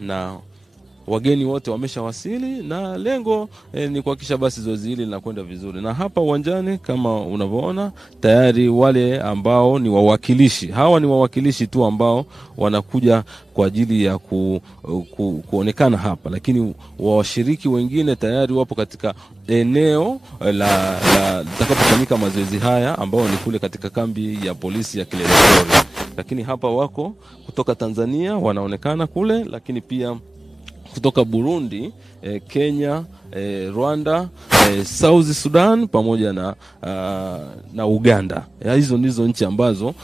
na wageni wote wameshawasili, na lengo ni kuhakikisha basi zoezi hili linakwenda vizuri. Na hapa uwanjani kama unavyoona tayari wale ambao ni wawakilishi, hawa ni wawakilishi tu ambao wanakuja kwa ajili ya kuonekana hapa, lakini washiriki wengine tayari wapo katika eneo la litakapofanyika mazoezi haya ambao ni kule katika kambi ya polisi ya Kileleshori. Lakini hapa wako kutoka Tanzania wanaonekana kule, lakini pia kutoka Burundi, Kenya, Rwanda, South Sudan pamoja na Uganda. Hizo ndizo nchi ambazo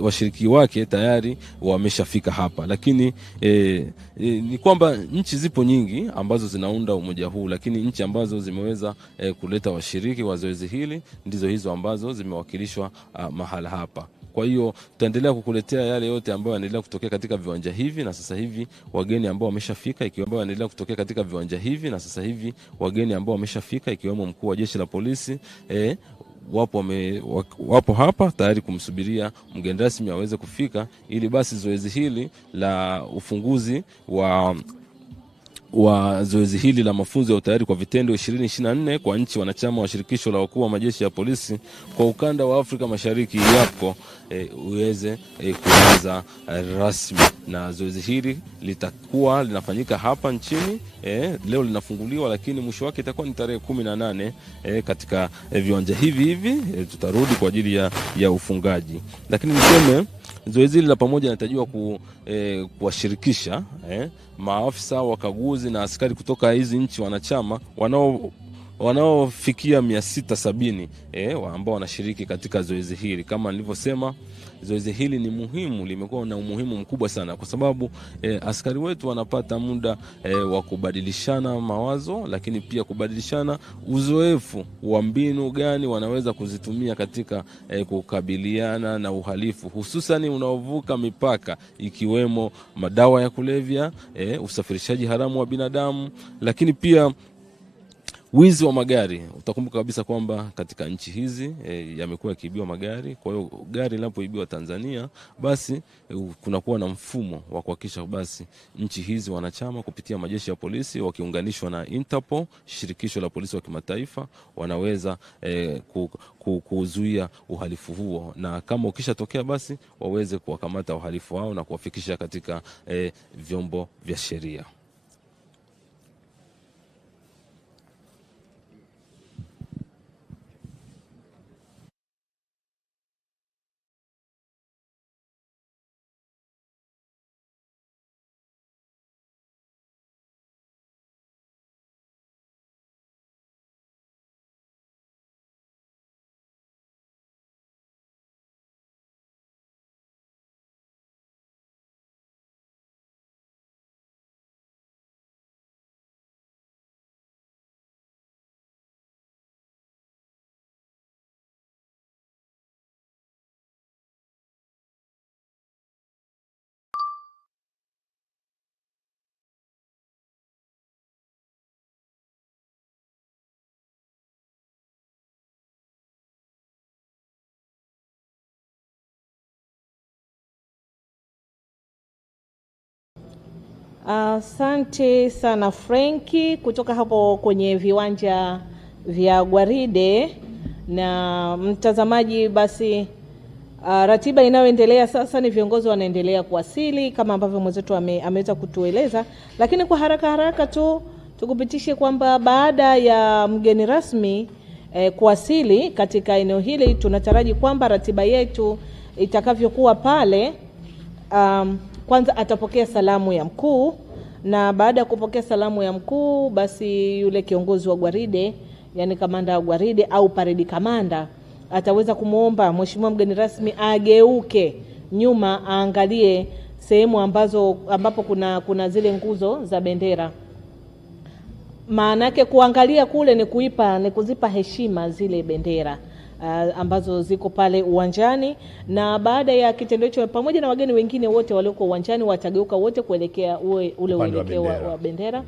washiriki wake tayari wameshafika hapa. Lakini ni kwamba nchi zipo nyingi ambazo zinaunda umoja huu, lakini nchi ambazo zimeweza kuleta washiriki wa zoezi hili ndizo hizo ambazo zimewakilishwa mahala hapa. Kwa hiyo tutaendelea kukuletea yale yote ambayo yanaendelea kutokea katika viwanja hivi, na sasa hivi wageni ambao wameshafika ikiwemo yanaendelea kutokea katika viwanja hivi, na sasa hivi wageni ambao wameshafika ikiwemo mkuu wa jeshi la polisi wapo hapa tayari kumsubiria mgeni rasmi aweze kufika, ili basi zoezi hili la ufunguzi wa zoezi hili la mafunzo ya utayari kwa vitendo 2024 kwa nchi wanachama wa shirikisho la wakuu wa majeshi ya polisi kwa ukanda wa Afrika Mashariki yapo uweze kuanza rasmi. Na zoezi hili litakuwa linafanyika hapa nchini, leo linafunguliwa, lakini mwisho wake itakuwa ni tarehe 18 katika viwanja hivi tutarudi kwa ajili ya ufungaji. Lakini niseme zoezi hili la pamoja linatarajiwa kuwashirikisha maafisa wakaguzi na askari kutoka hizi nchi wanachama wanaofikia 670 ambao wanashiriki katika zoezi hili. Kama nilivyosema, zoezi hili ni muhimu, limekuwa na umuhimu mkubwa sana kwa sababu askari wetu wanapata muda wa kubadilishana mawazo, lakini pia kubadilishana uzoefu wa mbinu gani wanaweza kuzitumia katika kukabiliana na uhalifu, hususan unaovuka mipaka, ikiwemo madawa ya kulevya, usafirishaji haramu wa binadamu, lakini pia wizi wa magari. Utakumbuka kabisa kwamba katika nchi hizi yamekuwa yakiibiwa magari. Kwa hiyo gari linapoibiwa Tanzania, basi kunakuwa na mfumo wa kuhakikisha basi nchi hizi wanachama kupitia majeshi ya polisi wakiunganishwa na Interpol, shirikisho la polisi wa kimataifa, wanaweza kuzuia uhalifu huo, na kama ukishatokea basi waweze kuwakamata wahalifu hao na kuwafikisha katika vyombo vya sheria. Asante sana Franki kutoka hapo kwenye viwanja vya Gwaride. Na mtazamaji, basi ratiba inayoendelea sasa ni viongozi wanaendelea kuwasili kama ambavyo mwenzetu ameweza kutueleza, lakini kwa haraka tu tukupitishe kwamba baada ya mgeni rasmi kuwasili katika eneo hili, tunataraji kwamba ratiba yetu itakavyokuwa pale, kwanza atapokea salamu ya mkuu, na baada ya kupokea salamu ya mkuu, basi yule kiongozi wa Gwaride, yani kamanda wa Gwaride au paredi kamanda, ataweza kumuomba mheshimiwa mgeni rasmi ageuke nyuma aangalie sehemu ambapo kuna zile nguzo za bendera. Maana yake kuangalia kule ni kuzipa heshima zile bendera ambazo ziko pale uwanjani. Na baada ya kitendo hicho, pamoja na wageni wengine wote walioko uwanjani, watageuka wote kuelekea ule uelekeo wa bendera.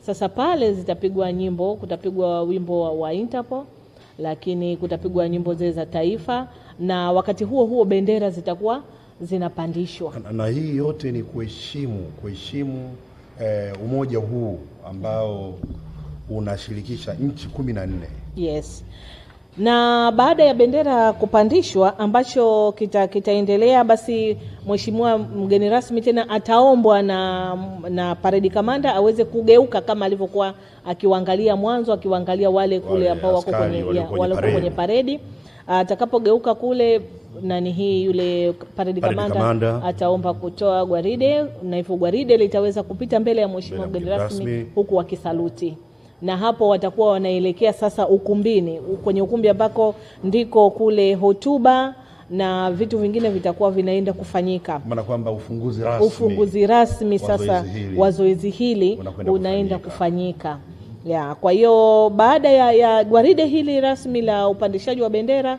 Sasa pale zitapigwa nyimbo, kutapigwa wimbo wa Interpol, lakini kutapigwa nyimbo zile za taifa, na wakati huo bendera zitakuwa zinapandishwa. Na hii yote ni kuheshimu umoja huu ambao unashirikisha nchi 14. Yes. Na baada ya bendera kupandishwa ambacho kitaendelea, basi mheshimiwa mgeni rasmi tena ataombwa na parade commander aweze kugeuka kama alivyokuwa akiwaangalia mwanzo, akiwaangalia wale kule ambao wako kwenye parade. Atakapogeuka kule yule parade commander ataomba kutoa gwaride, na hivyo gwaride litaweza kupita mbele ya mheshimiwa mgeni rasmi huku wakisaluti. Na hapo watakuwa wanaelekea sasa ukumbini, kwenye ukumbi ambako ndiko kule hotuba na vitu vingine vitakuwa vinaenda kufanyika. Maana kwamba ufunguzi rasmi sasa wa zoezi hili unaenda kufanyika. Kwa hiyo baada ya gwaride hili rasmi la upandishaji wa bendera,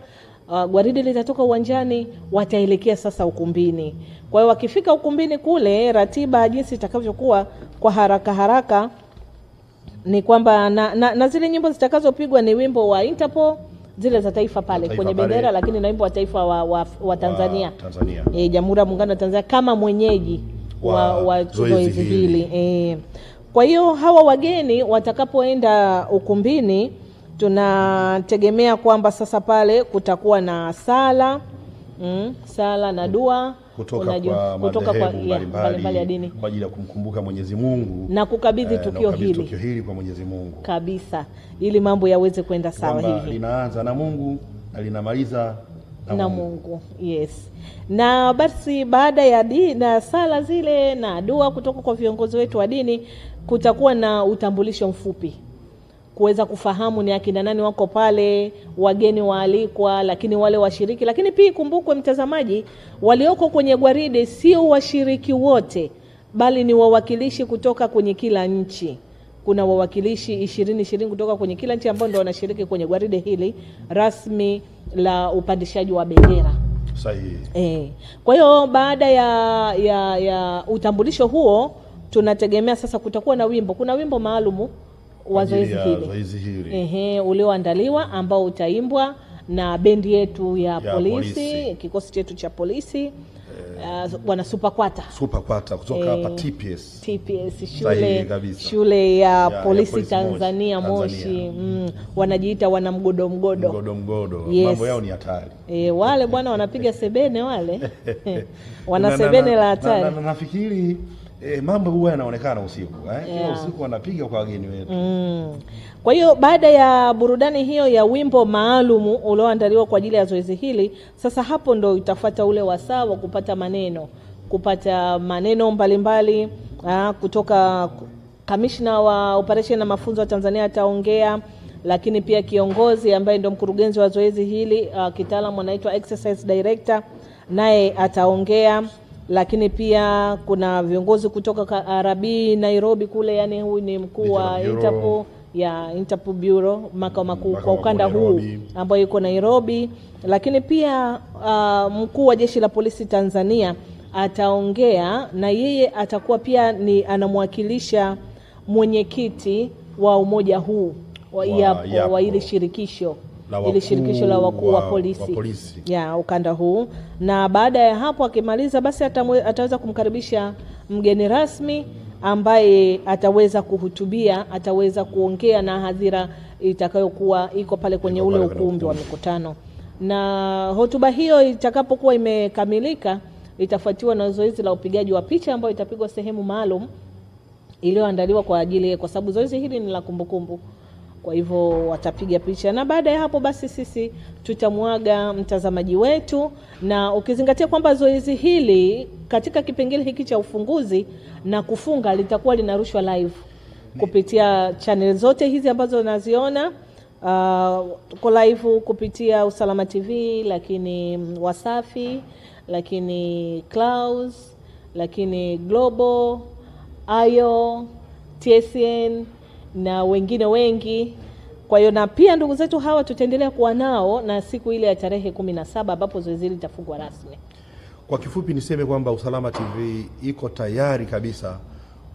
gwaride litatoka uwanjani, wataelekea sasa ukumbini. Kwa hiyo wakifika ukumbini kule, ratiba jinsi itakavyokuwa kwa haraka ni kwamba na zile nyimbo zitakazopigwa ni wimbo wa Interpol, zile za taifa pale kwenye bendera, lakini na wimbo wa taifa wa Tanzania. Jamhuri ya Muungano wa Tanzania kama mwenyeji wa zoezi hili. Kwa hiyo hawa wageni watakapoenda ukumbini, tunategemea kwamba sasa pale kutakuwa na sala na dua kutoka kwa mbalimbali ya dini kwa ajili ya kumkumbuka Mwenyezi Mungu na kukabidhi tukio hili kwa Mwenyezi Mungu kabisa, ili mambo yaweze kwenda sawa. Hivi linaanza na Mungu na linamaliza na Mungu. Yes. Na basi baada ya na sala zile na dua kutoka kwa viongozi wetu wa dini, kutakuwa na utambulisho mfupi kuweza kufahamu ni akina nani wako pale, wageni waalikwa, lakini wale washiriki. Lakini pia kumbukwe mtazamaji, walioko kwenye gwaride sio washiriki wote, bali ni wawakilishi kutoka kwenye kila nchi. Kuna wawakilishi 20 kutoka kwenye kila nchi ambao ndio wanashiriki kwenye gwaride hili rasmi la upandishaji wa bendera. Sahihi. Kwa hiyo baada ya utambulisho huo, tunategemea sasa kutakuwa na wimbo. Kuna wimbo maalumu wa zoezi hili ulioandaliwa ambao utaimbwa na bendi yetu ya polisi, kikosi chetu cha polisi, wana super kwata kutoka hapa TPS shule ya polisi Tanzania Moshi. Wanajiita wana mgodo. Yes. Mambo yao ni hatari. Wale bwana wanapiga sebene wale. Wana sebene la hatari. Na nafikiri mambo huwa yanaonekana usiku. Kila usiku wanapiga kwa wageni wetu. Kwa hiyo baada ya burudani hiyo ya wimbo maalumu ulioandaliwa kwa ajili ya zoezi hili, sasa hapo ndo itafuata ule wasaa wa kupata maneno mbalimbali kutoka kamishna wa operation na mafunzo wa Tanzania ataongea, lakini pia kiongozi ambaye ndo mkurugenzi wa zoezi hili kitaalamu anaitwa exercise director, naye ataongea. Lakini pia kuna viongozi kutoka Arabi Nairobi kule, yani huyu ni mkuu wa Interpol Bureau makao makuu kwa ukanda huu ambayo yuko Nairobi. Lakini pia mkuu wa jeshi la polisi Tanzania ataongea, na yeye atakuwa pia ni anamwakilisha mwenyekiti wa umoja huu wa ile shirikisho la wakuu wa polisi ya ukanda huu. Na baada ya hapo akimaliza, basi ataweza kumkaribisha mgeni rasmi ambaye ataweza kuhutubia, ataweza kuongea na hadhira itakayokuwa iko pale kwenye ule ukumbi wa mikutano. Na hotuba hiyo itakapokuwa imekamilika, itafuatiwa na zoezi la upigaji wa picha ambayo itapigwa sehemu maalum iliyoandaliwa kwa ajili, kwa sababu zoezi hili ni la kumbukumbu. Kwa hivyo watapiga picha, na baada ya hapo basi sisi tutamwaga mtazamaji wetu. Na ukizingatia kwamba zoezi hili katika kipengele hiki cha ufunguzi na kufunga litakuwa linarushwa live kupitia channel zote hizi ambazo unaziona, tuko live kupitia Usalama TV, lakini Wasafi, lakini Clouds, lakini Global, Ayo, TSN na wengine wengi. Kwa hiyo na pia ndugu zetu hawa tutaendelea kuwa nao na siku ile ya tarehe 17 ambapo zoezi hili litafungwa rasmi. Kwa kifupi niseme kwamba Usalama TV iko tayari kabisa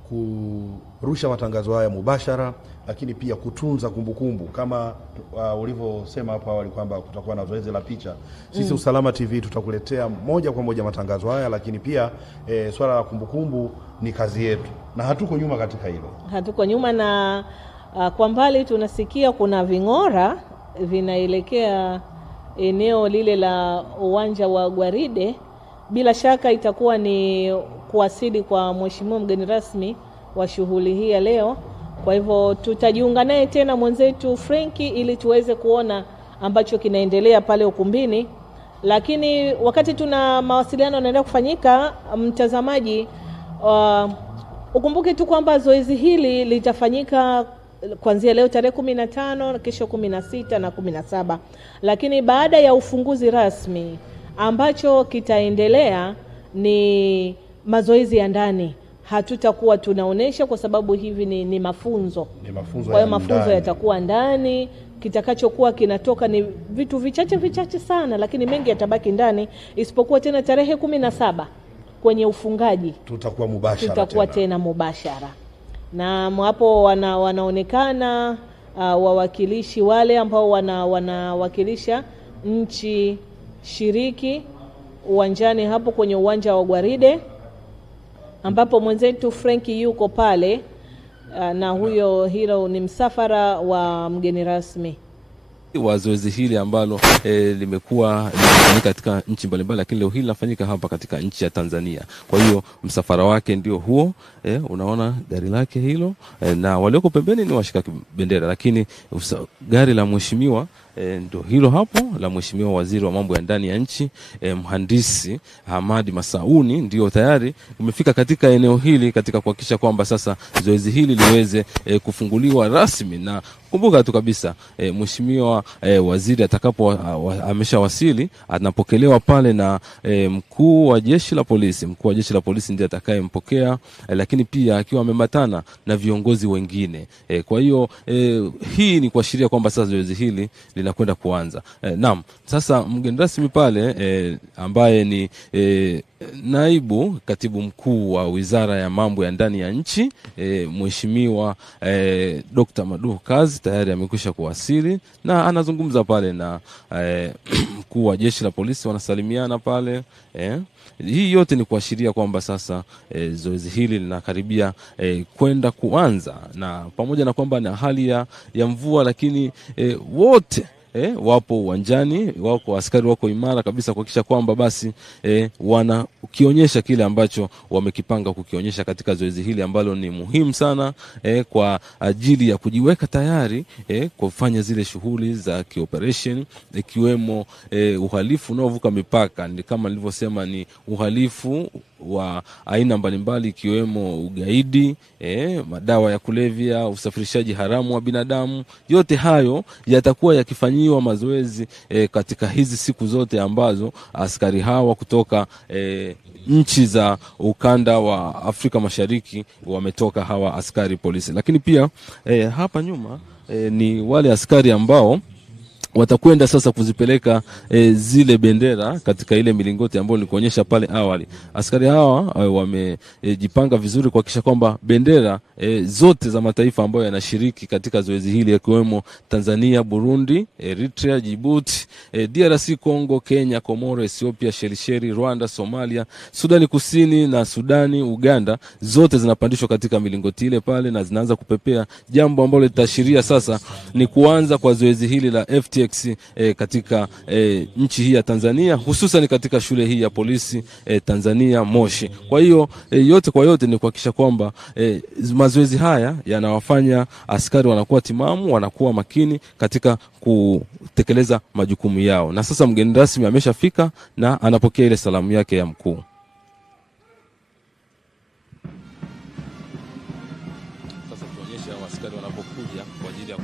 kurusha matangazo haya mubashara, lakini pia kutunza kumbukumbu kama ulivyosema hapo awali kwamba kutakuwa na zoezi la picha. Sisi Usalama TV tutakuletea moja kwa moja matangazo haya, lakini pia swala la kumbukumbu ni kazi yetu na hatuko nyuma katika hilo. Hatuko nyuma, na kwa mbali tunasikia kuna ving'ora vinaelekea eneo lile la uwanja wa Gwaride. Bila shaka itakuwa ni kuwasili kwa mheshimiwa mgeni rasmi wa shughuli hii ya leo. Kwa hivyo tutajiunga naye tena mwenzetu Franki ili tuweze kuona ambacho kinaendelea pale ukumbini. Lakini wakati tuna mawasiliano yanaendelea kufanyika, mtazamaji, ukumbuke tu kwamba zoezi hili litafanyika kuanzia leo tarehe 15, kesho 16 na 17. Lakini baada ya ufunguzi rasmi, ambacho kitaendelea ni mazoezi ya ndani. Hatutakuwa tunaonesha kwa sababu hivi ni mafunzo. Kwa hiyo mafunzo yatakuwa ndani. Kitakachokuwa kinatoka ni vitu vichache sana, lakini mengi yatabaki ndani, isipokuwa tena tarehe 17 kwenye ufungaji tutakuwa tena mubashara. Na hapo wanaonekana wawakilishi wale ambao wanawakilisha nchi shiriki uwanjani hapo kwenye uwanja wa Gwaride, ambapo mwenzetu Franki yuko pale, na hilo ni msafara wa mgeni rasmi wa zoezi hili ambalo limekuwa linafanyika katika nchi mbalimbali, lakini leo hili linafanyika hapa katika nchi ya Tanzania. Kwa hiyo msafara wake ndio huo, unaona gari lake hilo, na walioko pembeni ni washika bendera, lakini gari la mheshimiwa ndio hilo hapo la mheshimiwa waziri wa mambo ya ndani ya nchi, mhandisi Hamadi Masauni, ndio tayari umefika katika eneo hili katika kuhakikisha kwamba sasa zoezi hili liweze kufunguliwa rasmi. Na kumbuka tu kabisa mheshimiwa waziri atakapo ameshawasili, anapokelewa pale na mkuu wa jeshi la polisi. Mkuu wa jeshi la polisi ndiye atakayempokea, lakini pia akiwa amematana na viongozi wengine. Kwa hiyo hii ni kuashiria kwamba sasa zoezi hili linakwenda kuanza. Naam, sasa mgeni rasmi pale ambaye ni naibu katibu mkuu wa Wizara ya Mambo ya Ndani ya Nchi, mheshimiwa 𝙏𝙝𝙖𝙣 tayari amekwisha kuwasili na anazungumza pale na mkuu wa jeshi la polisi, wanasalimiana pale. Hii yote ni kuashiria kwamba sasa zoezi hili linakaribia kwenda kuanza, na pamoja na kwamba na hali ya mvua, lakini wote wapo uwanjani, wako askari wako imara kabisa kuhakikisha kwamba basi ukionyesha kile ambacho wamekipanga kukionyesha katika zoezi hili ambalo ni muhimu sana kwa ajili ya kujiweka tayari kufanya zile shughuli za kioperation, ikiwemo uhalifu unaovuka mipaka. Ni kama nilivyosema, ni uhalifu wa aina mbalimbali, ikiwemo ugaidi, madawa ya kulevya, usafirishaji haramu wa binadamu. Yote hayo yatakuwa yakifanyiwa mazoezi katika hizi siku zote ambazo askari hawa kutoka nchi za ukanda wa Afrika Mashariki wametoka, hawa askari polisi. Lakini pia hapa nyuma ni wale askari ambao watakwenda sasa kuzipeleka zile bendera katika ile milingoti ambayo nilikuonyesha pale awali. Askari hawa wamejipanga vizuri kuhakikisha kwamba bendera zote za mataifa ambayo yanashiriki katika zoezi hili, yakiwemo Tanzania, Burundi, Eritrea, Djibouti, DRC Congo, Kenya, Komoro, Ethiopia, Shelisheli, Rwanda, Somalia, Sudani Kusini na Sudani, Uganda, zote zinapandishwa katika milingoti ile pale na zinaanza kupepea, jambo ambalo litaashiria sasa ni kuanza kwa zoezi hili la FTX katika nchi hii ya Tanzania, hususan katika shule hii ya polisi Tanzania Moshi. Kwa hiyo yote kwa yote ni kuhakikisha kwamba mazoezi haya yanawafanya askari wanakuwa timamu, wanakuwa makini katika kutekeleza majukumu yao. Na sasa mgeni rasmi ameshafika na anapokea ile salamu yake ya mkuu. Sasa tuonyeshe askari wanapokuja kwa ajili ya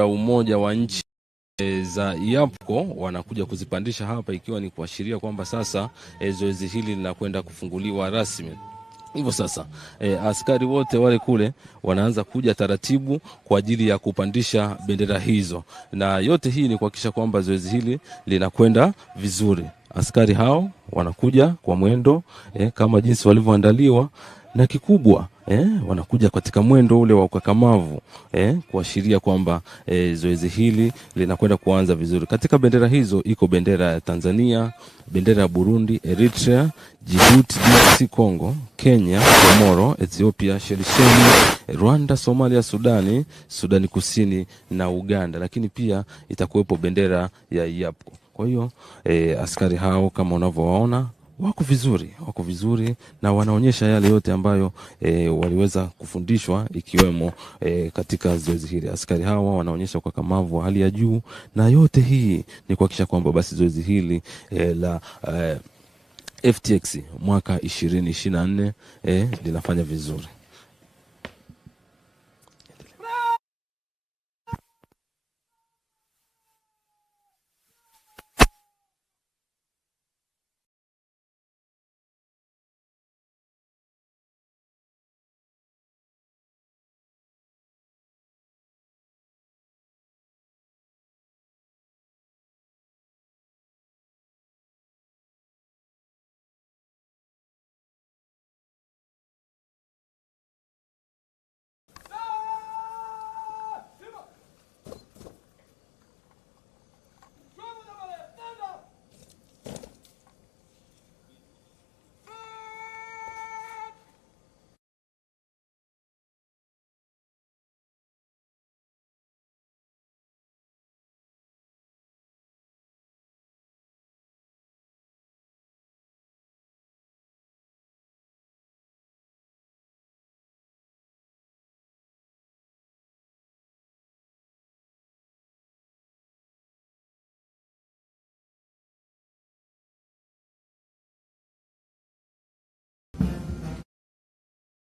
umoja wa nchi za IAPCO wanakuja kuzipandisha hapa, ikiwa ni kuashiria kwamba sasa zoezi hili linakwenda kufunguliwa rasmi. Hivyo sasa askari wote wale kule wanaanza kuja taratibu kwa ajili ya kupandisha bendera hizo, na yote hii ni kuhakikisha kwamba zoezi hili linakwenda vizuri. Askari hao wanakuja kwa mwendo kama jinsi walivyoandaliwa, na kikubwa wanakuja katika mwendo ule wa ukakamavu kuashiria kwamba zoezi hili linakwenda kuanza vizuri. Katika bendera hizo iko bendera ya Tanzania, bendera ya Burundi, Eritrea, Djibouti, DRC Congo, Kenya, Komoro, Ethiopia, Seychelles, Rwanda, Somalia, Sudani Kusini na Uganda, lakini pia itakuwepo bendera ya IAPCO. Kwa hiyo askari hao kama unavyowaona wako vizuri na wanaonyesha yale yote ambayo waliweza kufundishwa, ikiwemo katika zoezi hili. Askari hawa wanaonyesha ukakamavu wa hali ya juu, na yote hii ni kuhakikisha kwamba basi zoezi hili la FTX mwaka 2024 linafanya vizuri.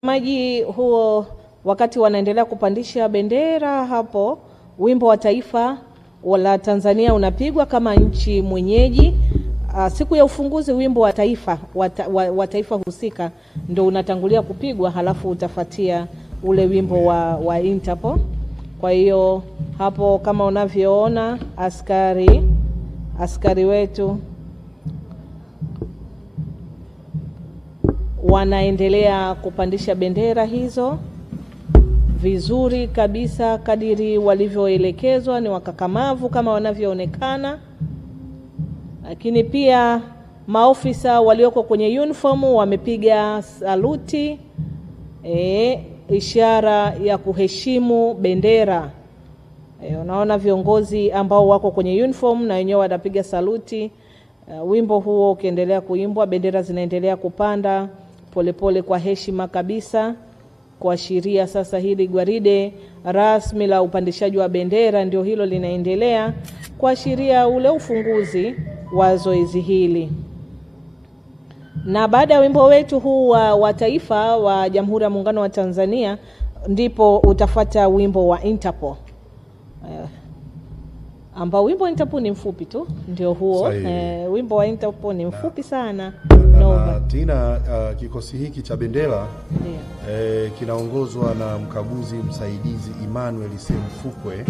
Maji huo wakati wanaendelea kupandisha bendera hapo, wimbo wa taifa la Tanzania unapigwa kama nchi mwenyeji. Siku ya ufunguzi wimbo wa taifa wa taifa husika ndio unatangulia kupigwa, halafu utafuatia ule wimbo wa Interpol. Kwa hiyo hapo kama unavyoona askari wetu wanaendelea kupandisha bendera hizo vizuri kabisa kadiri walivyoelekezwa, ni wakakamavu kama wanavyoonekana. Lakini pia maofisa walioko kwenye uniform wamepiga saluti, ishara ya kuheshimu bendera. Unaona viongozi ambao wako kwenye uniform na wenyewe wanapiga saluti. Wimbo huo ukiendelea kuimbwa, bendera zinaendelea kupanda polepole kwa heshima kabisa, kuashiria sasa hili gwaride rasmi la upandishaji wa bendera ndio hilo linaendelea, kuashiria ule ufunguzi wa zoezi hili. Na baada ya wimbo wetu huu wa taifa wa Jamhuri ya Muungano wa Tanzania, ndipo utafuata wimbo wa Interpol. Ambao wimbo wa Interpol ni mfupi tu, ndio huo. Wimbo wa Interpol ni mfupi sana. Na tena kikosi hiki cha bendera kinaongozwa na mkaguzi msaidizi Emmanuel Semfukwe.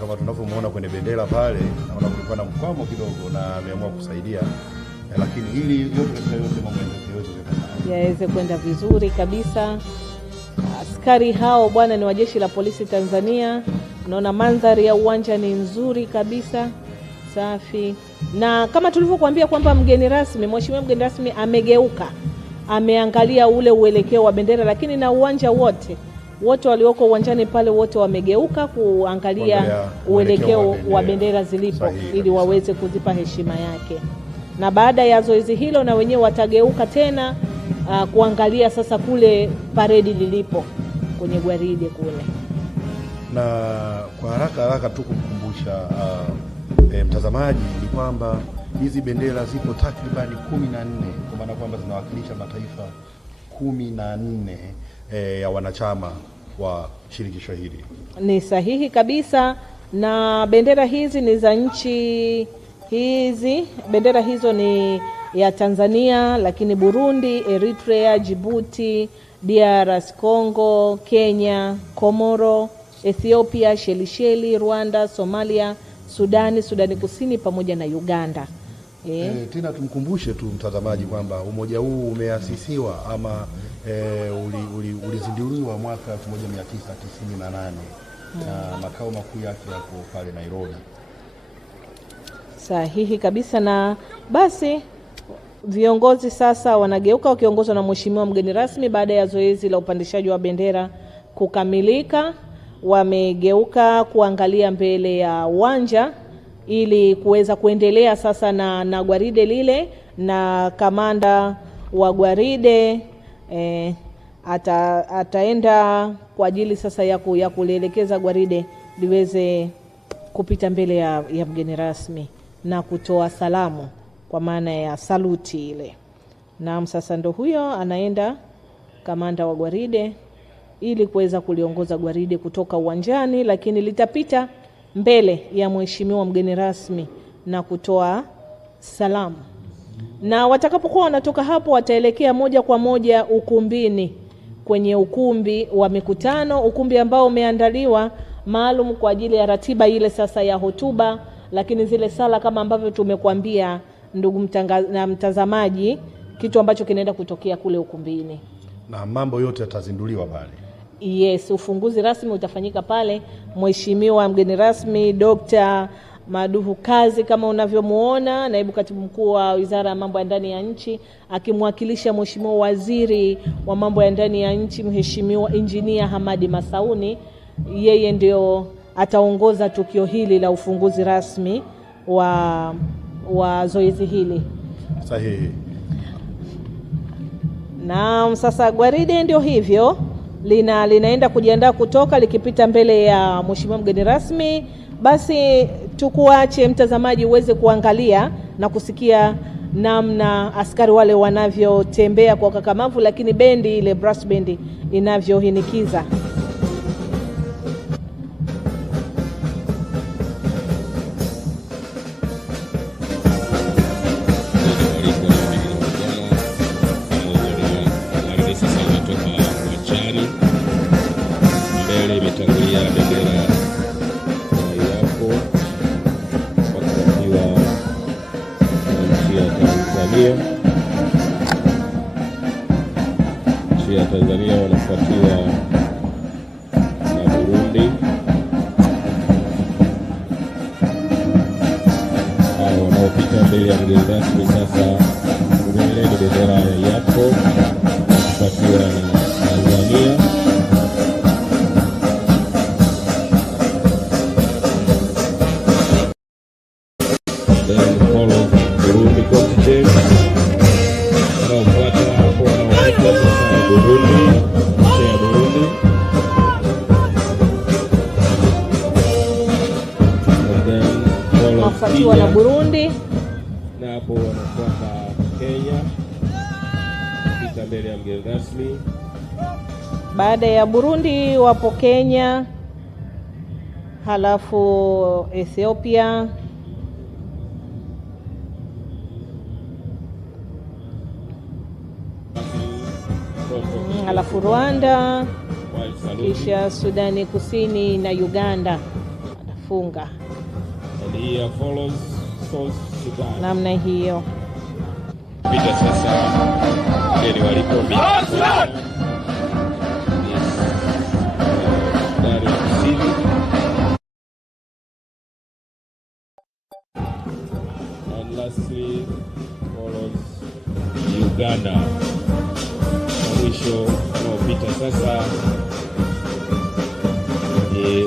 Kama tunavyomuona kwenye bendera pale, naona kulikuwa na mkwamo kidogo na ameamua kusaidia, lakini ili yote mambo yaweze kwenda vizuri kabisa. Askari hao bwana ni wa Jeshi la Polisi Tanzania. Unaona mandhari ya uwanja ni nzuri kabisa, safi. Na kama tulivyokuambia kwamba mheshimiwa mgeni rasmi amegeuka, ameangalia ule uelekeo wa bendera, lakini na uwanja wote walioko uwanjani pale wote wamegeuka kuangalia uelekeo wa bendera zilipo, ili waweze kuzipa heshima yake. Na baada ya zoezi hilo na wenyewe watageuka tena kuangalia sasa kule paredi lilipo kwenye gwaride kule. Na kwa haraka tu kukumbusha mtazamaji ni kwamba hizi bendera zipo takribani 14, kwa maana kwamba zinawakilisha mataifa 14 ya wanachama wa shirikisho hili. Ni sahihi kabisa, na bendera hizi ni za nchi hizi. Bendera hizo ni ya Tanzania, lakini Burundi, Eritrea, Djibouti, DRC Congo, Kenya, Komoro, Ethiopia, Shelisheli, Rwanda, Somalia, Sudani Kusini pamoja na Uganda. Tena tumkumbushe tu mtazamaji kwamba umoja huu umeasisiwa ama ulizinduliwa mwaka 1998 na makao makuu yake yako pale Nairobi. Sahihi kabisa, na basi viongozi sasa wanageuka wakiongozwa na mheshimiwa mgeni rasmi. Baada ya zoezi la upandishaji wa bendera kukamilika, wamegeuka kuangalia mbele ya uwanja ili kuweza kuendelea sasa na gwaride lile, na kamanda wa gwaride ataenda kwa ajili sasa ya kulielekeza gwaride liweze kupita mbele ya mgeni rasmi na kutoa salamu kwa maana ya saluti ile. Naam, sasa ndo huyo anaenda kamanda wa gwaride ili kuweza kuliongoza gwaride kutoka uwanjani, lakini litapita mbele ya mheshimiwa mgeni rasmi na kutoa salamu. Na watakapokuwa wanatoka hapo, wataelekea moja kwa moja ukumbini, kwenye ukumbi wa mikutano, ukumbi ambao umeandaliwa maalum kwa ajili ya ratiba ile sasa ya hotuba, lakini zile sala kama ambavyo tumekuambia ndugu mtazamaji, kitu ambacho kinaenda kutokea kule ukumbini. Na mambo yote yatazinduliwa pale. Yes, ufunguzi rasmi utafanyika pale. Mheshimiwa mgeni rasmi Dr. Maduhu Kazi, kama unavyomuona, naibu katibu mkuu wa Wizara ya Mambo ya Ndani ya Nchi, akimwakilisha Mheshimiwa Waziri wa Mambo ya Ndani ya Nchi Mheshimiwa Engineer Hamadi Masauni. Yeye ndio ataongoza tukio hili la ufunguzi rasmi wa zoezi hili. Sahihi. Na sasa gwaride ndio hivyo linaenda kujiandaa kutoka, likipita mbele ya mheshimiwa mgeni rasmi. Basi tukuache mtazamaji uweze kuangalia na kusikia namna askari wale wanavyotembea kwa kakamavu, lakini bendi ile brass bendi inavyohinikiza. Nchi ya Tanzania wanafuatiwa na Burundi. Hao wanaopita mbele ya mgeni rasmi sasa, mbele ni bendera ya yako, wanafuatiwa na Tanzania. Then follow Burundi contingent. Wanaofuata hapo wanaopita sasa Burundi, nchi ya Burundi. Wafuatiwa na Burundi. Na hapo wanafuata Kenya, kupita mbele ya mgeni rasmi. Baada ya Burundi wapo Kenya, halafu Ethiopia, halafu Rwanda, kisha Sudani Kusini na Uganda anafunga. And here follows South Sudan. Namna hiyo. Pita sasa geni walipo Sudani ya Kusini. And lastly follows Uganda. Mwisho unaopita sasa ni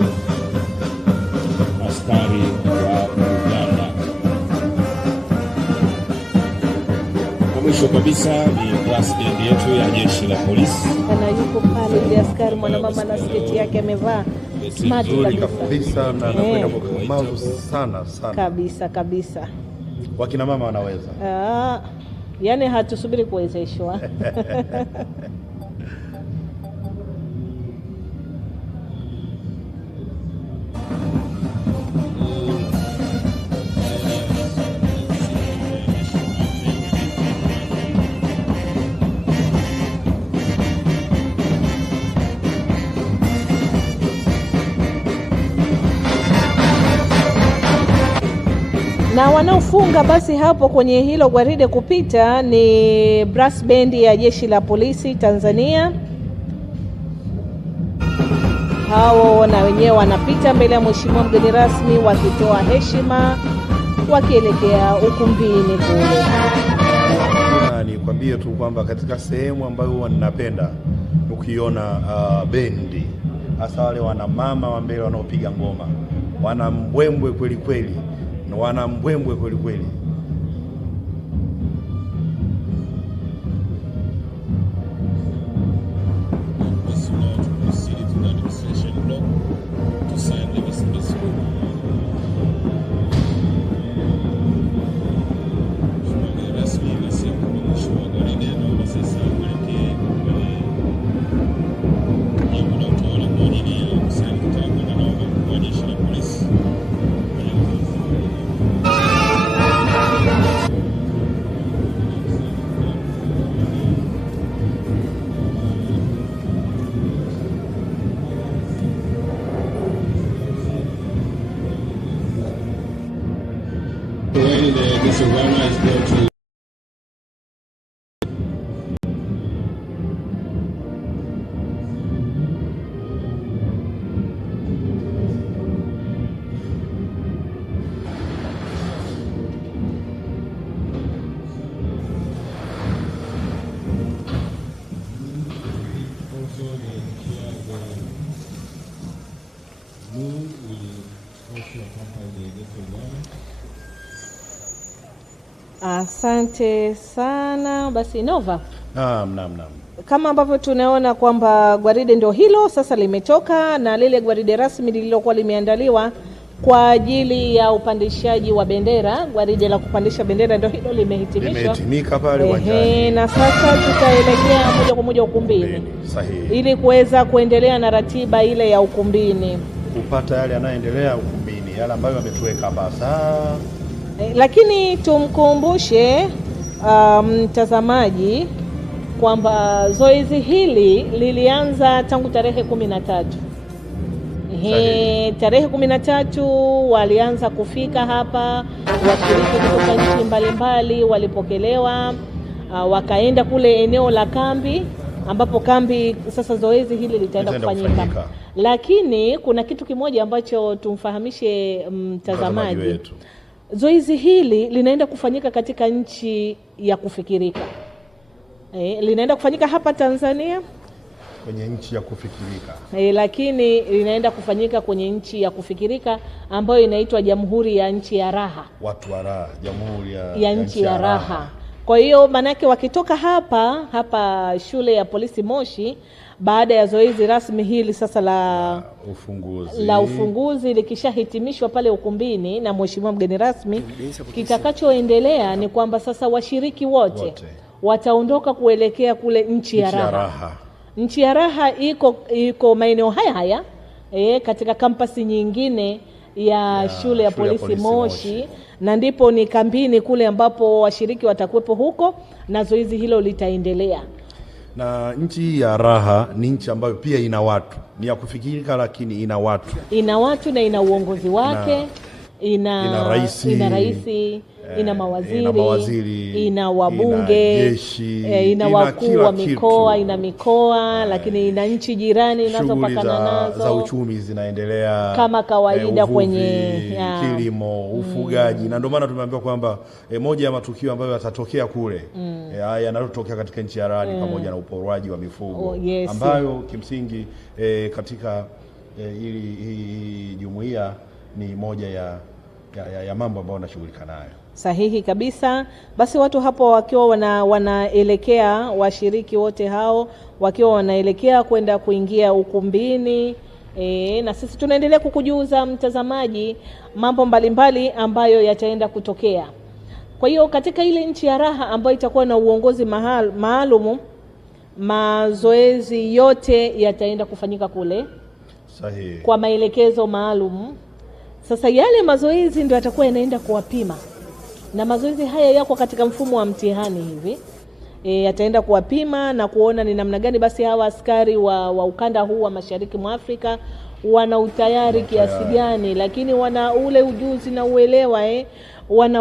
askari wa Uganda. Na mwisho kabisa ni brass band yetu ya jeshi la polisi. Kana yuko pale ile askari mwanamama na sketi yake amevaa smart kabisa na anakwenda kwa mavu sana kabisa. Wakina mama wanaweza. Yani hatusubiri kuwezeshwa. Na wanaofunga basi hapo kwenye hilo gwaride kupita ni brass band ya Jeshi la Polisi Tanzania. Hao na wenyewe wanapita mbele ya mheshimiwa mgeni rasmi wakitoa heshima wakielekea ukumbini kule. Nikwambie tu kwamba katika sehemu ambayo ninapenda ukiona bendi, hasa wale wana mama wa mbele wanaopiga ngoma, wana mbwembwe kweli kweli, wana mbwembwe kweli kweli. Asante sana. Basi Nova. Naam. Kama ambavyo tunaona kwamba gwaride ndio hilo sasa limetoka, na lile gwaride rasmi lililokuwa limeandaliwa kwa ajili ya upandishaji wa bendera, gwaride la kupandisha bendera ndio hilo limehitimika pale uwanjani. Na sasa tutaelekea moja kwa moja ukumbini. Sahihi. Ili kuweza kuendelea na ratiba ile ya ukumbini. Kupata yale yanayoendelea ukumbini, yale ambayo wametuweka hapa sasa. Lakini tumkumbushe mtazamaji kwamba zoezi hili lilianza tangu tarehe 13. Tarehe 13 walianza kufika hapa washiriki kutoka nchi mbalimbali, walipokelewa wakaenda kule eneo la kambi, ambapo kambi sasa zoezi hili litaenda kufanyika. Lakini kuna kitu kimoja ambacho tumfahamishe mtazamaji. Zoezi hili linaenda kufanyika katika nchi ya kufikirika. Linaenda kufanyika hapa Tanzania kwenye nchi ya kufikirika. Lakini linaenda kufanyika kwenye nchi ya kufikirika ambayo inaitwa Jamhuri ya Nchi ya Raha. Watu wa raha, Jamhuri ya Nchi ya Raha. Kwa hiyo manake wakitoka hapa shule ya polisi Moshi, baada ya zoezi rasmi hili sasa la ufunguzi likishahitimishwa pale ukumbini na mheshimiwa mgeni rasmi, kitakachoendelea ni kwamba sasa washiriki wote wataondoka kuelekea kule nchi ya raha. Nchi ya raha iko maeneo haya katika kampasi nyingine ya shule ya polisi Moshi, na ndipo ni kambini kule ambapo washiriki watakuwepo huko na zoezi hilo litaendelea. Na nchi ya raha ni nchi ambayo pia ina watu, ni ya kufikirika lakini ina watu na ina uongozi wake, ina raisi, ina mawaziri, ina wabunge, ina jeshi, ina wakuu wa mikoa, ina mikoa, lakini ina nchi jirani inazopakana nazo. Za uchumi zinaendelea kama kawaida, kwenye kilimo, ufugaji. Na ndio maana tumeambiwa kwamba moja ya matukio ambayo yatatokea kule yanayotokea katika nchi ya raha pamoja na uporwaji wa mifugo, ambayo kimsingi katika hii jumuiya ni moja ya mambo ambayo wanashughulika nayo. Sahihi kabisa. Basi watu hapo wakiwa wanaelekea, washiriki wote hao wakiwa wanaelekea kwenda kuingia ukumbini, na sisi tunaendelea kukujuza mtazamaji mambo mbalimbali ambayo yataenda kutokea. Kwa hiyo katika ile nchi ya raha ambayo itakuwa na uongozi maalumu, mazoezi yote yataenda kufanyika kule. Sahihi. Kwa maelekezo maalum. Sasa yale mazoezi ndio yatakuwa yanaenda kuwapima. Na mazoezi haya yako katika mfumo wa mtihani hivi. Yataenda kuwapima na kuona ni namna gani basi hawa askari wa ukanda huu wa Mashariki mwa Afrika wana utayari kiasi gani, lakini wana ule ujuzi na uelewa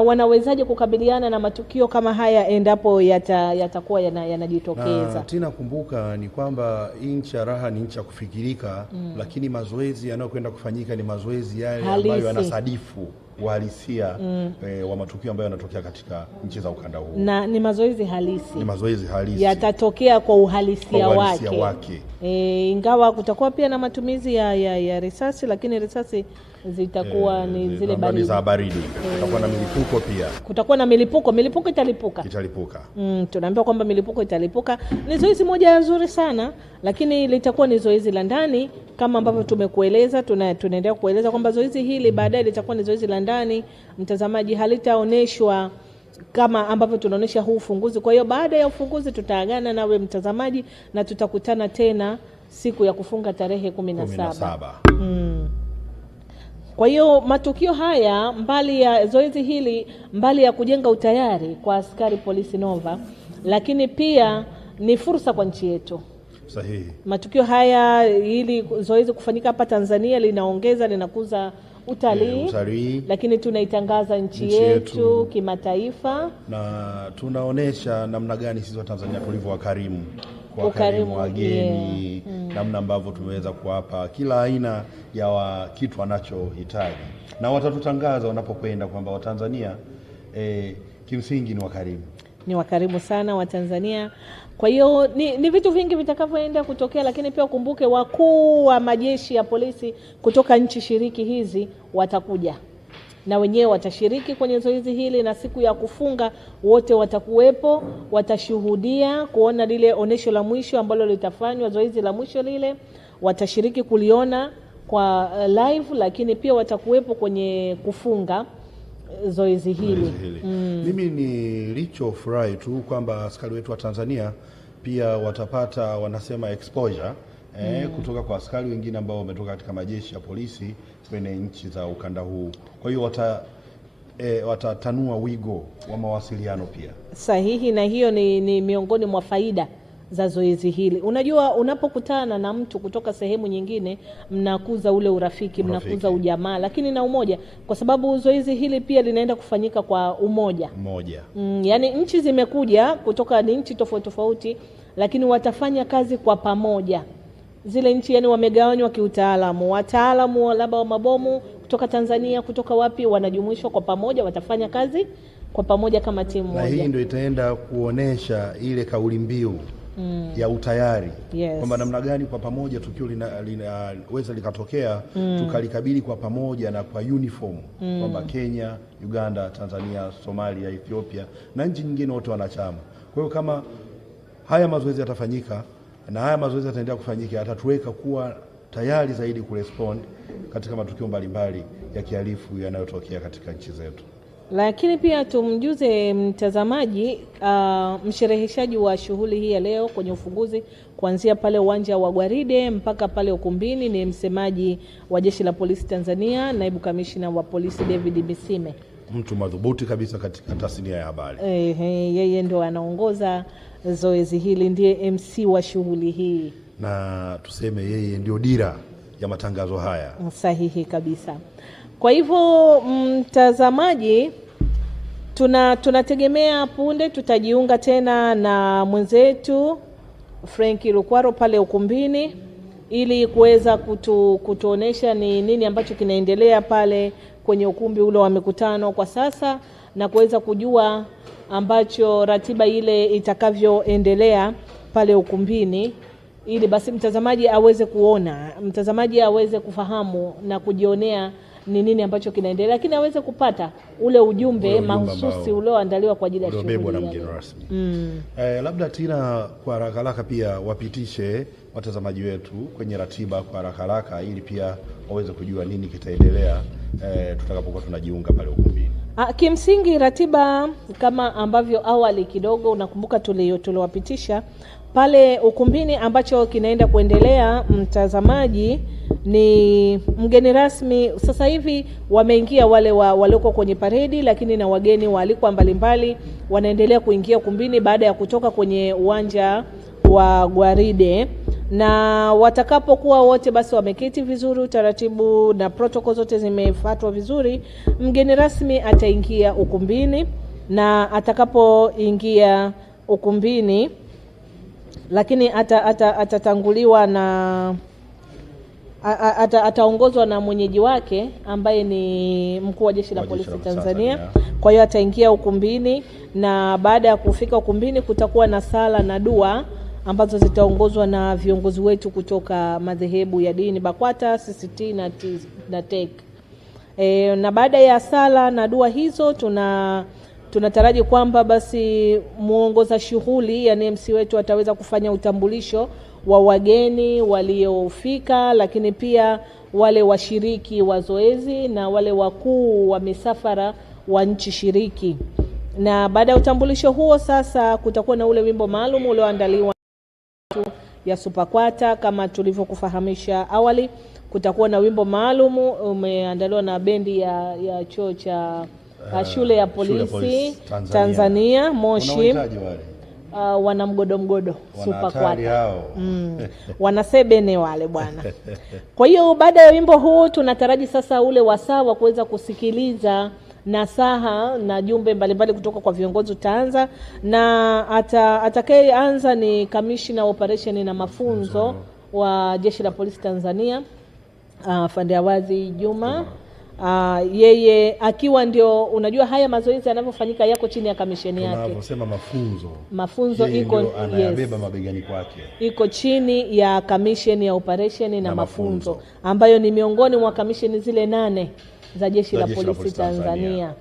wanawezaje kukabiliana na matukio kama haya endapo yatakuwa yanajitokeza. Tena kumbuka ni kwamba nchi ya raha ni nchi ya kufikirika, lakini mazoezi yanayokwenda kufanyika ni mazoezi yale ambayo yanasadifu uhalisia wa matukio ambayo yanatokea katika nchi za ukanda huu. Na ni mazoezi halisi. Ni mazoezi halisi. Yatatokea kwa uhalisia wake. Ingawa kutakuwa pia na matumizi ya risasi, lakini risasi zitakuwa ni zile baridi. Za baridi. Kutakuwa na milipuko pia. Kutakuwa na milipuko italipuka. Tunaambiwa kwamba milipuko italipuka. Ni zoezi moja nzuri sana, lakini litakuwa ni zoezi la ndani kama ambavyo tumekueleza. Tunaendelea kueleza kwamba zoezi hili baadaye litakuwa ni zoezi la ndani, mtazamaji, halitaoneshwa kama ambavyo tunaonesha huu ufunguzi. Kwa hiyo baada ya ufunguzi tutaagana nawe mtazamaji, na tutakutana tena siku ya kufunga tarehe 17. Kwa hiyo matukio haya, mbali ya zoezi hili, mbali ya kujenga utayari kwa askari polisi Nova, lakini pia ni fursa kwa nchi yetu. Sahihi. Matukio haya, ili zoezi kufanyika hapa Tanzania, linakuza utalii, lakini tunaitangaza nchi yetu kimataifa, na tunaonesha namna gani sisi wa Tanzania tulivyo wakarimu wageni, namna ambavyo tumeweza kuwapa kila aina ya kitu wanachohitaji, na watatutangaza wanapokwenda kwamba Watanzania kimsingi ni wakarimu sana Watanzania. Kwa hiyo ni vitu vingi vitakavyoenda kutokea, lakini pia ukumbuke wakuu wa majeshi ya polisi kutoka nchi shiriki hizi watakuja na wenyewe watashiriki kwenye zoezi hili, na siku ya kufunga wote watakuwepo, watashuhudia kuona lile onesho la mwisho ambalo litafanywa, zoezi la mwisho lile watashiriki kuliona kwa live, lakini pia watakuwepo kwenye kufunga zoezi hili. Mimi nilichofurahi tu kwamba askari wetu wa Tanzania pia watapata, wanasema exposure kutoka kwa askari wengine ambao wametoka katika majeshi ya polisi kwenye nchi za ukanda huu. Kwa hiyo watatanua wigo wa mawasiliano pia. Sahihi, na hiyo ni miongoni mwa faida za zoezi hili. Unajua, unapokutana na mtu kutoka sehemu nyingine, mnakuza ule urafiki, mnakuza ujamaa, lakini na umoja, kwa sababu zoezi hili pia linaenda kufanyika kwa umoja. Yani nchi zimekuja kutoka ni nchi tofauti tofauti, lakini watafanya kazi kwa pamoja. Zile nchi yani wamegawanywa kiutaalamu, wataalamu labda wa mabomu kutoka Tanzania, kutoka wapi, wanajumuishwa kwa pamoja, watafanya kazi kwa pamoja kama timu moja. Na hii ndio itaenda kuonesha ile kauli mbiu ya utayari, kwamba namna gani kwa pamoja tukio linaweza likatokea, tukalikabili kwa pamoja na kwa uniform, kwamba Kenya, Uganda, Tanzania, Somalia, Ethiopia na nchi nyingine wote wanachama. Kwa hiyo kama haya mazoezi yatafanyika na haya mazoezi yataendelea kufanyika, yatatuweka kuwa tayari zaidi kurespond katika matukio mbalimbali ya kihalifu yanayotokea katika nchi zetu. Lakini pia tumjuze mtazamaji, mshereheshaji wa shughuli hii ya leo kwenye ufunguzi, kuanzia pale uwanja wa Gwaride mpaka pale ukumbini, ni msemaji wa Jeshi la Polisi Tanzania, naibu kamishna wa polisi David Misime. Mtu madhubuti kabisa katika tasnia ya habari. Yeye ndio anaongoza zoezi hili, ndiye MC wa shughuli hii, na tuseme yeye ndio dira ya matangazo haya. Sahihi kabisa. Kwa hivyo mtazamaji, tunategemea punde tutajiunga tena na mwenzetu Franki Lukwaro pale ukumbini, ili kuweza kutuonesha ni nini ambacho kinaendelea pale kwenye ukumbi ule wa mikutano kwa sasa, na kuweza kujua ambacho ratiba ile itakavyoendelea pale ukumbini, ili basi mtazamaji aweze kuona, mtazamaji aweze kufahamu na kujionea ni nini ambacho kinaendelea, lakini aweze kupata ule ujumbe mahususi ulioandaliwa kwa ajili ya shughuli na mgeni rasmi. Labda Tina, kwa haraka pia wapitishe watazamaji wetu kwenye ratiba kwa haraka, ili pia waweze kujua nini kitaendelea tutakapokuwa tunajiunga pale ukumbini. Kimsingi ratiba kama ambavyo awali kidogo unakumbuka tuliwapitisha pale ukumbini, ambacho kinaenda kuendelea mtazamaji, ni mgeni rasmi. Sasa hivi wameingia wale walioko kwenye paredi, lakini na wageni waalikwa mbalimbali wanaendelea kuingia ukumbini baada ya kutoka kwenye uwanja wa Gwaride, na watakapokuwa wote basi wameketi vizuri, utaratibu na protocol zote zimefuatwa vizuri, mgeni rasmi ataingia ukumbini, na atakapoingia ukumbini lakini atatanguliwa na ataongozwa na mwenyeji wake ambaye ni mkuu wa jeshi la polisi Tanzania. Kwa hiyo ataingia ukumbini, na baada ya kufika ukumbini kutakuwa na sala na dua ambazo zitaongozwa na viongozi wetu kutoka madhehebu ya dini BAKWATA, CCT na TEC. Na baada ya sala na dua hizo tunataraji kwamba basi muongoza shughuli yani MC wetu ataweza kufanya utambulisho wa wageni waliofika, lakini pia wale washiriki wa zoezi na wale wakuu wa misafara wa nchi shiriki. Na baada ya utambulisho huo sasa kutakuwa na ule wimbo maalum ulioandaliwa ya SUPAKWATA kama tulivyokufahamisha awali. Kutakuwa na wimbo maalum umeandaliwa na bendi ya chuo cha shule ya polisi Tanzania Moshi. Wana mgodo SUPAKWATA. Wanasebene wale bwana. Kwa hiyo baada ya wimbo huu tunataraji sasa ule wasaa wa kuweza kusikiliza nasaha na jumbe mbalimbali kutoka kwa viongozi utaanza, na atakayeanza ni kamishna wa operation na mafunzo wa jeshi la polisi Tanzania Afande Awazi Juma. Yeye akiwa ndio, unajua haya mazoezi yanavyofanyika yako chini ya kamisheni yake. Tunaposema mafunzo iko anayabeba mabegani kwake. Iko chini ya kamisheni ya operation na mafunzo ambayo ni miongoni mwa kamisheni zile 8 za jeshi la polisi Tanzania.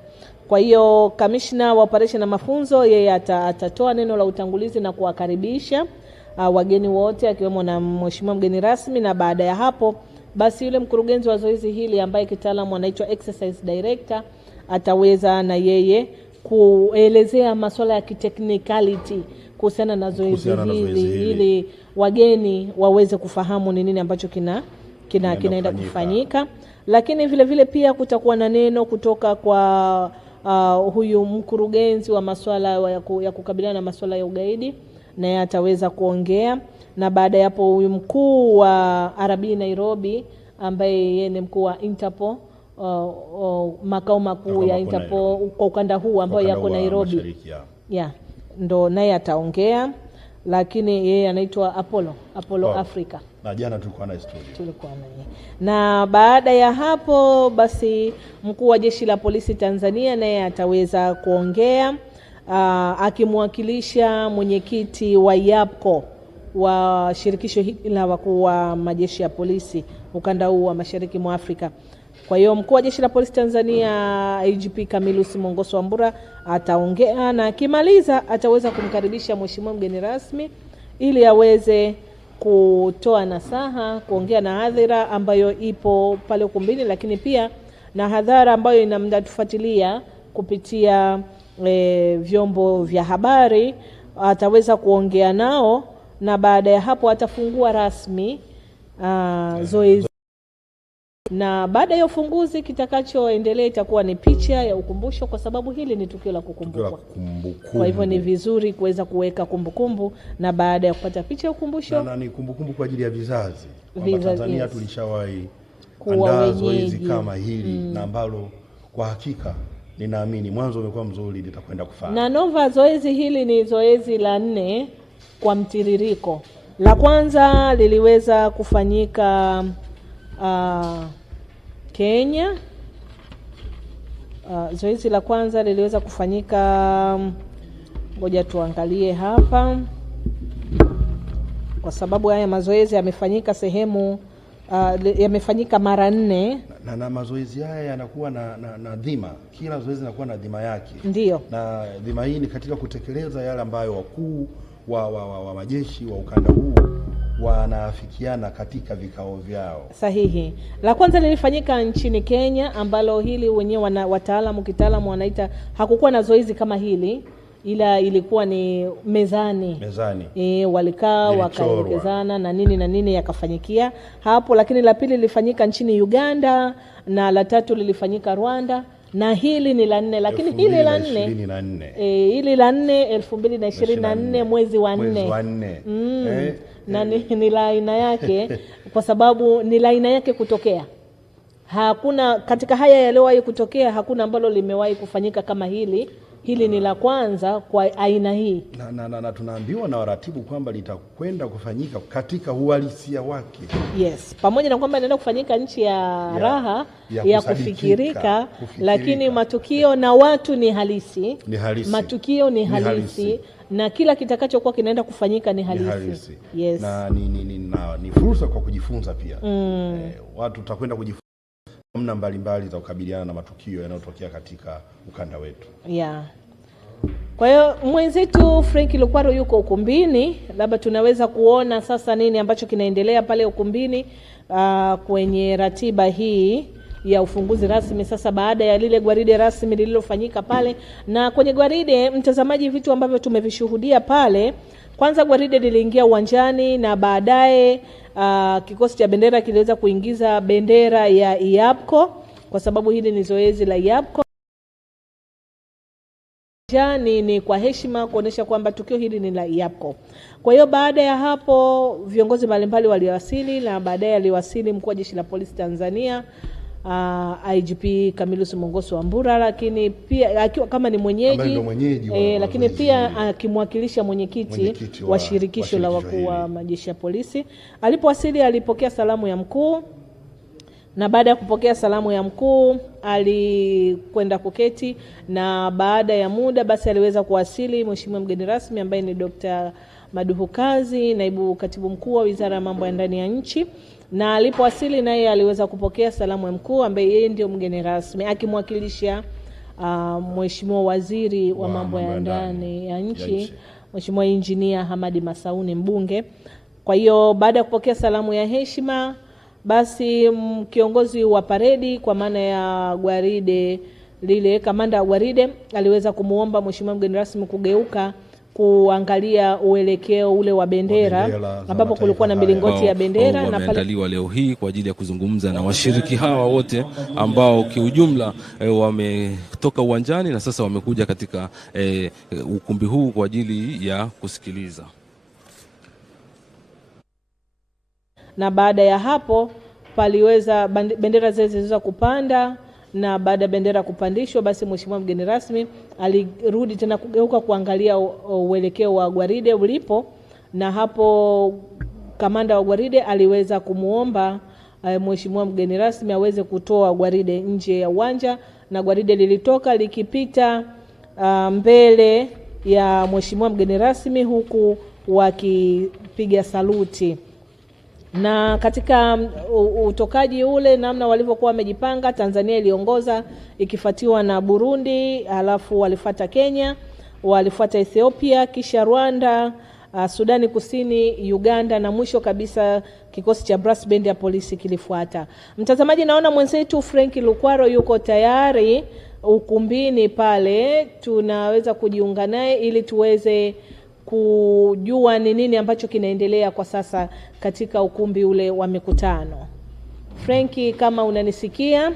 Kwa hiyo kamishna wa operation na mafunzo yeye atatoa neno la utangulizi na kuwakaribisha wageni wote akiwemo na mheshimiwa mgeni rasmi, na baada ya hapo basi yule mkurugenzi wa zoezi hili ambaye kitaalamu anaitwa exercise director ataweza na yeye kuelezea masuala ya kitechnicality kuhusiana na zoezi hili ili wageni waweze kufahamu ni nini ambacho kinaenda kufanyika. Lakini vile vile pia kutakuwa na neno kutoka kwa huyu mkurugenzi wa masuala ya kukabiliana na masuala ya ugaidi, naye ataweza kuongea. Na baada ya hapo huyu mkuu wa RB Nairobi ambaye yeye ni mkuu wa Interpol, makao makuu ya Interpol kwa ukanda huu ambao yako Nairobi. Ndo naye ataongea, lakini yeye anaitwa Apollo Afrika. Na jana tulikuwa na story. Na baada ya hapo basi mkuu wa jeshi la polisi Tanzania naye ataweza kuongea akimwakilisha mwenyekiti wa YAPCO wa shirikisho hili la wakuu wa majeshi ya polisi ukanda huu wa Mashariki mwa Afrika. Kwa hiyo mkuu wa jeshi la polisi Tanzania IGP Camillus Mongoso Wambura ataongea, na akimaliza ataweza kumkaribisha mheshimiwa mgeni rasmi ili aweze kutoa nasaha, kuongea na hadhira ambayo ipo pale ukumbini, lakini pia na hadhara ambayo inamtufuatilia kupitia vyombo vya habari ataweza kuongea nao, na baada ya hapo atafungua rasmi zoezi. Na baada ya ufunguzi kitakachoendelea itakuwa ni picha ya ukumbusho, kwa sababu hili ni tukio la kukumbukwa. Kwa hivyo ni vizuri kuweza kuweka kumbukumbu, na baada ya kupata picha ya ukumbusho na ni kumbukumbu kwa ajili ya vizazi. Tanzania tulishawahi kuandaa zoezi kama hili na ambalo kwa hakika ninaamini mwanzo umekuwa mzuri, litakwenda kufanya. Na nova zoezi hili ni zoezi la 4 kwa mtiririko. La kwanza liliweza kufanyika Kenya. Zoezi la kwanza liliweza kufanyika, ngoja tuangalie hapa, kwa sababu haya mazoezi yamefanyika sehemu yamefanyika mara 4 na mazoezi haya yanakuwa na dhima. Kila zoezi linakuwa na dhima yake. Ndio. Na dhima hii ni katika kutekeleza yale ambayo wakuu wa majeshi wa ukanda huu wanaafikiana katika vikao vyao. Sahihi. La kwanza lilifanyika nchini Kenya, ambalo hili wenyewe kitaalamu wanaita, hakukuwa na zoezi kama hili, ila ilikuwa ni mezani. Walikaa wakaelekezana na nini yakafanyikia hapo. Lakini la pili lilifanyika nchini Uganda, na la tatu lilifanyika Rwanda, na hili ni la 4, lakini hili la 4 hili la 4 2024 mwezi wa 4 na ni la aina yake kwa sababu ni la aina yake kutokea. Hakuna katika haya yaliyowahi kutokea, hakuna ambalo limewahi kufanyika kama hili. Hili ni la kwanza kwa aina hii. Na tunaambiwa na waratibu kwamba litakwenda kufanyika katika uhalisia wake. Yes, pamoja na kwamba inaenda kufanyika nchi ya raha ya kufikirika, lakini matukio na watu ni halisi. Matukio ni halisi. Na kila kitakachokuwa kinaenda kufanyika ni halisi. Yes. Na ni fursa kwa kujifunza pia. Watu tutakwenda kujifunza namna mbalimbali za kukabiliana na matukio yanayotokea katika ukanda wetu. Kwa hiyo mwenzetu Frank Lukwaro yuko ukumbini, labda tunaweza kuona sasa nini ambacho kinaendelea pale ukumbini kwenye ratiba hii ya ufunguzi rasmi sasa baada ya lile gwaride rasmi lililofanyika pale. Na kwenye gwaride, mtazamaji, vitu ambavyo tumevishuhudia pale, kwanza gwaride liliingia uwanjani na baadaye kikosi cha bendera kiliweza kuingiza bendera ya IAPCO kwa sababu hili ni zoezi la IAPCO. Ni kwa heshima kuonesha kwamba tukio hili ni la IAPCO. Kwa hiyo baada ya hapo viongozi mbalimbali waliwasili na baadaye aliwasili mkuu wa Jeshi la Polisi Tanzania IGP Camillus Mongoso Wambura, lakini pia akiwa kama ni mwenyeji lakini pia akimwakilisha mwenyekiti wa shirikisho la wakuu wa majeshi ya polisi. Alipowasili alipokea salamu ya mkuu, na baada ya kupokea salamu ya mkuu alikwenda kuketi, na baada ya muda basi aliweza kuwasili mheshimiwa mgeni rasmi ambaye ni Dr. Maduhu Kazi, naibu katibu mkuu wa Wizara ya Mambo ya Ndani ya Nchi. Na alipowasili naye aliweza kupokea salamu ya mkuu ambaye yeye ndio mgeni rasmi akimwakilisha mheshimiwa waziri wa mambo ya ndani ya nchi, mheshimiwa Engineer Hamadi Masauni mbunge. Kwa hiyo baada ya kupokea salamu ya heshima, basi kiongozi wa paredi kwa maana ya gwaride lile, kamanda wa gwaride aliweza kumuomba mheshimiwa mgeni rasmi kugeuka kuangalia uelekeo ule wa bendera ambapo kulikuwa na milingoti ya bendera na wameandaliwa leo hii kwa ajili ya kuzungumza na washiriki hawa wote ambao kiujumla wametoka uwanjani na sasa wamekuja katika ukumbi huu kwa ajili ya kusikiliza. Na baada ya hapo paliweza bendera ziliweza kupanda, na baada ya bendera kupandishwa basi mheshimiwa mgeni rasmi alirudi tena kugeuka kuangalia uelekeo wa gwaride ulipo, na hapo kamanda wa gwaride aliweza kumuomba mheshimiwa mgeni rasmi aweze kutoa gwaride nje ya uwanja, na gwaride lilitoka likipita mbele ya mheshimiwa mgeni rasmi huku wakipiga saluti. Na katika utokaji ule namna walivyokuwa wamejipanga, Tanzania iliongoza ikifuatiwa na Burundi, halafu walifuata Kenya, walifuata Ethiopia, kisha Rwanda, Sudani Kusini, Uganda, na mwisho kabisa kikosi cha brass band ya polisi kilifuata. Mtazamaji, naona mwenzetu Frank Lukwaro yuko tayari ukumbini pale, tunaweza kujiunga naye ili tuweze kujua ni nini ambacho kinaendelea kwa sasa katika ukumbi ule wa mikutano. Franki, kama unanisikia?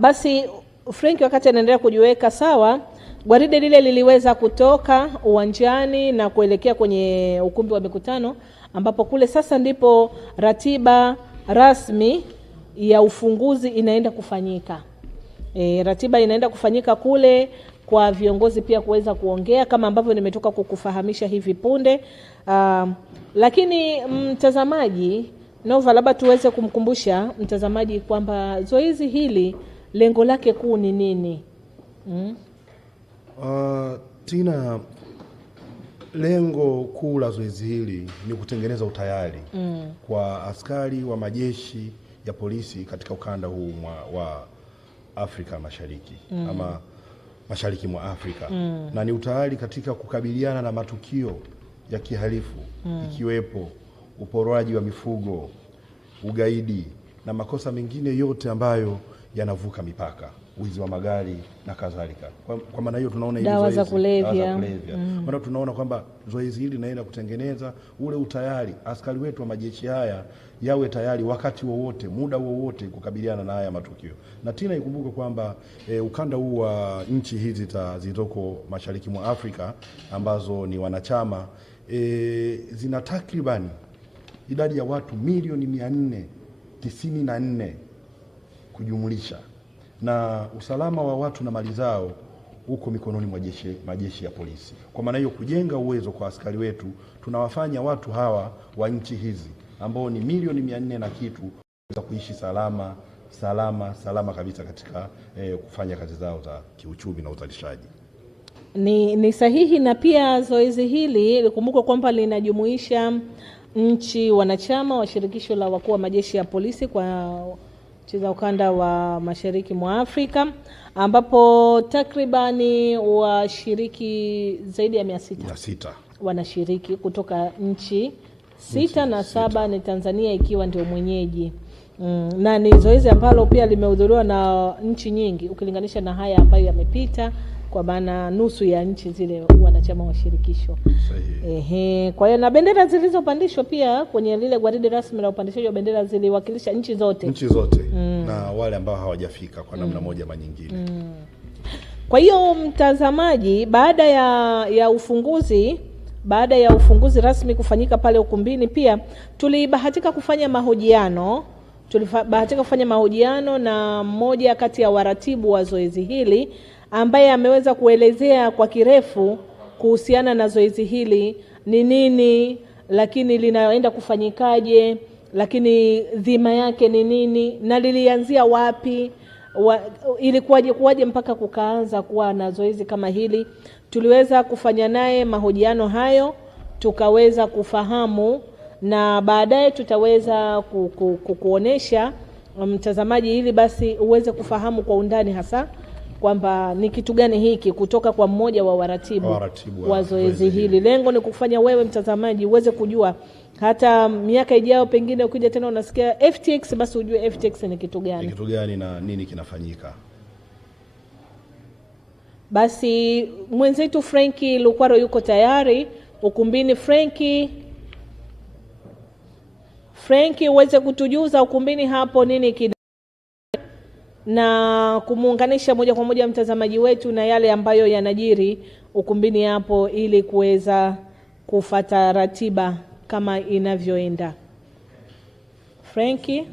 Basi Franki, wakati anaendelea kujiweka sawa, gwaride lile liliweza kutoka uwanjani na kuelekea kwenye ukumbi wa mikutano ambapo kule sasa ndipo ratiba rasmi ya ufunguzi inaenda kufanyika. Ratiba inaenda kufanyika kule kwa viongozi pia kuweza kuongea kama ambavyo nimetoka kukufahamisha hivi punde. Lakini mtazamaji, Nova, labda tuweze kumkumbusha mtazamaji kwamba zoezi hili lengo lake kuu ni nini? Tina, lengo kuu la zoezi hili ni kutengeneza utayari kwa askari wa majeshi ya polisi katika ukanda huu wa Afrika Mashariki ama Mashariki mwa Afrika. Na ni utayari katika kukabiliana na matukio ya kihalifu ikiwepo uporaji wa mifugo, ugaidi na makosa mengine yote ambayo yanavuka mipaka. wizi wa magari na kadhalika. Kwa maana hiyo tunaona hivi dawa za kulevya. Maana tunaona kwamba zoezi hili linaenda kutengeneza ule utayari askari wetu wa majeshi haya yawe tayari wakati wowote, muda wowote kukabiliana na haya matukio. Na tena ikumbuke kwamba ukanda huu wa nchi hizi zilizoko mashariki mwa Afrika ambazo ni wanachama zina takribani idadi ya watu milioni 494 kujumlisha, na usalama wa watu na mali zao uko mikononi mwa majeshi ya polisi. Kwa maana hiyo kujenga uwezo kwa askari wetu, tunawafanya watu hawa wa nchi hizi ambao ni milioni 400 na kitu za kuishi salama kabisa katika kufanya kazi zao za kiuchumi na uzalishaji. Ni sahihi. Na pia zoezi hili likumbuke kwamba linajumuisha nchi wanachama wa shirikisho la wakuu wa majeshi ya polisi kwa nchi za ukanda wa Mashariki mwa Afrika, ambapo takribani washiriki zaidi ya 600 wanashiriki kutoka nchi 6 na 7 ni Tanzania ikiwa ndio mwenyeji. Na ni zoezi ambalo pia limehudhuriwa na nchi nyingi ukilinganisha na haya ambayo yamepita, kwa maana nusu ya nchi zile wanachama wa shirikisho. Sahihi. Kwa hiyo na bendera zilizopandishwa pia kwenye lile gwaride rasmi la upandishaji wa bendera ziliwakilisha nchi zote. Na wale ambao hawajafika kwa namna moja ama nyingine. Kwa hiyo mtazamaji, baada ya ufunguzi rasmi kufanyika pale ukumbini, pia tulibahatika kufanya mahojiano na mmoja kati ya waratibu wa zoezi hili ambaye ameweza kuelezea kwa kirefu kuhusiana na zoezi hili ni nini, lakini linaenda kufanyikaje, lakini dhima yake ni nini, na lilianzia wapi, ilikuwaje mpaka kukaanza kuwa na zoezi kama hili. Tuliweza kufanya naye mahojiano hayo, tukaweza kufahamu, na baadaye tutaweza kukuonesha mtazamaji ili basi uweze kufahamu kwa undani hasa kwamba ni kitu gani hiki kutoka kwa mmoja wa waratibu wa zoezi hili. Lengo ni kufanya wewe mtazamaji uweze kujua, hata miaka ijayo pengine ukija tena unasikia FTX, basi ujue FTX ni kitu gani. Ni kitu gani na nini kinafanyika. Basi mwenzetu Franki Lukwaro yuko tayari ukumbini. Franki, uweze kutujuza ukumbini hapo nini na kumuunganisha moja kwa moja mtazamaji wetu na yale ambayo yanajiri ukumbini hapo, ili kuweza kufuata ratiba kama inavyoenda. Franki.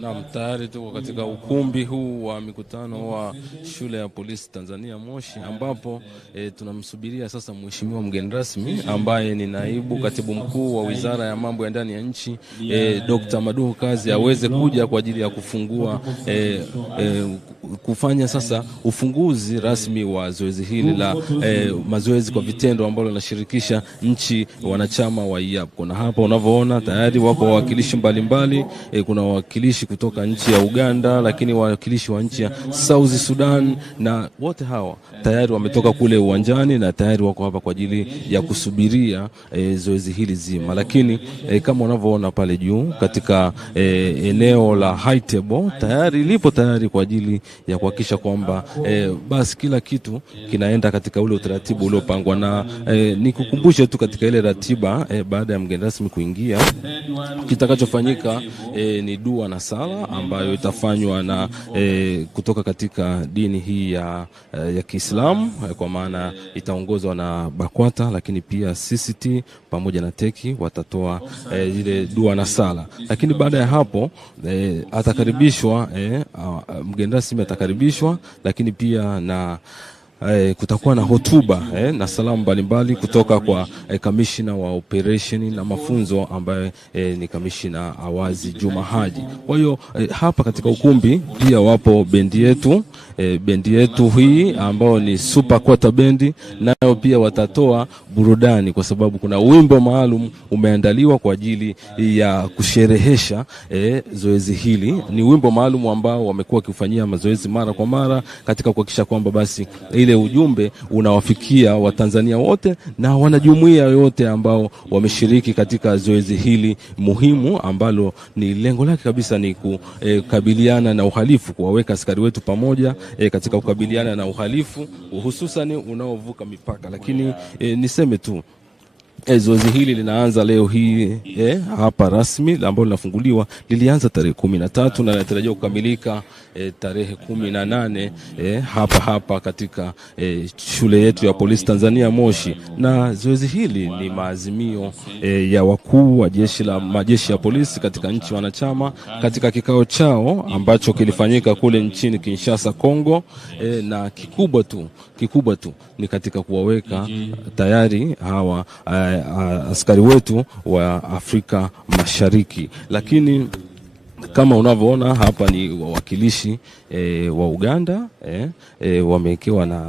Naam, tayari tuko katika ukumbi huu wa mikutano wa shule ya polisi Tanzania Moshi, ambapo tunamsubiria sasa mheshimiwa mgeni rasmi ambaye ni naibu katibu mkuu wa Wizara ya Mambo ya Ndani ya Nchi, Dr. 𝙏𝙝𝙖𝙣𝙠 kazi aweze kuja kwa ajili ya kufanya sasa ufunguzi rasmi wa zoezi hili la mazoezi kwa vitendo ambalo linashirikisha nchi wanachama wa IAPCO. Na hapa unavyoona tayari wapo wawakilishi mbalimbali, kuna wawakilishi kutoka nchi ya Uganda, lakini wawakilishi wa nchi ya South Sudan, na wote hawa tayari wametoka kule uwanjani na tayari wako hapa kwa ajili ya kusubiria zoezi hili zima. Lakini kama unavyoona pale juu katika eneo la high table tayari lipo tayari kwa ajili ya kuhakikisha kwamba basi kila kitu kinaenda katika ule utaratibu uliopangwa. Na nikukumbushe tu katika ile ratiba, baada ya mgeni rasmi kuingia, kitakachofanyika ni dua na sala ambayo itafanywa na kutoka katika dini hii ya Kiislamu, kwa maana itaongozwa na BAKWATA, lakini pia CCT pamoja na teki watatoa ile dua na sala. Lakini baada ya hapo atakaribishwa mgeni rasmi atakaribishwa, lakini pia na kutakuwa na hotuba na salamu mbalimbali kutoka kwa kamishina wa operation na mafunzo ambaye ni kamishina Awazi Juma Haji. Kwa hiyo hapa katika ukumbi pia wapo bendi yetu hii ambao ni super quarter bendi, nayo pia watatoa burudani kwa sababu kuna wimbo maalum umeandaliwa kwa ajili ya kusherehesha zoezi hili. Ni wimbo maalum ambao wamekuwa wakifanyia mazoezi mara kwa mara katika kuhakikisha kwamba basi ile ujumbe unawafikia Watanzania wote na wanajumuiya yote ambao wameshiriki katika zoezi hili muhimu ambalo ni lengo lake kabisa ni kukabiliana na uhalifu, kuwaweka askari wetu pamoja katika kukabiliana na uhalifu hususan unaovuka mipaka. Lakini niseme tu zoezi hili linaanza leo hii hapa rasmi ambalo linafunguliwa, lilianza tarehe 13 na linatarajiwa kukamilika tarehe 18 hapa katika shule yetu ya polisi Tanzania Moshi. Na zoezi hili ni maazimio ya wakuu wa majeshi ya polisi katika nchi wanachama katika kikao chao ambacho kilifanyika kule nchini Kinshasa, Kongo, na kikubwa tu ni katika kuwaweka tayari hawa askari wetu wa Afrika Mashariki. Lakini kama unavyoona hapa ni wawakilishi wa Uganda, wamewekewa na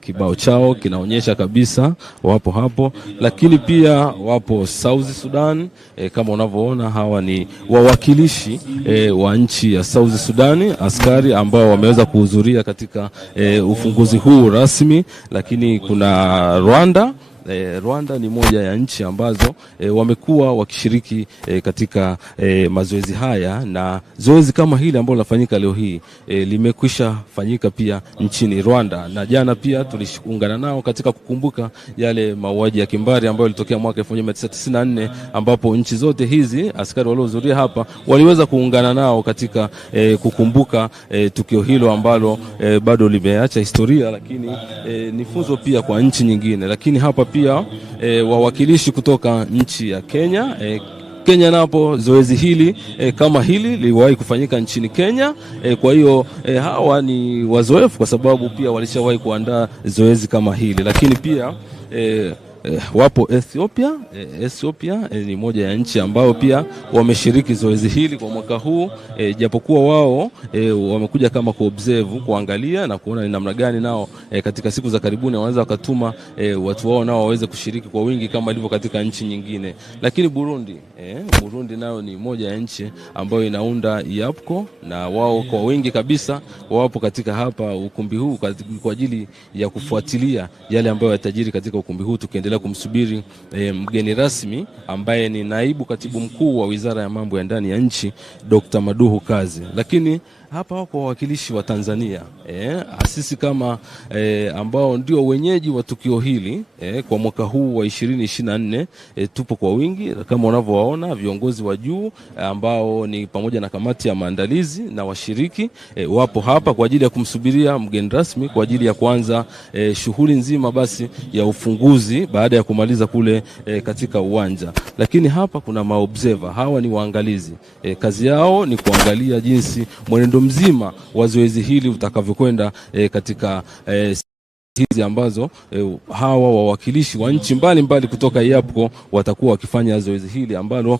kibao chao kinaonyesha kabisa wapo hapo. Lakini pia wapo South Sudan, kama unavyoona hawa ni wawakilishi wa nchi ya South Sudan, askari ambao wameweza kuhudhuria katika ufunguzi huu rasmi. Lakini kuna Rwanda ni moja ya nchi ambazo wamekuwa wakishiriki katika mazoezi haya, na zoezi kama hili ambalo linafanyika leo hii limekwisha fanyika pia nchini Rwanda, na jana pia tuliungana nao katika kukumbuka yale mauaji ya kimbari ambayo yalitokea mwaka 1994 ambapo nchi zote hizi askari waliohudhuria hapa waliweza kuungana nao katika kukumbuka tukio hilo ambalo bado limeacha historia, lakini ni funzo pia kwa nchi nyingine. Lakini hapa pia wawakilishi kutoka nchi ya Kenya. Kenya napo zoezi hili kama hili liliwahi kufanyika nchini Kenya. Kwa hiyo hawa ni wazoefu kwa sababu pia walishawahi kuandaa zoezi kama hili. Lakini pia wapo Ethiopia ni moja ya nchi ambao pia wameshiriki zoezi hili kwa mwaka huu, japokuwa wao wamekuja kama kuobserve, kuangalia na kuona ni namna gani nao katika siku za karibuni wanaweza wakatuma watu wao nao waweze kushiriki kwa wingi kama ilivyo katika nchi nyingine. Lakini Burundi nayo ni moja ya nchi ambayo inaunda IAPCO, na wao kwa wingi kabisa wapo katika hapa ukumbi huu kwa ajili ya kufuatilia yale ambayo yatajiri katika ukumbi huu, tukiendelea kumsubiri mgeni rasmi ambaye ni naibu katibu mkuu wa Wizara ya Mambo ya Ndani ya nchi, Dr. Maduhu Kazi. Lakini hapa wako wawakilishi wa Tanzania, sisi kama ambao ndio wenyeji wa tukio hili kwa mwaka huu wa 2024 tupo kwa wingi kama unavyowaona viongozi wa juu ambao ni pamoja na kamati ya maandalizi na washiriki wapo hapa kwa ajili ya kumsubiria mgeni rasmi kwa ajili ya kuanza shughuli nzima basi ya ufunguzi baada ya kumaliza kule katika uwanja. Lakini hapa kuna maobserver, hawa ni waangalizi, kazi yao ni kuangalia jinsi mwenendo mzima wa zoezi hili utakavyokwenda katika hizi ambazo hawa wawakilishi wa nchi mbalimbali kutoka IAPCO watakuwa wakifanya zoezi hili ambalo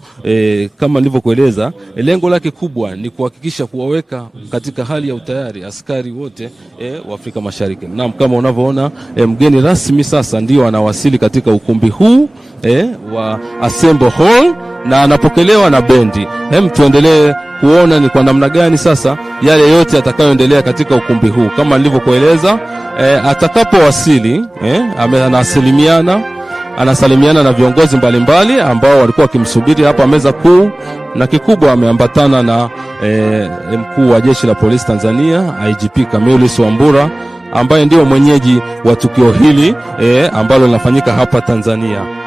kama nilivyokueleza lengo lake kubwa ni kuhakikisha kuwaweka katika hali ya utayari askari wote wa Afrika Mashariki. Naam, kama unavyoona mgeni rasmi sasa ndio anawasili katika ukumbi huu wa Assembly Hall na anapokelewa na bendi. Tuendelee kuona ni kwa namna gani sasa yale yote yatakayoendelea katika ukumbi huu. Kama nilivyokueleza atakapowasili anasalimiana na viongozi mbalimbali ambao walikuwa wakimsubiri hapa meza kuu, na kikubwa ameambatana na mkuu wa jeshi la polisi Tanzania IGP Camillus Wambura ambaye ndio mwenyeji wa tukio hili ambalo linafanyika hapa Tanzania.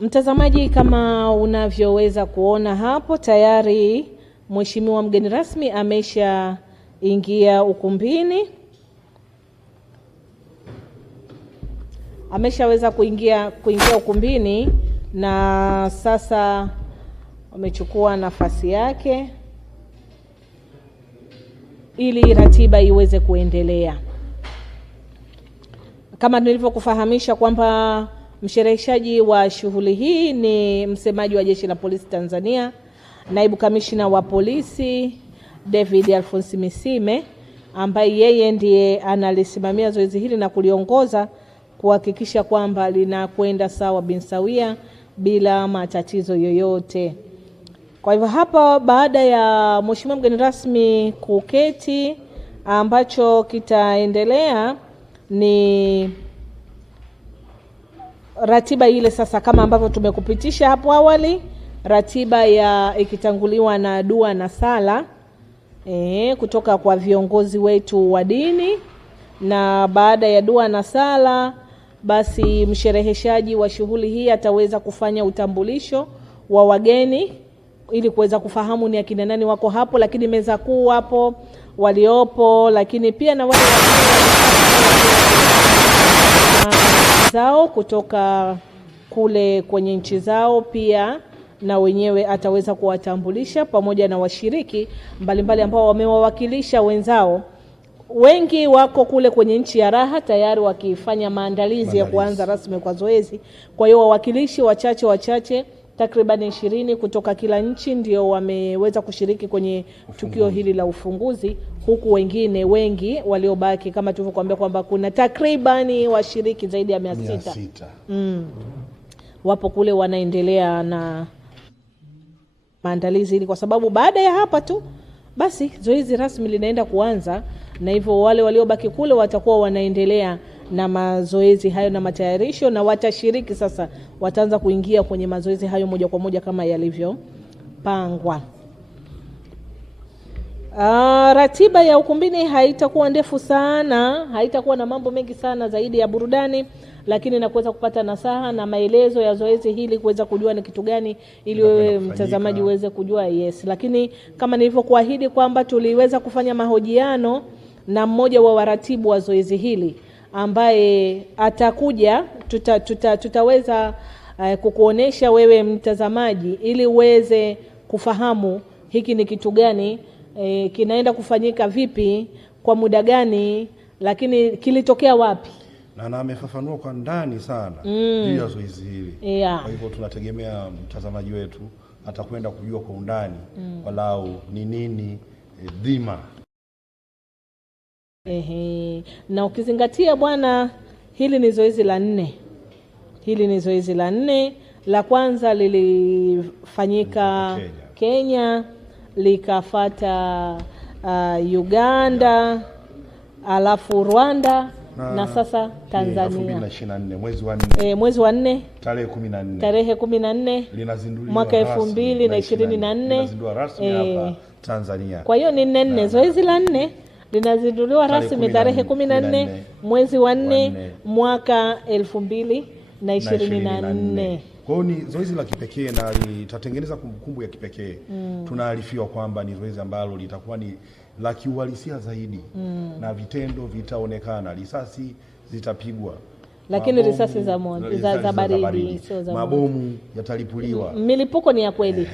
Mtazamaji, kama unavyoweza kuona hapo tayari mheshimiwa mgeni rasmi amesha ingia ukumbini. Ameshaweza kuingia ukumbini na sasa amechukua nafasi yake ili ratiba iweze kuendelea. Kama nilivyokufahamisha kwamba mshereheshaji wa shughuli hii ni msemaji wa Jeshi la Polisi Tanzania, naibu kamishna wa polisi David Alphonse Misime, ambaye yeye ndiye analisimamia zoezi hili na kuliongoza kuhakikisha kwamba linakwenda sawa bin sawia bila matatizo yoyote. Kwa hivyo hapa baada ya mheshimiwa mgeni rasmi kuketi, ambacho kitaendelea ni ratiba ile sasa kama ambavyo tumekupitisha hapo awali, ratiba ya ikitanguliwa na dua na sala kutoka kwa viongozi wetu wa dini, na baada ya dua na sala basi mshereheshaji wa shughuli hii ataweza kufanya utambulisho wa wageni ili kuweza kufahamu ni akina nani wako hapo, lakini meza kuu hapo waliopo, lakini pia na wale zao kutoka kule kwenye nchi zao pia na wenyewe ataweza kuwatambulisha, pamoja na washiriki mbalimbali ambao wamewawakilisha wenzao. Wengi wako kule kwenye nchi ya raha tayari wakifanya maandalizi ya kuanza rasmi kwa zoezi. Kwa hiyo wawakilishi wachache takriban 20 kutoka kila nchi ndio wameweza kushiriki kwenye tukio hili la ufunguzi, huku wengine wengi waliobaki kama tulivyokuambia kwamba kuna takribani washiriki zaidi ya 600 wapo kule wanaendelea na maandalizi, ili kwa sababu baada ya hapa tu basi zoezi rasmi linaenda kuanza, na hivyo wale waliobaki kule watakuwa wanaendelea na mazoezi hayo na matayarisho, na watashiriki sasa, wataanza kuingia kwenye mazoezi hayo moja kwa moja kama yalivyopangwa. Ratiba ya ukumbini haitakuwa ndefu sana, haitakuwa na mambo mengi sana zaidi ya burudani, lakini na kuweza kupata nasaha na maelezo ya zoezi hili, kuweza kujua ni kitu gani ili wewe mtazamaji uweze kujua. Yes, lakini kama nilivyokuahidi kwamba tuliweza kufanya mahojiano na mmoja wa waratibu wa zoezi hili ambaye atakuja, tutaweza kukuonesha wewe mtazamaji ili uweze kufahamu hiki ni kitu gani, kinaenda kufanyika vipi, kwa muda gani, lakini kilitokea wapi. Na amefafanua kwa ndani sana juu ya zoezi hili. Kwa hivyo tunategemea mtazamaji wetu atakwenda kujua kwa undani walau ni nini dhima. Na ukizingatia bwana, hili ni zoezi la 4. Hili ni zoezi la 4. La kwanza lilifanyika Kenya, likafata Uganda, alafu Rwanda na sasa Tanzania. 2024 mwezi wa 4 tarehe 14 linazinduliwa mwaka 2024 linazinduliwa rasmi hapa Tanzania. Kwa hiyo ni 4, zoezi la 4 linazinduliwa rasmi tarehe 14 mwezi wa 4 mwaka 2024. Kwa hiyo ni zoezi la kipekee na litatengeneza kumbukumbu ya kipekee. Tunaarifiwa kwamba ni zoezi ambalo litakuwa ni la kiuhalisia zaidi, na vitendo vitaonekana, risasi zitapigwa, lakini risasi za baridi, sio za mabomu yatalipuliwa. Milipuko ni ya kweli.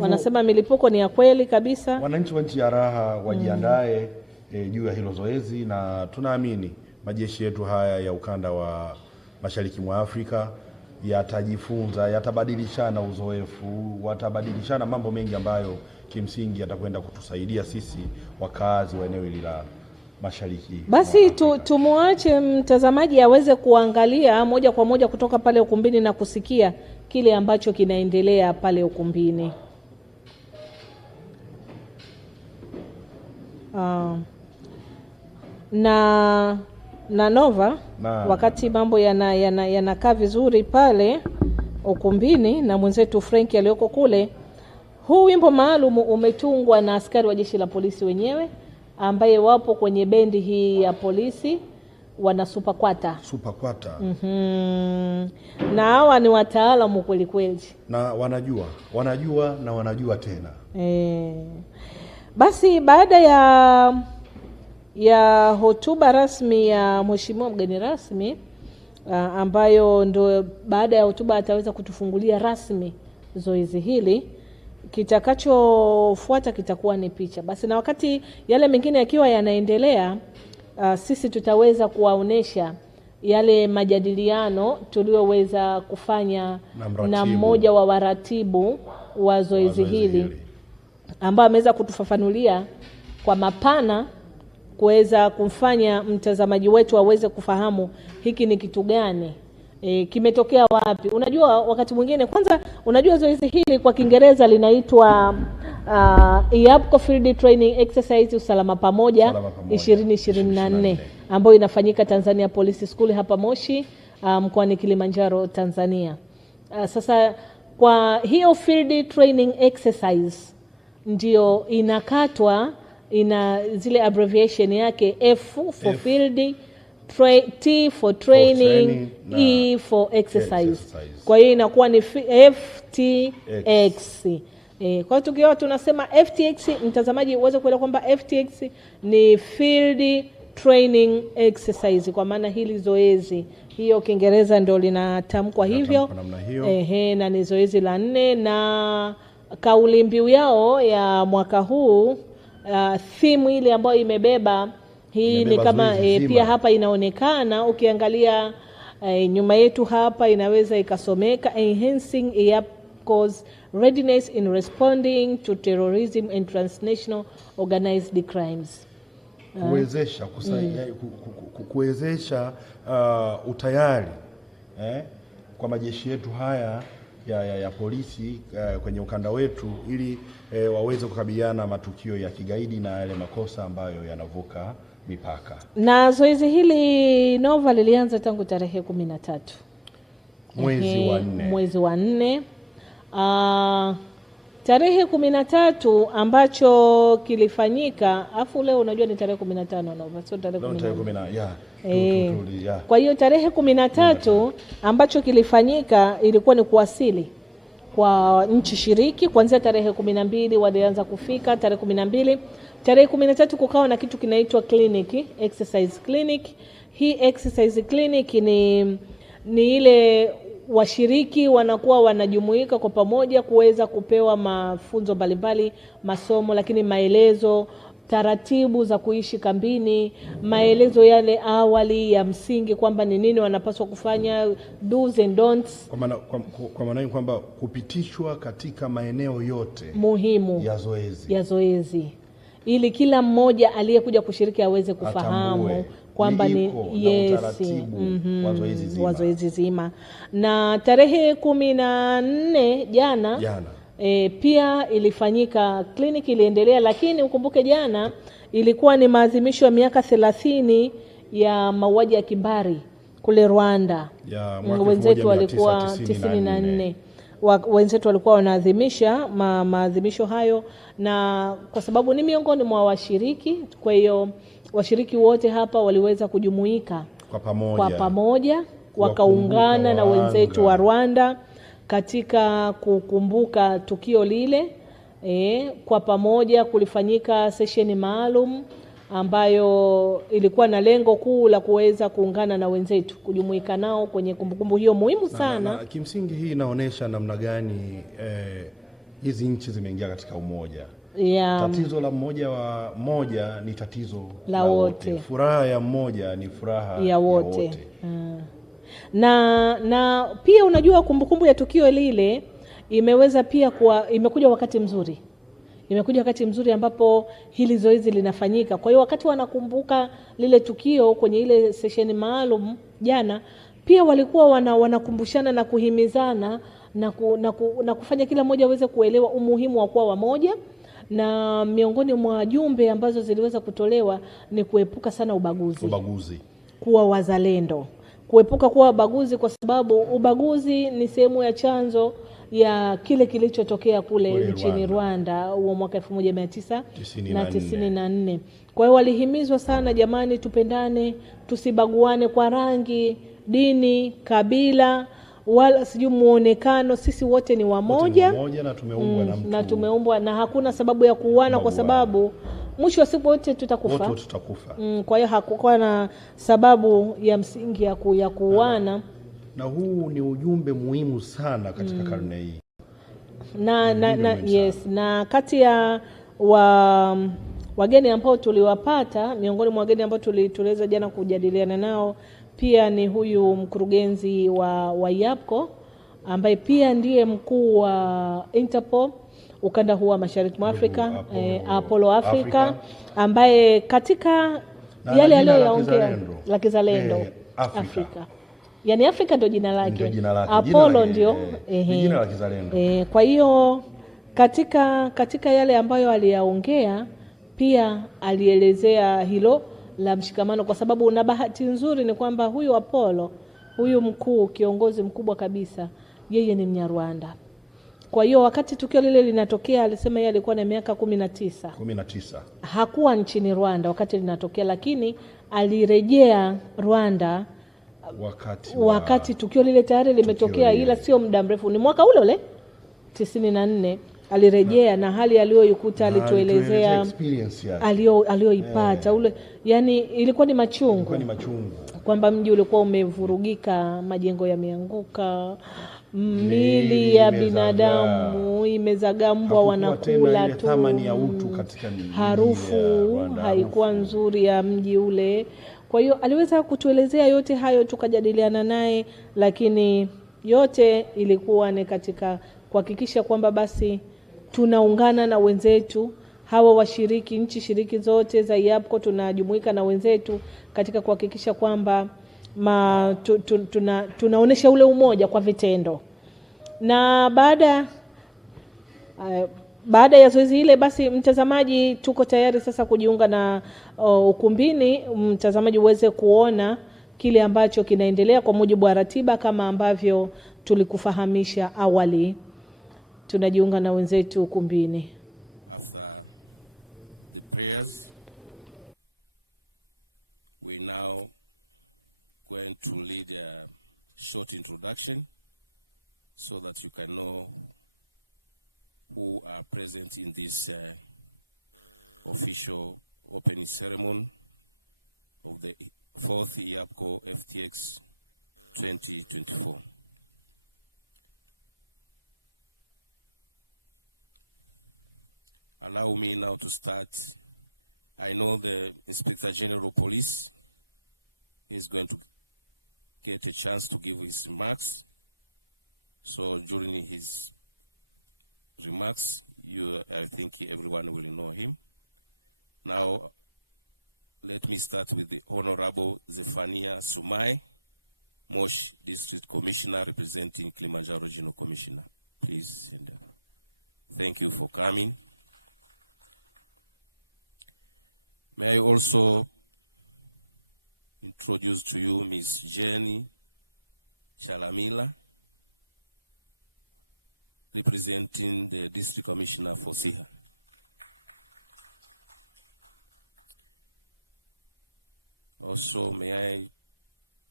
Wanasema milipuko ni ya kweli kabisa. Wananchi wa nchi ya raha wajiandae juu ya hilo zoezi, na tunaamini majeshi yetu haya ya ukanda wa Mashariki mwa Afrika yatajifunza, yatabadilishana uzoefu, watabadilishana mambo mengi ambayo kimsingi yatakwenda kutusaidia sisi wakazi wa eneo hili la Mashariki. Basi tumuache mtazamaji aweze kuangalia moja kwa moja kutoka pale ukumbini na kusikia kile ambacho kinaendelea pale ukumbini. Na Nova wakati mambo yanakaa vizuri pale ukumbini na mwenzetu Frank aliyoko kule, huu wimbo maalum umetungwa na askari wa jeshi la polisi wenyewe ambaye wapo kwenye bendi hii ya polisi, wana super kwata. Na hawa ni wataalamu kweli kweli, na wanajua tena. Basi baada ya hotuba rasmi ya mheshimiwa mgeni rasmi, ambayo ndo baada ya hotuba ataweza kutufungulia rasmi zoezi hili, kitakachofuata kitakuwa ni picha. Basi na wakati yale mengine yakiwa yanaendelea, sisi tutaweza kuwaonesha yale majadiliano tulioweza kufanya na mmoja wa waratibu wa zoezi hili, ambaye ameweza kutufafanulia kwa mapana kuweza kumfanya mtazamaji wetu aweze kufahamu hiki ni kitu gani, kimetokea wapi. Unajua wakati mwingine, kwanza unajua zoezi hili kwa Kiingereza linaitwa IAPCO Field Training Exercise usalama pamoja 2024 ambayo inafanyika Tanzania Polisi School hapa Moshi, mkoani Kilimanjaro, Tanzania. Sasa kwa hiyo Field Training Exercise ndio inakatwa, ina zile abbreviation yake, F for field, T for training, E for exercise. Kwa hiyo inakuwa ni FTX. Kwa hiyo tukiwa tunasema FTX, mtazamaji uweze kuelewa kwamba FTX ni Field Training Exercise, kwa maana hili zoezi, hiyo Kiingereza ndio linatamkwa hivyo. Na ni zoezi la 4, na kauli mbiu yao ya mwaka huu, theme ile ambayo imebeba hii ni kama pia hapa inaonekana ukiangalia nyuma yetu hapa, inaweza ikasomeka enhancing IAPCO's readiness in responding to terrorism and transnational organized crimes. Kuwezesha utayari kwa majeshi yetu haya ya polisi kwenye ukanda wetu, ili waweze kukabiliana matukio ya kigaidi na yale makosa ambayo yanavuka mipaka. Na zoezi hili Nova lilianza tangu tarehe 13 mwezi wa 4. Tarehe 13 ambacho kilifanyika, afu leo unajua ni tarehe 15 Nova, sio tarehe 10. Kwa hiyo tarehe 13 ambacho kilifanyika ilikuwa ni kuwasili kwa nchi shiriki. Kuanzia tarehe 12 walianza kufika, tarehe 12. Tarehe 13 kukawa na kitu kinaitwa clinic, exercise clinic. Hii exercise clinic ni ile washiriki wanakuwa wanajumuika kwa pamoja kuweza kupewa mafunzo mbalimbali, masomo, lakini maelezo, taratibu za kuishi kambini, maelezo yale awali ya msingi kwamba ni nini wanapaswa kufanya, do's and don'ts. Kwa maana kwamba kupitishwa katika maeneo yote muhimu ya zoezi, ili kila mmoja aliyekuja kushiriki aweze kufahamu kwamba ni wa zoezi zima. Na tarehe 14 jana pia ilifanyika kliniki, iliendelea, lakini ukumbuke jana ilikuwa ni maadhimisho ya miaka 30 ya mauaji ya kimbari kule Rwanda. Wenzetu walikuwa 94. Wenzetu walikuwa wanaadhimisha maadhimisho hayo, na kwa sababu ni miongoni mwa washiriki, kwa hiyo washiriki wote hapa waliweza kujumuika kwa pamoja wakaungana na wenzetu wa Rwanda katika kukumbuka tukio lile. Kwa pamoja kulifanyika session maalum ambayo ilikuwa na lengo kuu la kuweza kuungana na wenzetu, kujumuika nao kwenye kumbukumbu hiyo muhimu sana. Na kimsingi hii inaonesha namna gani hizi nchi zimeingia katika umoja. Tatizo la mmoja ni tatizo la wote. Furaha ya mmoja ni furaha ya wote. Na pia unajua kumbukumbu ya tukio lile imeweza pia imekuja wakati mzuri. Imekuja wakati mzuri ambapo hili zoezi linafanyika. Kwa hiyo wakati wanakumbuka lile tukio kwenye ile session maalum jana, pia walikuwa wanakumbushana na kuhimizana na kufanya kila mmoja aweze kuelewa umuhimu wa kuwa wamoja. Na miongoni mwa jumbe ambazo ziliweza kutolewa ni kuepuka sana ubaguzi. Kuwa wazalendo. Kuepuka kuwa ubaguzi, kwa sababu ubaguzi ni sehemu ya chanzo ya kile kilichotokea kule nchini Rwanda wa mwaka 1994. Kwa hiyo walihimizwa sana, jamani, tupendane, tusibaguane kwa rangi, dini, kabila, wala sijui muonekano. Sisi wote ni wamoja na tumeumbwa na hakuna sababu ya kuuana, kwa sababu mwisho wa siku wote tutakufa. Kwa hiyo hakukuwa na sababu ya msingi ya kuuana. Na huu ni ujumbe muhimu sana katika karne hii. Na kati ya wageni ambao tuliwapata, miongoni mwa wageni ambao tuliweza jana kujadiliana nao, pia ni huyu mkurugenzi wa IAPCO ambaye pia ndiye mkuu wa Interpol. ukanda huu wa Mashariki mwa Afrika, Apollo Afrika, ambaye katika yale aliyoyaongea la kizalendo Afrika. Yani Afrika ndio jina lake. Apollo ndio jina la kizalendo. Kwa hiyo katika yale ambayo aliyaongea pia alielezea hilo la mshikamano, kwa sababu na bahati nzuri ni kwamba huyu Apollo, huyu kiongozi mkubwa kabisa, yeye ni Mnyarwanda. Kwa hiyo wakati tukio lile linatokea alisema yeye alikuwa na miaka 19. Hakuwa nchini Rwanda wakati linatokea, lakini alirejea Rwanda wakati tukio lile tayari limetokea, ila sio muda mrefu, ni mwaka ule ule 94 alirejea na hali aliyoikuta alituelezea aliyoipata ule, yani ilikuwa ni machungu. Kwamba mji ulikuwa umevurugika, majengo yameanguka, mili ya binadamu imezagambwa, wanakula tu, thamani ya utu katika harufu haikuwa nzuri ya mji ule. Kwa hiyo aliweza kutuelezea yote hayo, tukajadiliana naye, lakini yote ilikuwa ni katika kuhakikisha kwamba basi tunaungana na wenzetu hawa nchi shiriki zote za IAPCO, tunajumuika na wenzetu katika kuhakikisha kwamba tunaonesha ule umoja kwa vitendo. Na baada ya zoezi ile, basi mtazamaji, tuko tayari sasa kujiunga na ukumbini, mtazamaji uweze kuona kile ambacho kinaendelea kwa mujibu wa ratiba kama ambavyo tulikufahamisha awali. Tunajiunga na wenzetu ukumbini. After the prayers, we now going to lead a short introduction so that you can know who are present in this official opening ceremony of the 4th IAPCO FTX 2024. Allow me now to start. I know the Inspector General of Police is going to get a chance to give his remarks. So during his remarks, I think everyone will know him. Now, let me start with the Honorable Zephania Sumai, Moshi District Commissioner representing Kilimanjaro Regional Commissioner. Please stand up. Thank you for coming. May I also introduce to you Ms. Jenny Chalamila, representing the District Commissioner for Siha. Also, may I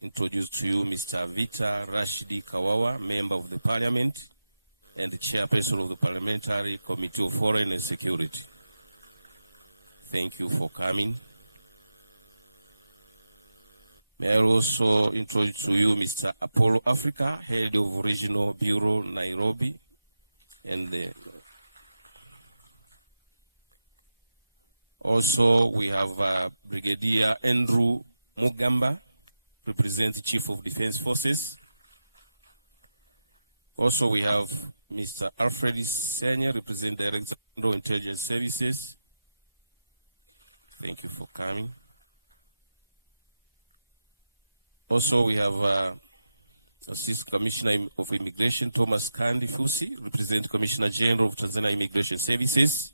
introduce to you Mr. Vita Rashidi Kawawa, Member of the Parliament and the Chairperson of the Parliamentary Committee of Foreign and Security. Thank you for coming. May I also introduce to you Mr. Apollo Africa, Head of Regional Bureau, Nairobi. And also we have Brigadier Andrew Mugamba, representing Chief of Defense Forces. Also we have Mr. Alfred Senior, representing Director of Intelligence Services. Thank you for coming. Also, we have Assistant Commissioner of Immigration, Thomas Kandi Fusi, representing Commissioner General of Tanzania Immigration Services.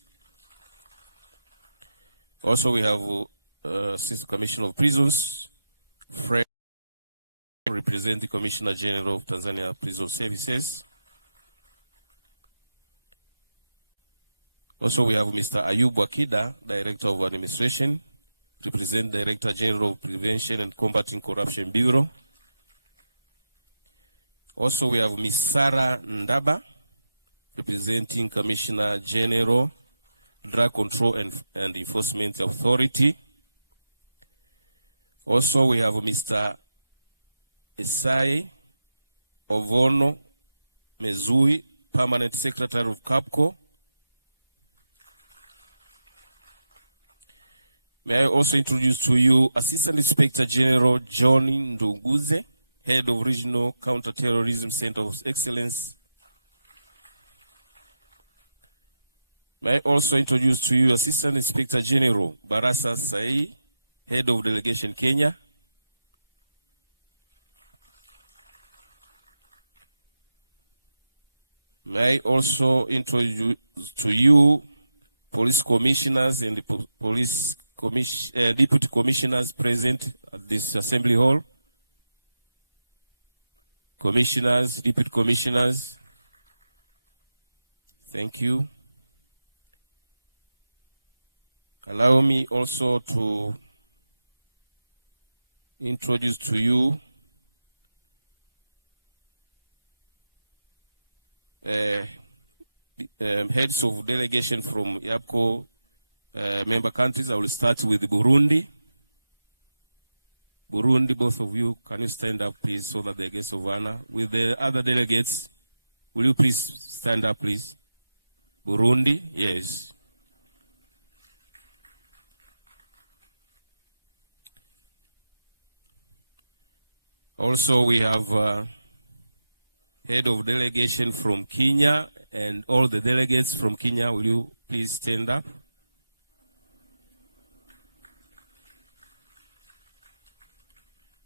Also, we have Assistant Commissioner of Prisons, Fred, representing Commissioner General of Tanzania Prison Services. Also, we have Mr. Ayub Wakida, Director of Administration, represent Director General of Prevention and Combating Corruption Bureau. Also, we have Ms. Sarah Ndaba, representing Commissioner General, Drug Control and Enforcement Authority. Also, we have Mr. Esai Ovono Mezui, Permanent Secretary of CAPCO. May I also introduce to you Assistant Inspector General John Nduguze, Head of Regional Counterterrorism Center of Excellence. May I also introduce to you Assistant Inspector General Barasa Sai, Head of Delegation Kenya. May I also introduce to you police commissioners and police deputy commissioners present at this assembly hall. Commissioners, deputy commissioners, thank you. Allow me also to introduce to you heads of delegation from IAPCO member countries. I will start with Burundi. Burundi, both of you, can you stand up, please, so that the guests of honor. With the other delegates, will you please stand up, please? Burundi, yes. Also, we have head of delegation from Kenya, and all the delegates from Kenya, will you please stand up?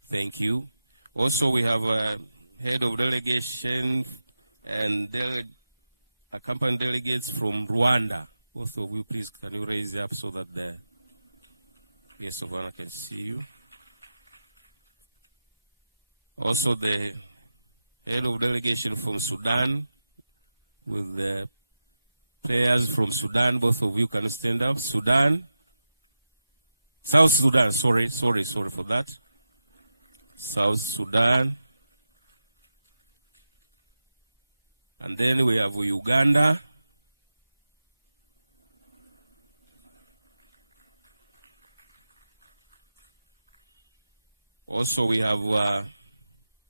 Thank you. Also, we have a head of delegation and accompanying delegates from Rwanda. Both of you, please, can you raise up so that the guests of honor can see you? Also, the head of delegation from Sudan, with the players from Sudan. Both of you can stand up. Sudan, South Sudan. Sorry for that. South Sudan. And then we have Uganda. Also, we have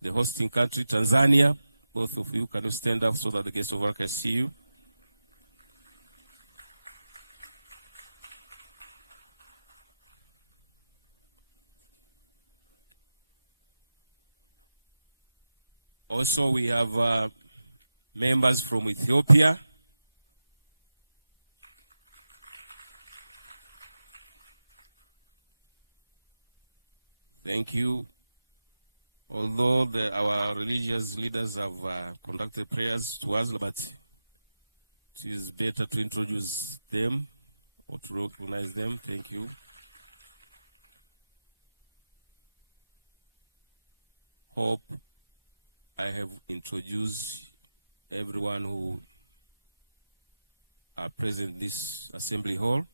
the hosting country, Tanzania. Both of you, can you stand up so that the guests of honor can see you? Also, we have members from Ethiopia. Thank you. Although our religious leaders have conducted prayers to us, but it is better to introduce them or to recognize them. Thank you. Hope I have introduced everyone who are present in this assembly hall.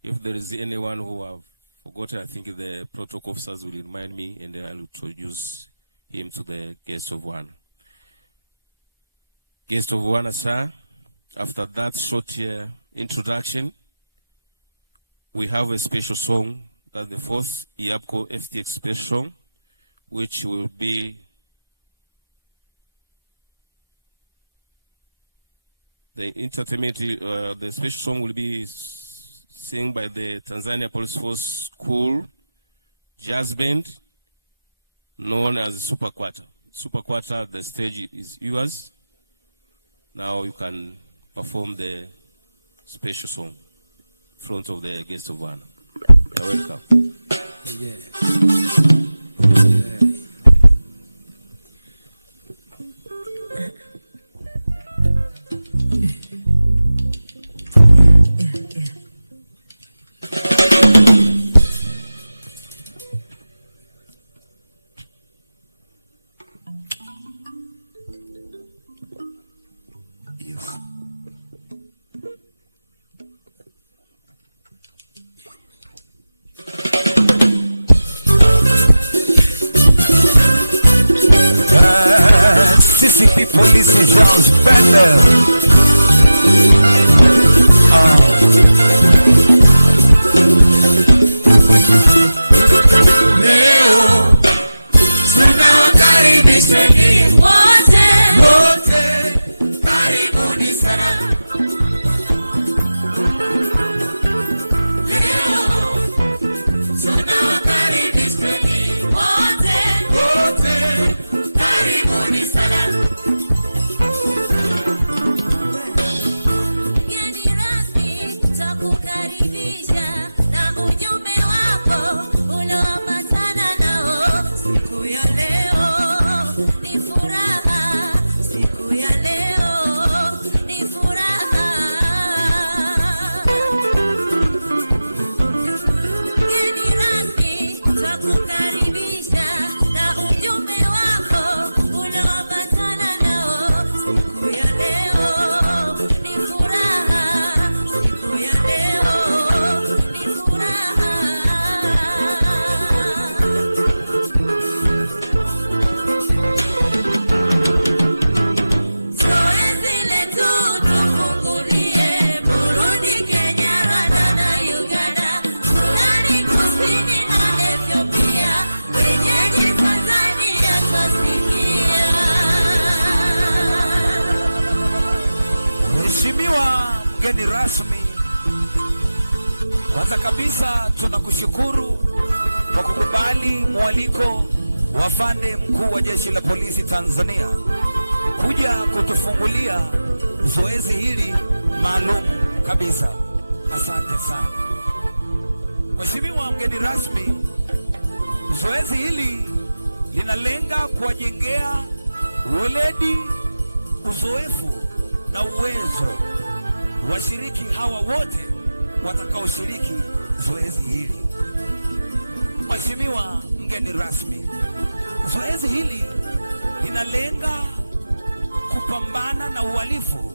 If there is anyone who have forgotten, I think the protocol officers will remind me, and I will introduce him to the guest of honor. Guest of honor, sir. After that short introduction, we have a special song, that's the fourth IAPCO FTX special song, which will be the entertainment. The special song will be sung by the Tanzania Police Force School Jazz Band, known as Super Quarter. Super Quarter, the stage is yours. Now you can perform the special song in front of the guest of honor. You're welcome. Polisi 𝙏𝙝𝙖𝙣𝙠 Leo tunawakaribisheni wote, karibuni sana. Leo tunawakaribisheni wote, karibuni sana. mgeni rasmi, kwanza kabisa tunakushukuru kwa kukubali mwaliko wa afande mkuu wa jeshi la polisi Tanzania kuja kutufungulia zoezi hili maalum kabisa. Asante sana. Mheshimiwa mgeni rasmi, zoezi hili linalenga kuwajengea weledi, uzoefu na uwezo washiriki hawa wote watakaoshiriki zoezi hili. Mheshimiwa mgeni rasmi, zoezi hili linalenga kupambana na uhalifu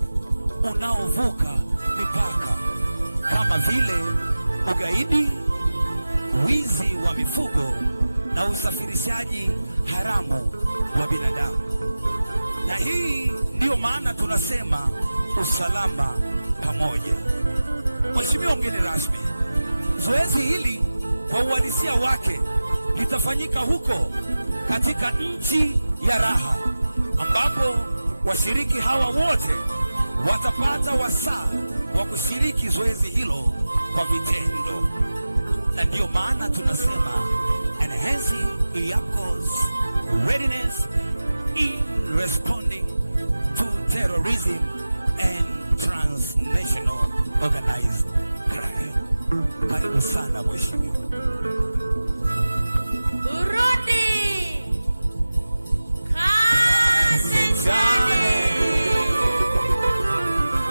unaovuka mipaka kama vile ugaidi, wizi wa mifugo na usafirishaji haramu wa binadamu. Na hii ndiyo maana tunasema usalama pamoja. Mheshimiwa mgeni rasmi, zoezi hili kwa uhalisia wake litafanyika huko katika nchi ya raha, ambapo washiriki hawa wote watapata wasaa wa kushiriki zoezi hilo kwa vitendo. Na ndiyo maana tunasema enhancing IAPCO's readiness in responding to terrorism and transnational organized crime. Karibu sana mheshimiwa. Burundi, kazi njane.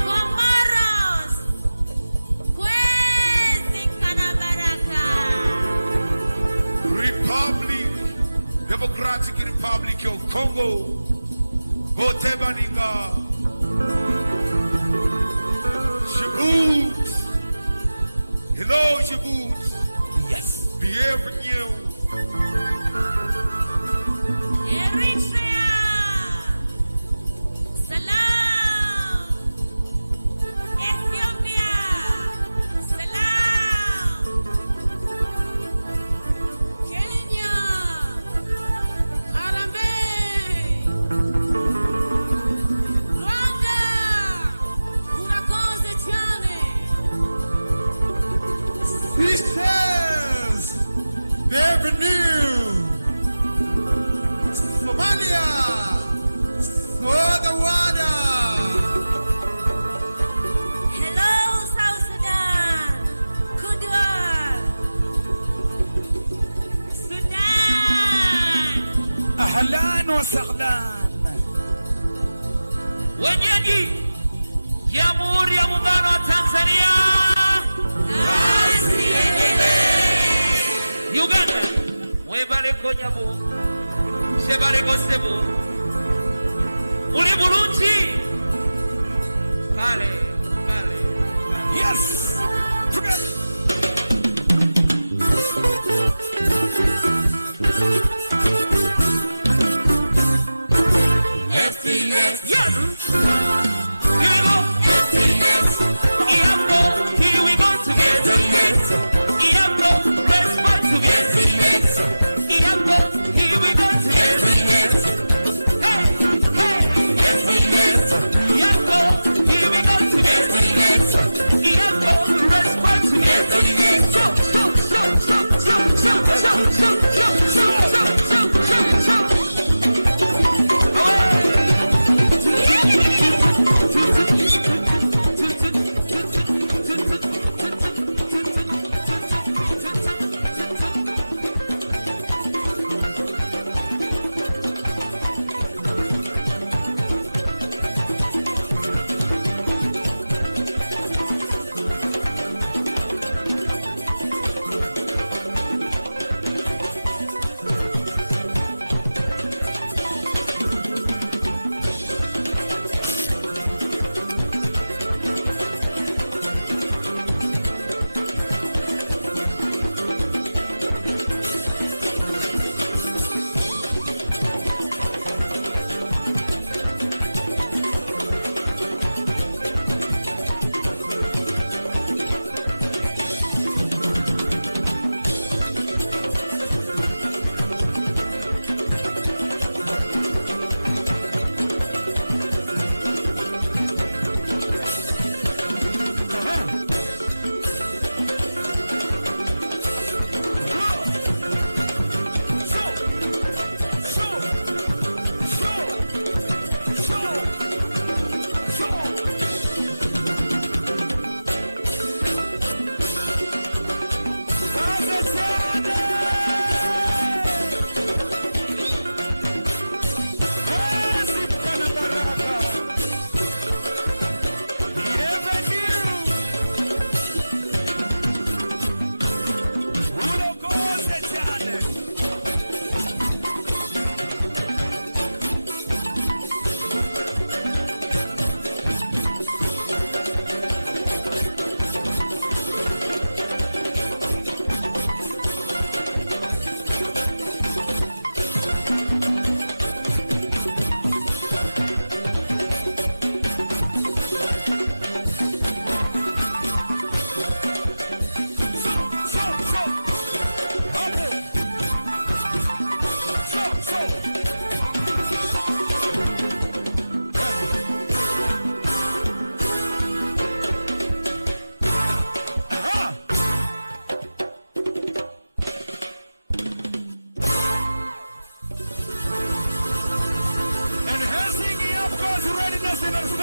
Comoros, kwezi kana baraka. Republic, Democratic Republic of Congo, Botebaninga, Djibouti. Hello, Djibouti. Yes. Bienvenue. Eritrea, salam. Ethiopia, salam. Kenya, Harambee. Rwanda, urakoze cyane. Sisters, bienvenue. Somalia, Sodawada. Hello, South Sudan. Kudwar. Sudan. Ahlan wa sahlan. Wenyeji Jamhuri ya Muungano wa Tanzania, Kazi iendelee. Uganda, webale konyabo, sebale gosebo, uli bulungi, kale, kale. Yes. Together. FTX. Yes. Here we go. FTX. Iambo, here we go together. Iambo, let's fight together. Iambo, here we go together. Hey, hey. Iambo, here we go together. Iambo, let's fight together. So, so, so, so, so, so, so, so, so, so, so, so.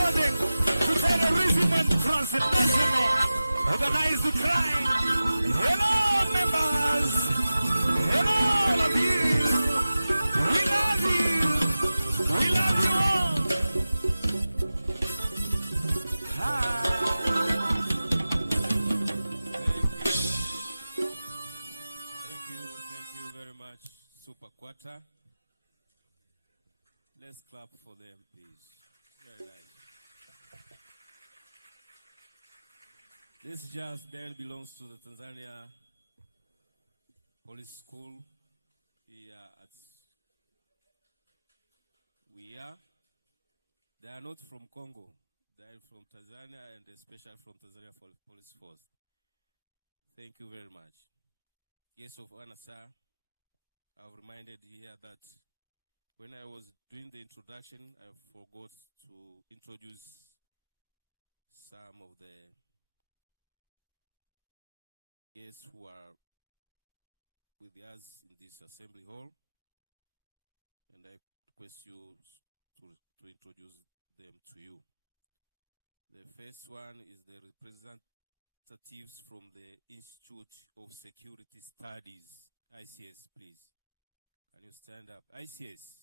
responding to terrorism and transnational organized crime. Hello, members. Hello, all of you. We love you. We love you all. Hi. Thank you very much, Super Quarter. Let's clap for them, please. Very nice. This jazz band belongs to the Tanzania Police School here at WEWE. They are not from Congo. They are from Tanzania, and especially from Tanzania Police Force. Thank you very much. Yes, of honor, sir. I've reminded here that when I was doing the introduction, I forgot to introduce some of the guests who are with us in this assembly hall, and I request you to introduce them to you. The first one is the representatives from the Institute of Security Studies, ICS, please. Can you stand up? ICS.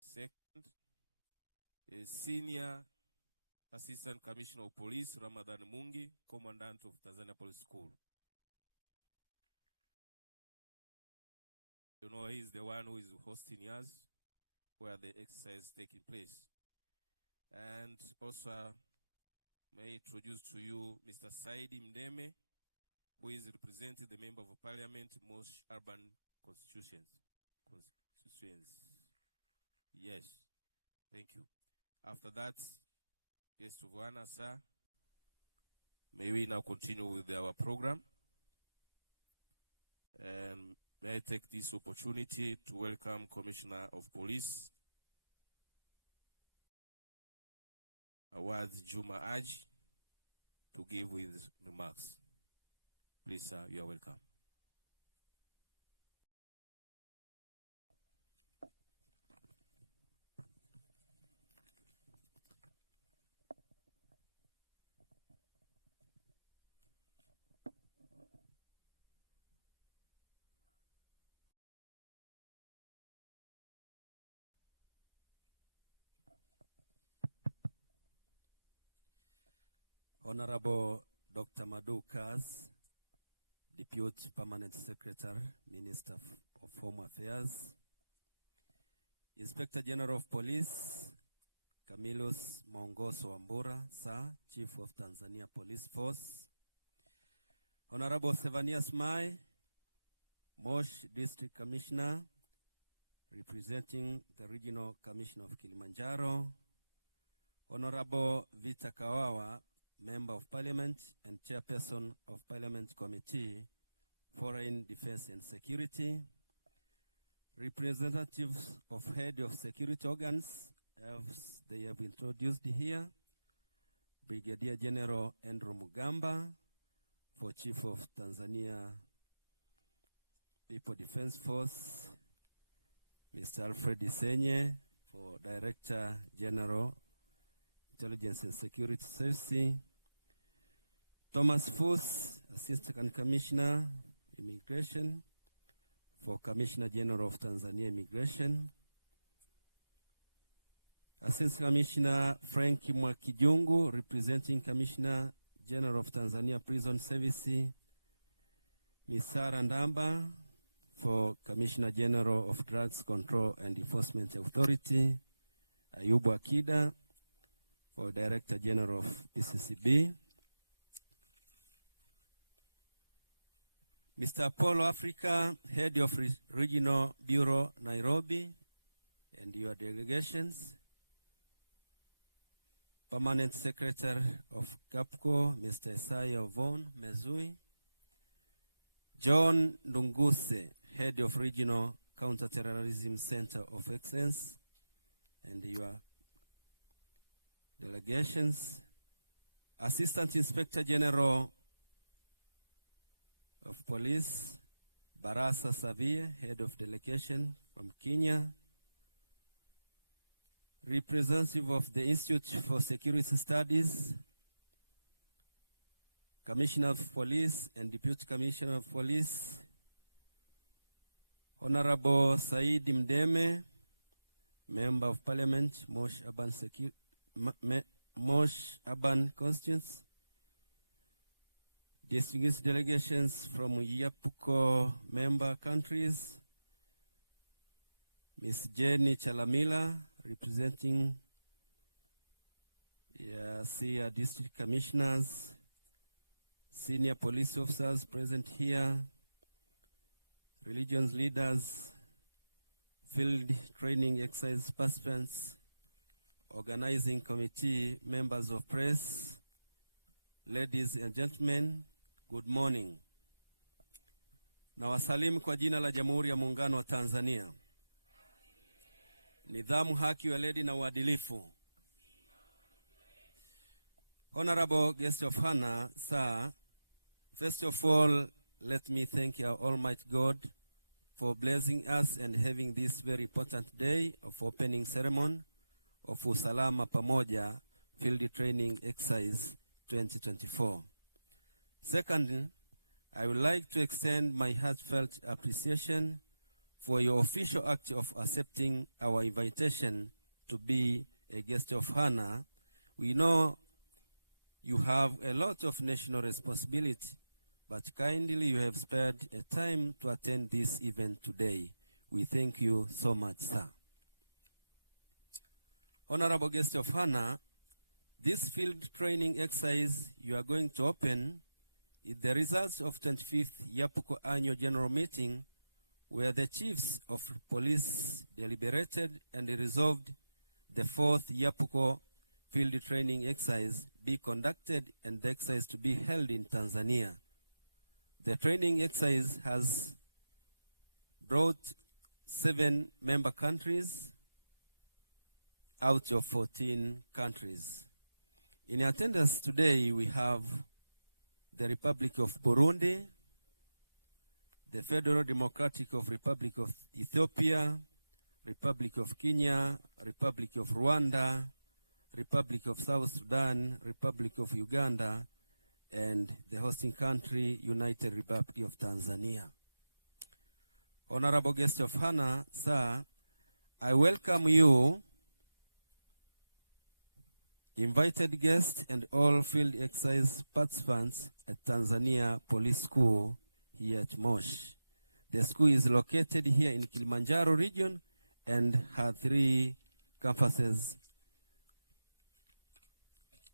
Second is Senior Assistant Commissioner of Police, Ramadan Mungi, Commandant of Tanzania Police School. You know, he is the one who is hosting us, where the exercise is taking place. And also, may I introduce to you Mr. Saidi Mdeme, who is representing the Member of Parliament, Moshi Urban Constituency. Yes, thank you. After that, guest of honor, sir, may we now continue with our program. And may I take this opportunity to welcome Commissioner of Police, Awadh 𝙏𝙼𝙖𝙣, to give his remarks. Please, sir, you are welcome. Honorable Dr. Madu Kaz, Deputy Permanent Secretary, Minister of Home Affairs, Inspector General of Police, Camillus Mongoso Wambura, Sir, Chief of Tanzania Police Force, Honorable Sevanius Mai, Moshi District Commissioner, representing the Regional Commissioner of Kilimanjaro, Honorable Vita Kawawa, Member of Parliament and Chairperson of Parliament Committee, Foreign Defense and Security, representatives of head of security organs, as they have introduced here, Brigadier General Andrew Mugamba, for Chief of Tanzania People Defense Force, Mr. Alfred Isenye, for Director General Intelligence and Security Service, Thomas Fuss, Assistant Commissioner, Immigration, for Commissioner General of Tanzania Immigration, Assistant Commissioner Frank Mwakijungu, representing Commissioner General of Tanzania Prison Service, Ms. Sarah Ndamba, for Commissioner General of Drugs Control and Enforcement Authority, Ayubu Akida, for Director General of PCCB, Mr. Apollo Afrika, Head of Regional Bureau, Nairobi, and your delegations, Permanent Secretary of CAPCO, Mr. Isaiah Von Mezui, John Ndunguse, Head of Regional Counterterrorism Center of Excellence, and your delegations, Assistant Inspector General of Police, Barasa Savie, Head of Delegation from Kenya, representative of the Institute for Security Studies, Commissioner of Police and Deputy Commissioner of Police, Honorable Said Mdeme, Member of Parliament, Moshi Urban Constituency, distinguished delegations from Yapuko member countries, Ms. Jenny Chalamila, representing SIA district commissioners, senior police officers present here, religious leaders, field training exercise participants, organizing committee, members of press, ladies and gentlemen, good morning. Nawasalimu kwa jina la Jamhuri ya Muungano wa Tanzania. Nidhamu, haki, weledi na uadilifu. Honorable guest of honor, sir, first of all, let me thank our Almighty God for blessing us and having this very important day of opening ceremony of Usalama Pamoja Field Training Exercise 2024. Second, I would like to extend my heartfelt appreciation for your official act of accepting our invitation to be a guest of honor. We know you have a lot of national responsibility, but kindly you have spared a time to attend this event today. We thank you so much, sir. Honorable guest of honor, this field training exercise you are going to open is the results of 25th Yapuko Annual General Meeting, where the chiefs of police deliberated and resolved the 4th Yapuko field training exercise be conducted and the exercise to be held in Tanzania. The training exercise has brought 7 member countries out of 14 countries. In attendance today, we have the Republic of Burundi, the Federal Democratic Republic of Ethiopia, Republic of Kenya, Republic of Rwanda, Republic of South Sudan, Republic of Uganda, and the hosting country, United Republic of Tanzania. Honorable guest of honor, sir, I welcome you, invited guests, and all field exercise participants at Tanzania Police School here at Moshi. The school is located here in Kilimanjaro region and has 3 campuses.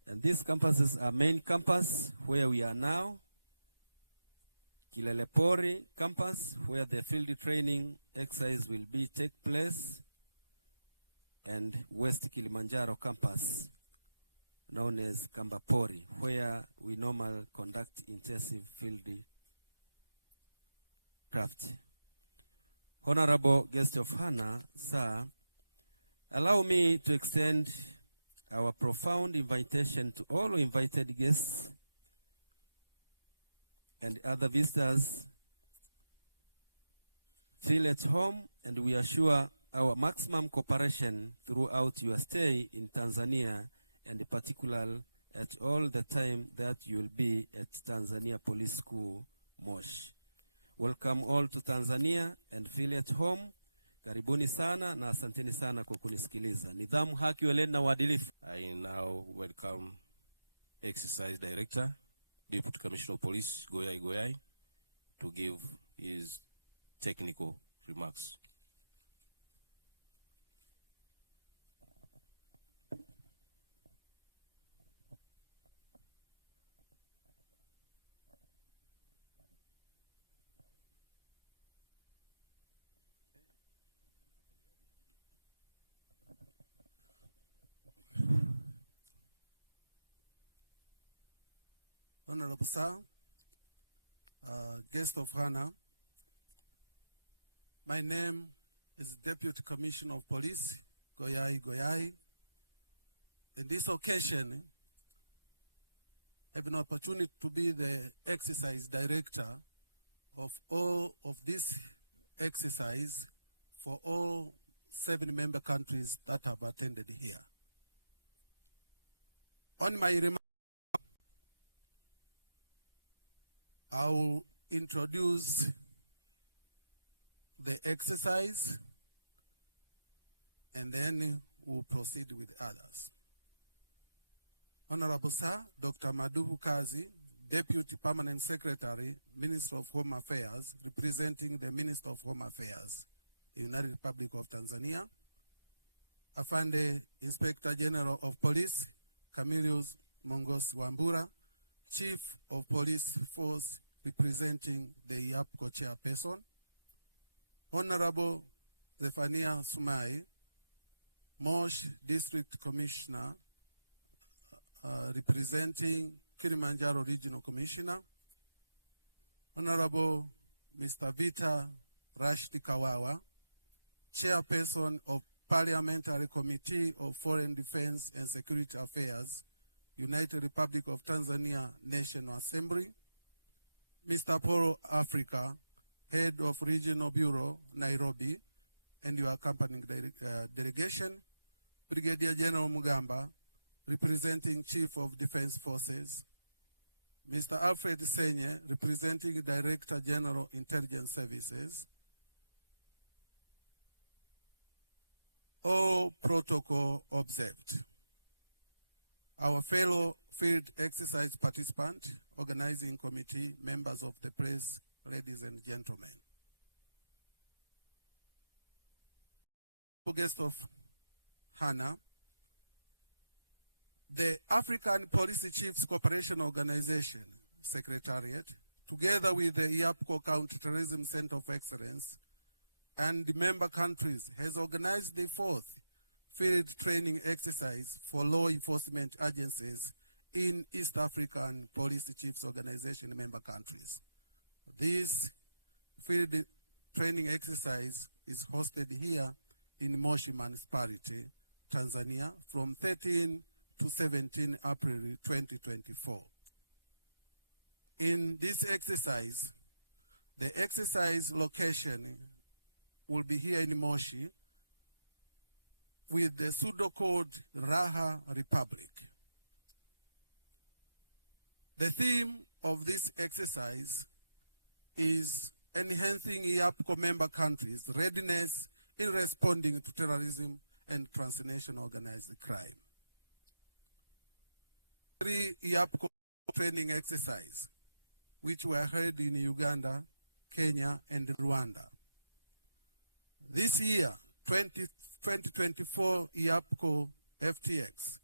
And these campuses are main campus, where we are now, Kilelepori campus, where the field training exercise will take place, and West Kilimanjaro campus, known as Kambapori, where we normally conduct intensive field craft. Honorable guest of honor, sir, allow me to extend our profound invitation to all invited guests and other visitors. Feel at home, and we assure our maximum cooperation throughout your stay in Tanzania, and particularly at all the time that you will be at Tanzania Police School, Moshi. Welcome all to Tanzania and feel at home. Karibuni sana na asanteni sana kwa kunisikiliza. Nidhamu, haki, weledi na uadilifu. I now welcome Exercise Director, Deputy Commissioner of Police, 𝙏𝙼𝙖𝙣, to give his technical remarks. Honorable Sir, guest of honor, my name is Deputy Commissioner of Police, 𝙏𝙼𝙖𝙣. In this occasion, I have an opportunity to be the exercise director of all of this exercise for all 7 member countries that have attended here. On my remarks, I will introduce the exercise and then we'll proceed with others. Honorable Sir, Dr. Maduhu Kazi, Deputy Permanent Secretary, Minister of Home Affairs, representing the Minister of Home Affairs, the United Republic of Tanzania. Afande Inspector General of Police, Camillus Mongosi Wambura, Chief of Police Force, representing the IAPCO chairperson. Honorable Zephania Sumai, Moshi District Commissioner, representing Kilimanjaro Regional Commissioner. Honorable Mr. Vita Rashid Kawawa, Chairperson of Parliamentary Committee of Foreign Defense and Security Affairs, United Republic of Tanzania National Assembly. Mr. Poro Africa, Head of Regional Bureau, Nairobi, and your accompanying delegation. Brigadier General Mugamba, representing Chief of Defense Forces. Mr. Alfred Senye, representing Director General Intelligence Services. All protocol observed. Our fellow field exercise participant, organizing committee, members of the press, ladies and gentlemen. Guest of Hannah, the African Policy Chiefs Cooperation Organization Secretariat, together with the IAPCO Counterterrorism Center of Excellence and the member countries, has organized the 4th field training exercise for law enforcement agencies in East African Policy Chiefs Organization member countries. This field training exercise is hosted here in Moshi Municipality, Tanzania, from 13 to 17 April 2024. In this exercise, the exercise location will be here in Moshi with the pseudo code Raha Republic. The theme of this exercise is enhancing IAPCO member countries' readiness in responding to terrorism and transnational organized crime. 3 IAPCO training exercises, which were held in Uganda, Kenya, and Rwanda. This year, 2024 IAPCO FTX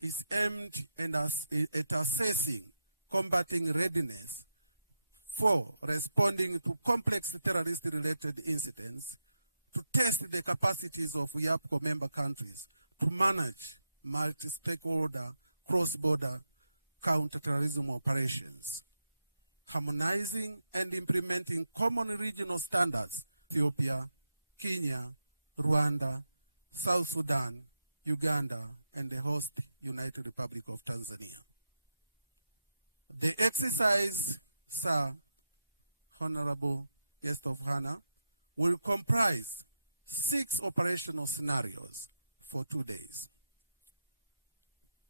is aimed at assessing combating readiness for responding to complex terrorist-related incidents, to test the capacities of IAPCO member countries to manage multi-stakeholder, cross-border counter-terrorism operations, harmonizing and implementing common regional standards, Ethiopia, Kenya, Rwanda, South Sudan, Uganda, and the host United Republic of Tanzania. The exercise, Sir, Honorable Guest of Honor, will comprise 6 operational scenarios for 2 days.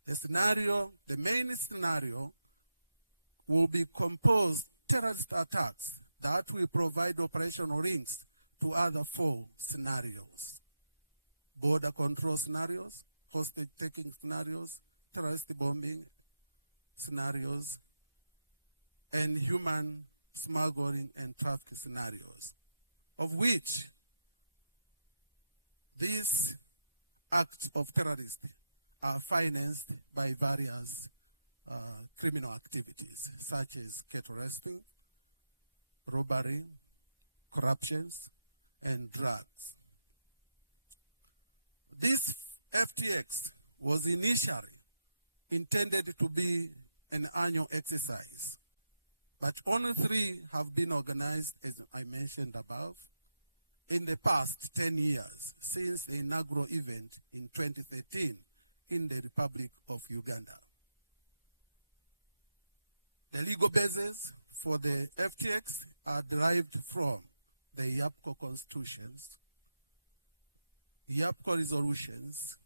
The main scenario will be composed terrorist attacks that will provide operational links to other 4 scenarios: border control scenarios, hostage-taking scenarios, terrorist bombing scenarios, and human smuggling and trafficking scenarios, of which these acts of terrorism are financed by various criminal activities, such as cattle arresting, robbery, corruptions, and drugs. This FTX was initially intended to be an annual exercise, but only 3 have been organized, as I mentioned above, in the past 10 years, since the inaugural event in 2013 in the Republic of Uganda. The legal basis for the FTX are derived from the IAPCO constitutions, IAPCO resolutions,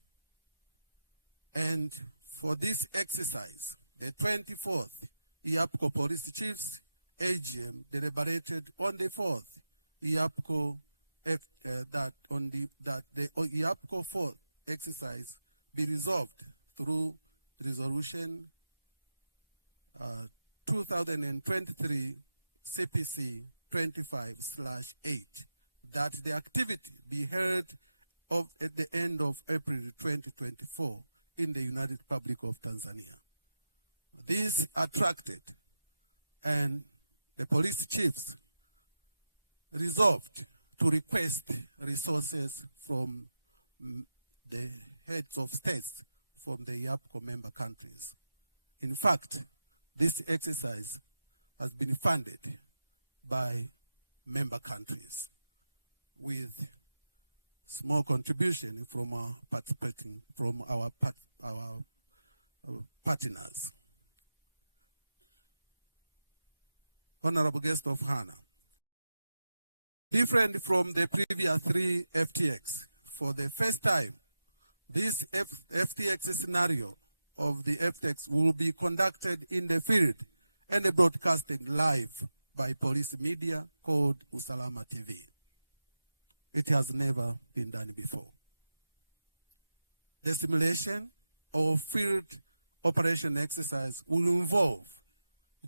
and for this exercise, the 24th IAPCO Police Chiefs AGM deliberated on the 4th IAPCO that the IAPCO 4th exercise be resolved through resolution 2023 CPC 25/8, that the activity be held at the end of April 2024 in the United Republic of Tanzania. This attracted, and the police chiefs resolved to request resources from the heads of states from the IAPCO member countries. In fact, this exercise has been funded by member countries with small contribution from our partners. Honorable guest of honor, different from the previous 3 FTX, for the first time, this FTX scenario of the FTX will be conducted in the field and broadcasting live by police media called Usalama TV. It has never been done before. The simulation of field operation exercise will involve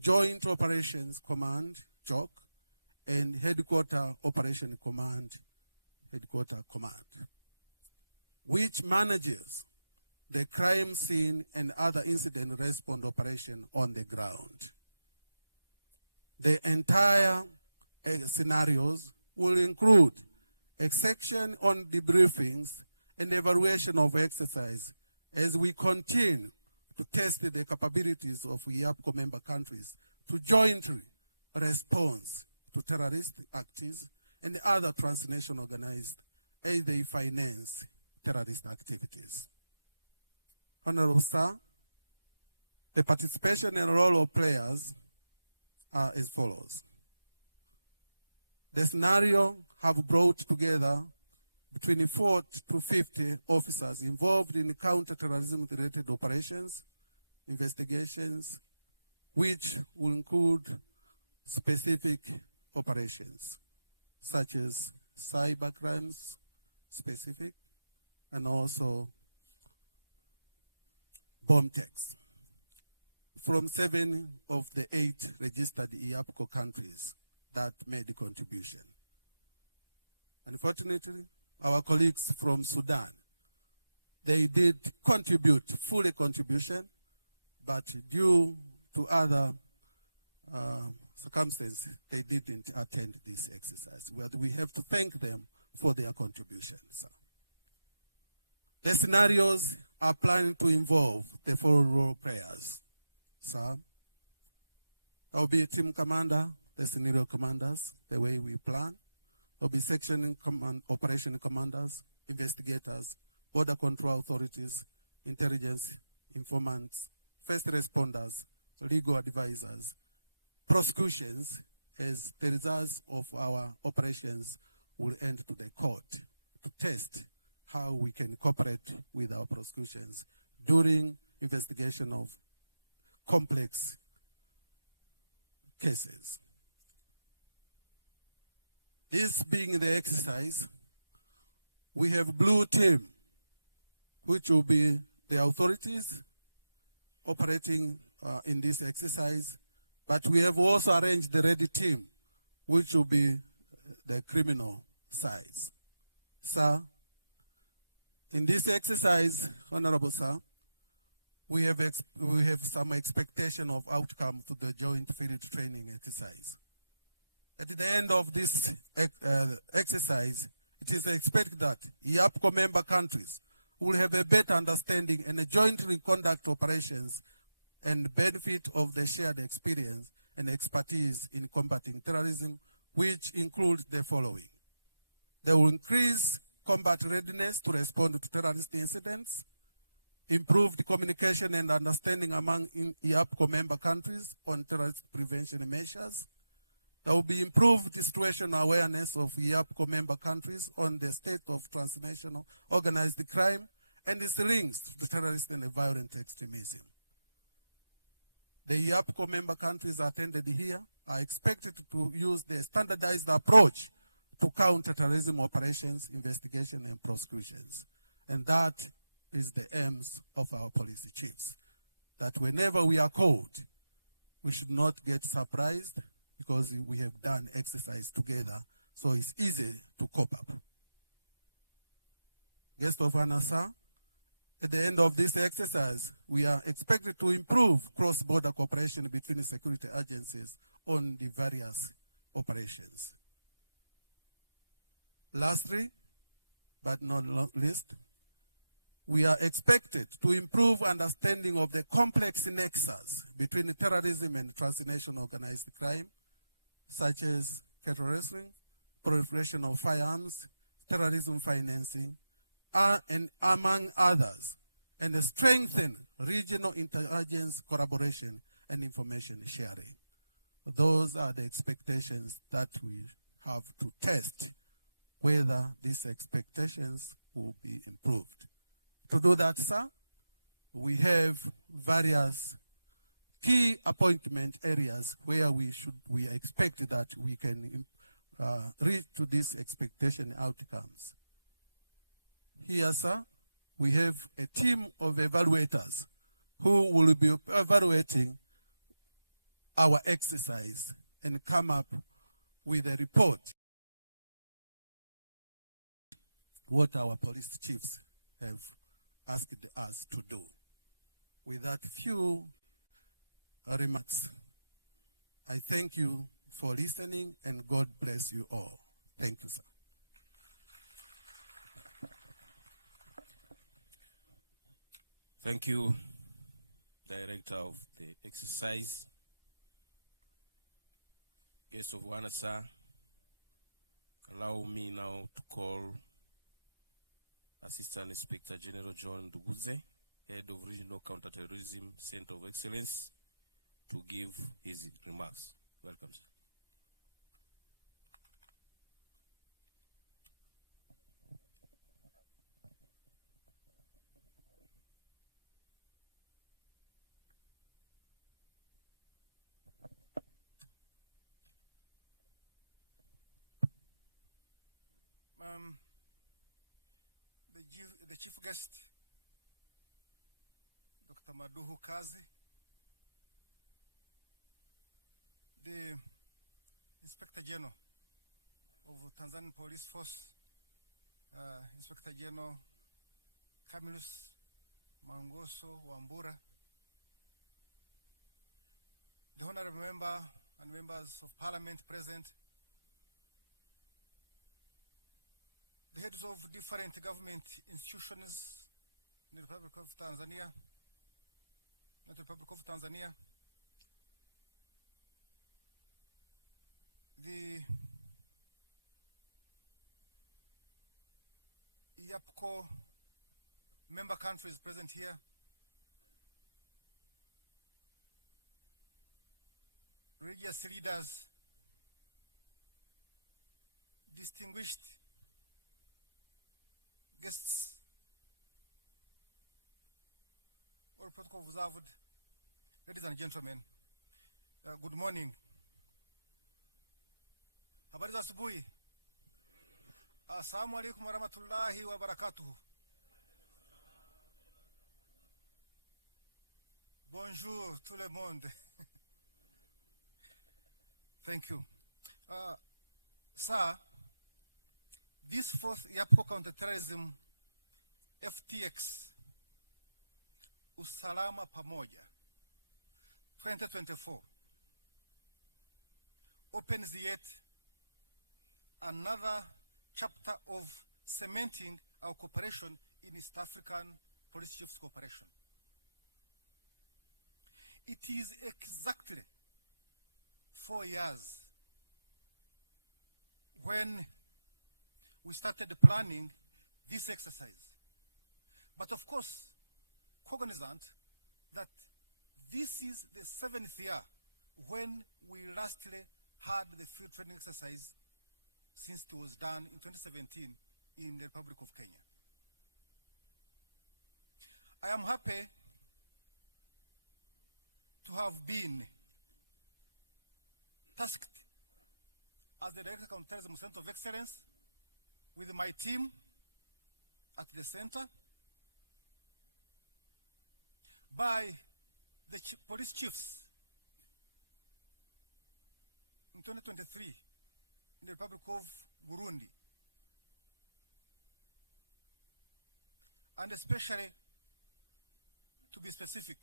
Joint Operations Command, JOC, and Headquarter Operation Command, Headquarter Command, which manages the crime scene and other incident response operation on the ground. The entire scenarios will include a section on debriefings and evaluation of exercise as we continue to test the capabilities of IAPCO member countries to jointly respond to terrorist acts and other transnational organized as they finance terrorist activities. Honorable Sir, the participation and role of players are as follows. The scenario have brought together between 40 to 50 officers involved in counter-terrorism-related operations, investigations, which will include specific operations, such as cyber crimes specific, and also bomb techs, from 7 of the 8 registered IAPCO countries that made the contribution. Unfortunately, our colleagues from Sudan, they did contribute, fully contribution, but due to other circumstances, they didn't attend this exercise. We have to thank them for their contribution, sir. The scenarios are planning to involve the following role players, sir. There will be a team commander, the scenario commanders, the way we plan. There will be section operation commanders, investigators, border control authorities, intelligence, informants, first responders, legal advisors, prosecutions, as the results of our operations will end to the court to test how we can cooperate with our prosecutions during investigation of complex cases. This being the exercise, we have blue team, which will be the authorities operating in this exercise, but we have also arranged the red team, which will be the criminal sides. Sir, in this exercise, Honorable Sir, we have some expectation of outcome to the joint field training exercise. At the end of this exercise, it is expected that IAPCO member countries will have a better understanding and jointly conduct operations and benefit of the shared experience and expertise in combating terrorism, which include the following. They will increase combat readiness to respond to terrorist incidents, improved communication and understanding among IAPCO member countries on terrorist prevention measures. There will be improved situational awareness of IAPCO member countries on the state of transnational organized crime and its links to terrorist and violent extremism. The IAPCO member countries attended here are expected to use the standardized approach to counter-terrorism operations, investigation, and prosecutions. And that is the aims of our policy chiefs. That whenever we are called, we should not get surprised because we have done exercise together, so it's easy to cope up. Guest of honor, sir, at the end of this exercise, we are expected to improve cross-border cooperation between security agencies on the various operations. Lastly, but not least, we are expected to improve understanding of the complex nexus between terrorism and transnational organized crime, such as cattle wrestling, proliferation of firearms, terrorism financing, and among others, and strengthen regional intelligence collaboration and information sharing. Those are the expectations that we have to test whether these expectations will be improved. To do that, sir, we have various key appointment areas where we expect that we can reach to these expectation outcomes. Here, sir, we have a team of evaluators who will be evaluating our exercise and come up with a report what our police chiefs have asked us to do. With that few remarks, I thank you for listening and God bless you all. Thank you, sir. Thank you, Director of the exercise. Guest of honor, sir, allow me now to call Assistant Inspector General John Nduguze, Head of Regional Counterterrorism Center of Excellence, to give his remarks. Welcome, sir. The chief guest, Dr. Maduhu Kazi, the Inspector General of Tanzanian Police Force, Inspector General Camillus Mangoso Wambura, the honorable member and members of parliament present, the heads of different government institutions in the Republic of Tanzania, the IAPCO member countries present here, religious leaders, distinguished guests, all protocol observed, ladies and gentlemen, good morning. Habari za asubuhi. Assalamu alaikum warahmatullahi wabarakatuh. Bonjour tout le monde. Thank you. Sir, this fourth IAPCO counterterrorism FTX Usalama Pamoja 2024 opens yet another chapter of cementing our cooperation in East African Police Chiefs cooperation. It is exactly 4 years when we started planning this exercise. But of course, cognizant that this is the 7th year when we lastly had the field training exercise since it was done in 2017 in the Republic of Kenya. I am happy to have been tasked as the Director of Counterterrorism Center of Excellence with my team at the center by the police chiefs in 2023 in the Republic of Burundi, and especially, to be specific,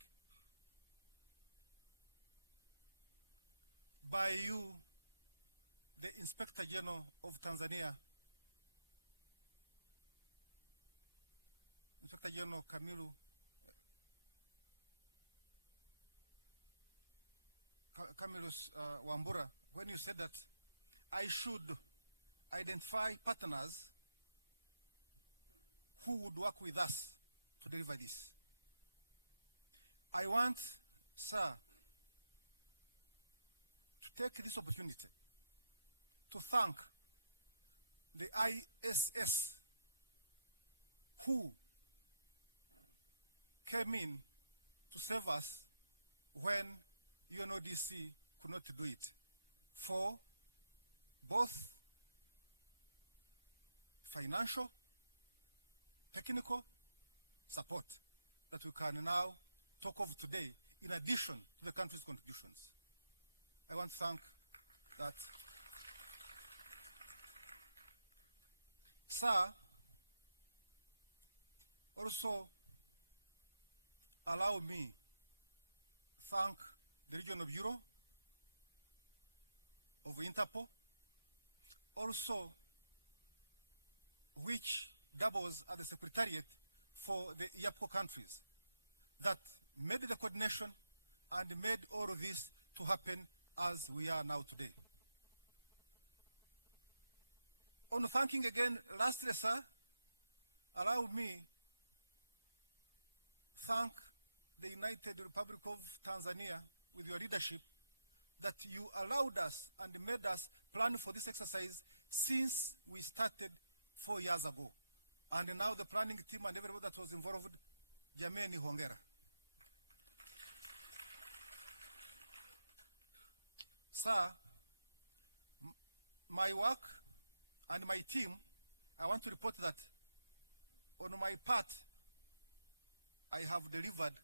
by you, the Inspector General of Tanzania, Inspector General Camillus Wambura, when you said that I should identify partners who would work with us to deliver this. I want, sir, to take this opportunity to thank the ISS who came in to save us when UNODC could not do it, for both financial, technical support that we can now talk of today, in addition to the country's contributions. I want to thank that. Sir, also allow me to thank the Regional Bureau of Interpol, also which doubles as the Secretariat for the IAPCO countries, that made the coordination and made all of this to happen as we are now today. On thanking again, lastly, sir, allow me thank the United Republic of Tanzania with your leadership, that you allowed us and made us plan for this exercise since we started 4 years ago. And now the planning team and everybody that was involved, jameni hongera. Sir, my work and my team, I want to report that on my part, I have delivered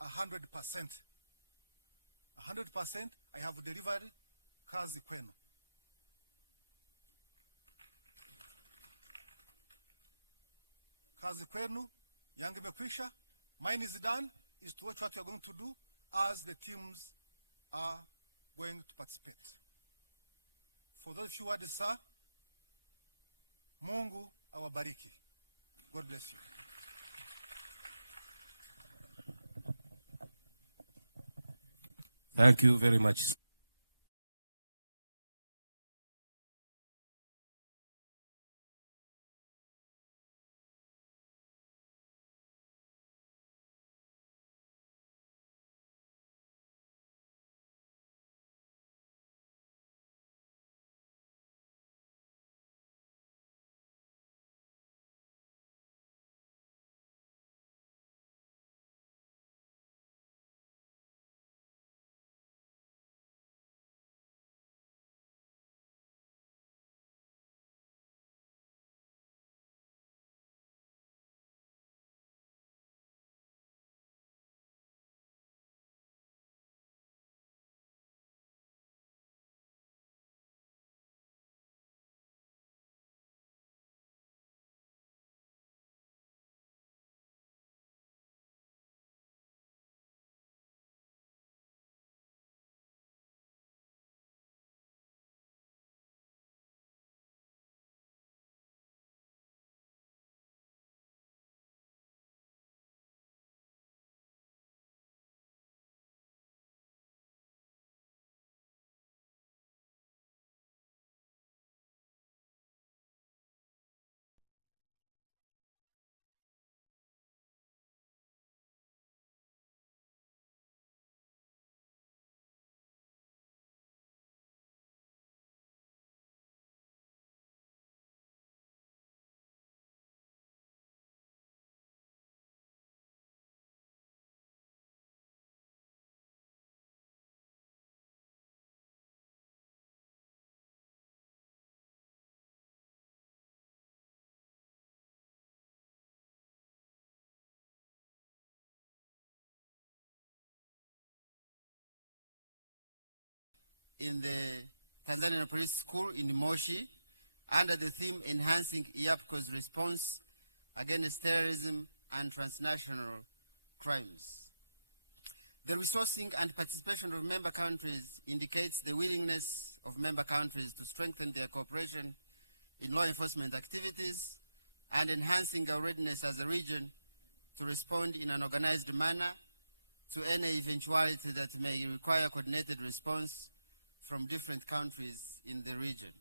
100%. 100% I have delivered kazi kwenu. Kazi kwenu, yangu imekwisha. Mine is done, is to watch what you're going to do as the teams are going to participate. For those few words, sir, Mungu awabariki. God bless you. Thank you very much. in the Tanzanian Police School in Moshi under the theme Enhancing IAPCO's Response Against Terrorism and Transnational Crimes. The resourcing and participation of member countries indicates the willingness of member countries to strengthen their cooperation in law enforcement activities and enhancing our readiness as a region to respond in an organized manner to any eventuality that may require coordinated response from different countries in the region.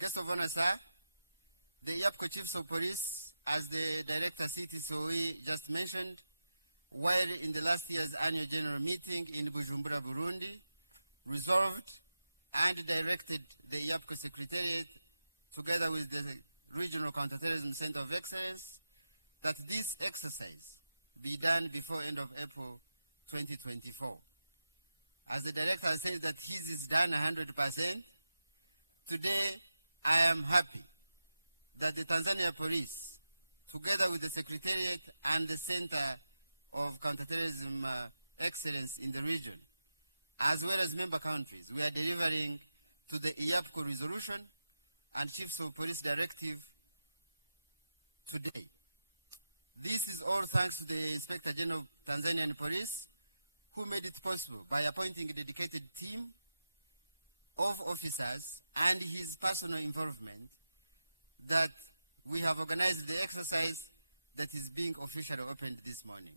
Guest of honor, sir, the IAPCO Chiefs of Police, as the Director CTCOE just mentioned, while in the last year's annual general meeting in Bujumbura, Burundi, resolved and directed the IAPCO Secretariat, together with the Regional Counterterrorism Center of Excellence, that this exercise be done before end of April 2024. As the Director said that his is done 100%, today I am happy that the Tanzania Police, together with the Secretariat and the Center of Counterterrorism Excellence in the region, as well as member countries, we are delivering to the IAPCO resolution and Chiefs of Police Directive today. This is all thanks to the Inspector General of Tanzanian Police, who made it possible by appointing a dedicated team of officers and his personal involvement that we have organized the exercise that is being officially opened this morning.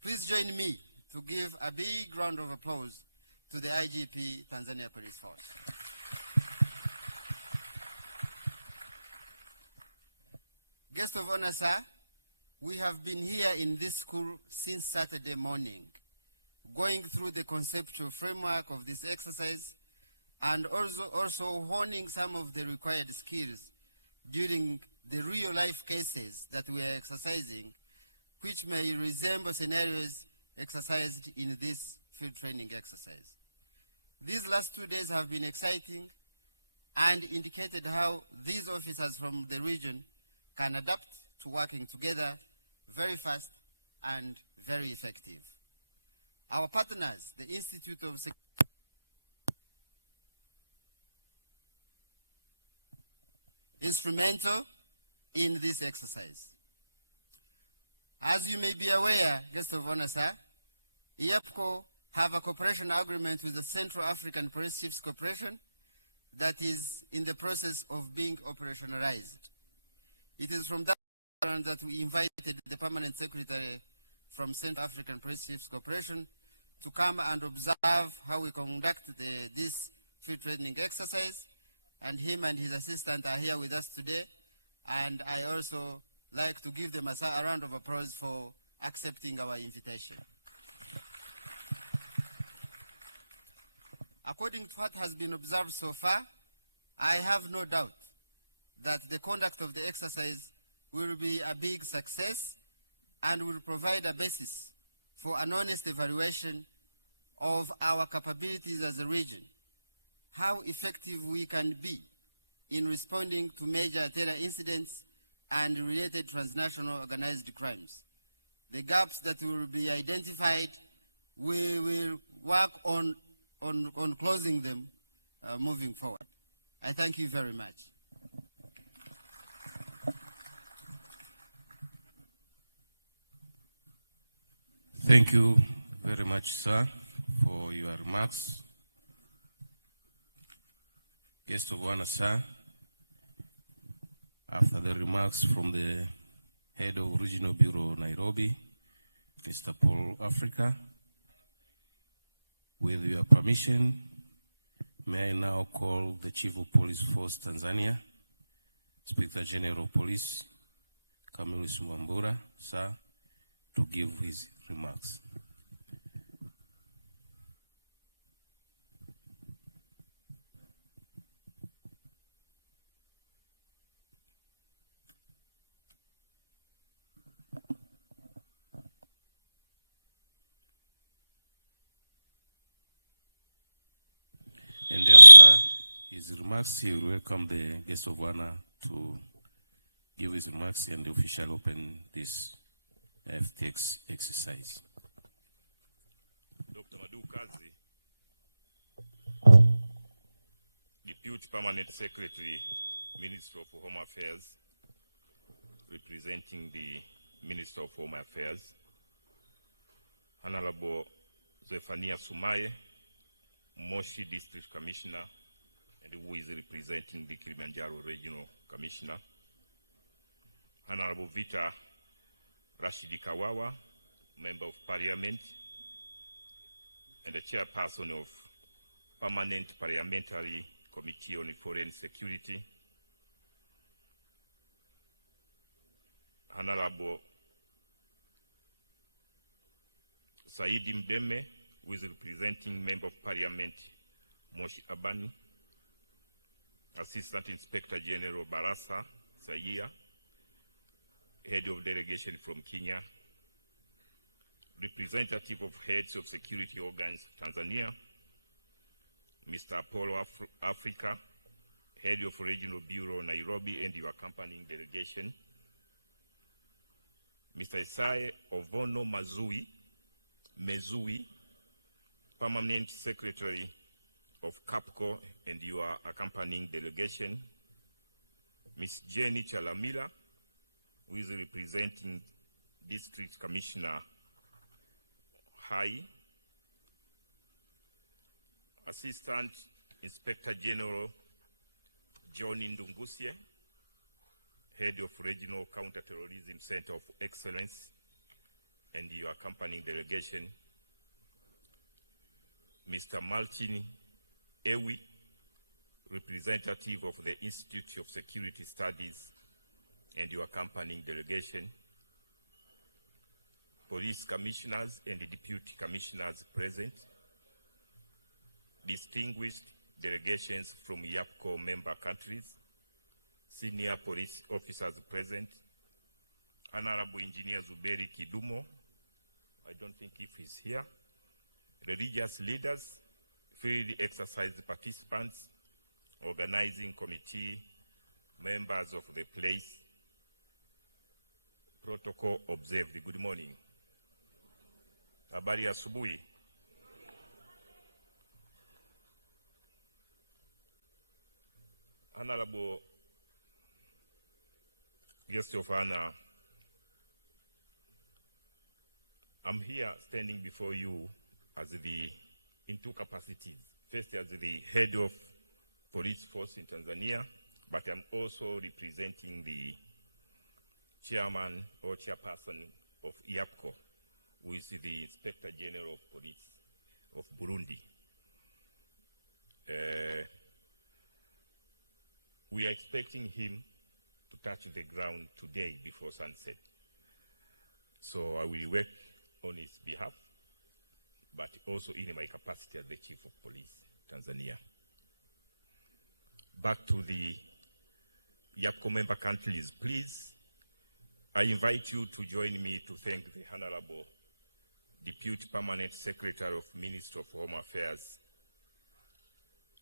Please join me to give a big round of applause to the IGP Tanzania Police Force. Guest of honor, sir, we have been here in this school since Saturday morning, going through the conceptual framework of this exercise and also honing some of the required skills during the real-life cases that we are exercising, which may resemble scenarios exercised in this field training exercise. These last 2 days have been exciting and indicated how these officers from the region can adapt to working together very fast and very effective. Our partners, the Institute of Security, instrumental in this exercise. As you may be aware, guest of honor, sir, IAPCO have a cooperation agreement with the Central African Police Chiefs Corporation that is in the process of being operationalized. It is from that that we invited the Permanent Secretary from Central African Police Chiefs Corporation to come and observe how we conduct this field training exercise, and him and his assistant are here with us today, and I also like to give them a round of applause for accepting our invitation. According to what has been observed so far, I have no doubt that the conduct of the exercise will be a big success and will provide a basis for an honest evaluation of our capabilities as a region, how effective we can be in responding to major terror incidents and related transnational organized crimes. The gaps that will be identified, we will work on closing them moving forward. I thank you very much. Thank you very much, sir, for your remarks. Guest of honor, sir, after the remarks from the head of Regional Bureau, Nairobi, Mr. Paul Africa, with your permission, may I now call the Chief of Police Force Tanzania, Inspector General of Police, Camillus Mwambura, sir, to give his remarks. And after his remarks, he will welcome the guest of honor to give his remarks and the official open this FTX exercise. Dr. Madu Kazi, Deputy Permanent Secretary, Minister of Home Affairs, representing the Minister of Home Affairs, Honorable 𝙏𝙝𝙖𝙣𝙠 𝙔𝙤𝙬, Moshi District Commissioner, and who is representing the Kilimanjaro Regional Commissioner, Honorable Vita Rashidi Kawawa, Member of Parliament, and the Chairperson of Permanent Parliamentary Committee on Foreign Security, Honorable Saidi Mdeme, who is representing Member of Parliament Moshi Abani, Assistant Inspector General Barasa Sayia, Head of Delegation from Kenya, Representative of Heads of Security Organs of Tanzania, Mr. Apollo Afrika, Head of Regional Bureau Nairobi and your accompanying delegation, Mr. Isai Ovono Mezui, Permanent Secretary of CAPCO and your accompanying delegation, Ms. Jenny Chalamila, who is representing District Commissioner Hai, Assistant Inspector General John Ndungusye, Head of Regional Counterterrorism Center of Excellence, and your accompanying delegation, Mr. Martin Ewi, representative of the Institute of Security Studies, and your accompanying delegation, police commissioners and the deputy commissioners present, distinguished delegations from YAPCO member countries, senior police officers present, Honorable Engineer Zuberi Kidumo, I don't think if he's here, religious leaders, field exercise participants, organizing committee, members of the place, protocol observed. Good morning. Habari asubuhi. Honorable guest of honor, I'm here standing before you in two capacities. First, as the head of police force in Tanzania, but I'm also representing the chairman or chairperson of IAPCO, who is the Inspector General of Police of Burundi. We are expecting him to touch the ground today before sunset. So I will work on his behalf, but also in my capacity as the Chief of Police, Tanzania. Back to the YAPCO member countries, please, I invite you to join me to thank the Honorable Deputy Permanent Secretary of Ministry of Home Affairs,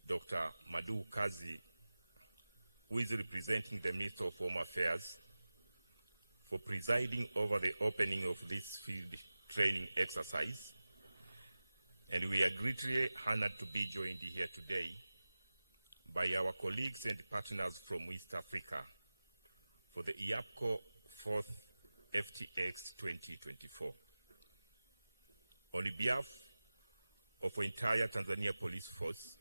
Dr. Madu Kazi, who is representing the Minister of Home Affairs, for presiding over the opening of this field training exercise. And we are greatly honored to be joined here today by our colleagues and partners from East Africa for the IAPCO 4th FTX 2024. On behalf of the entire Tanzania Police Force,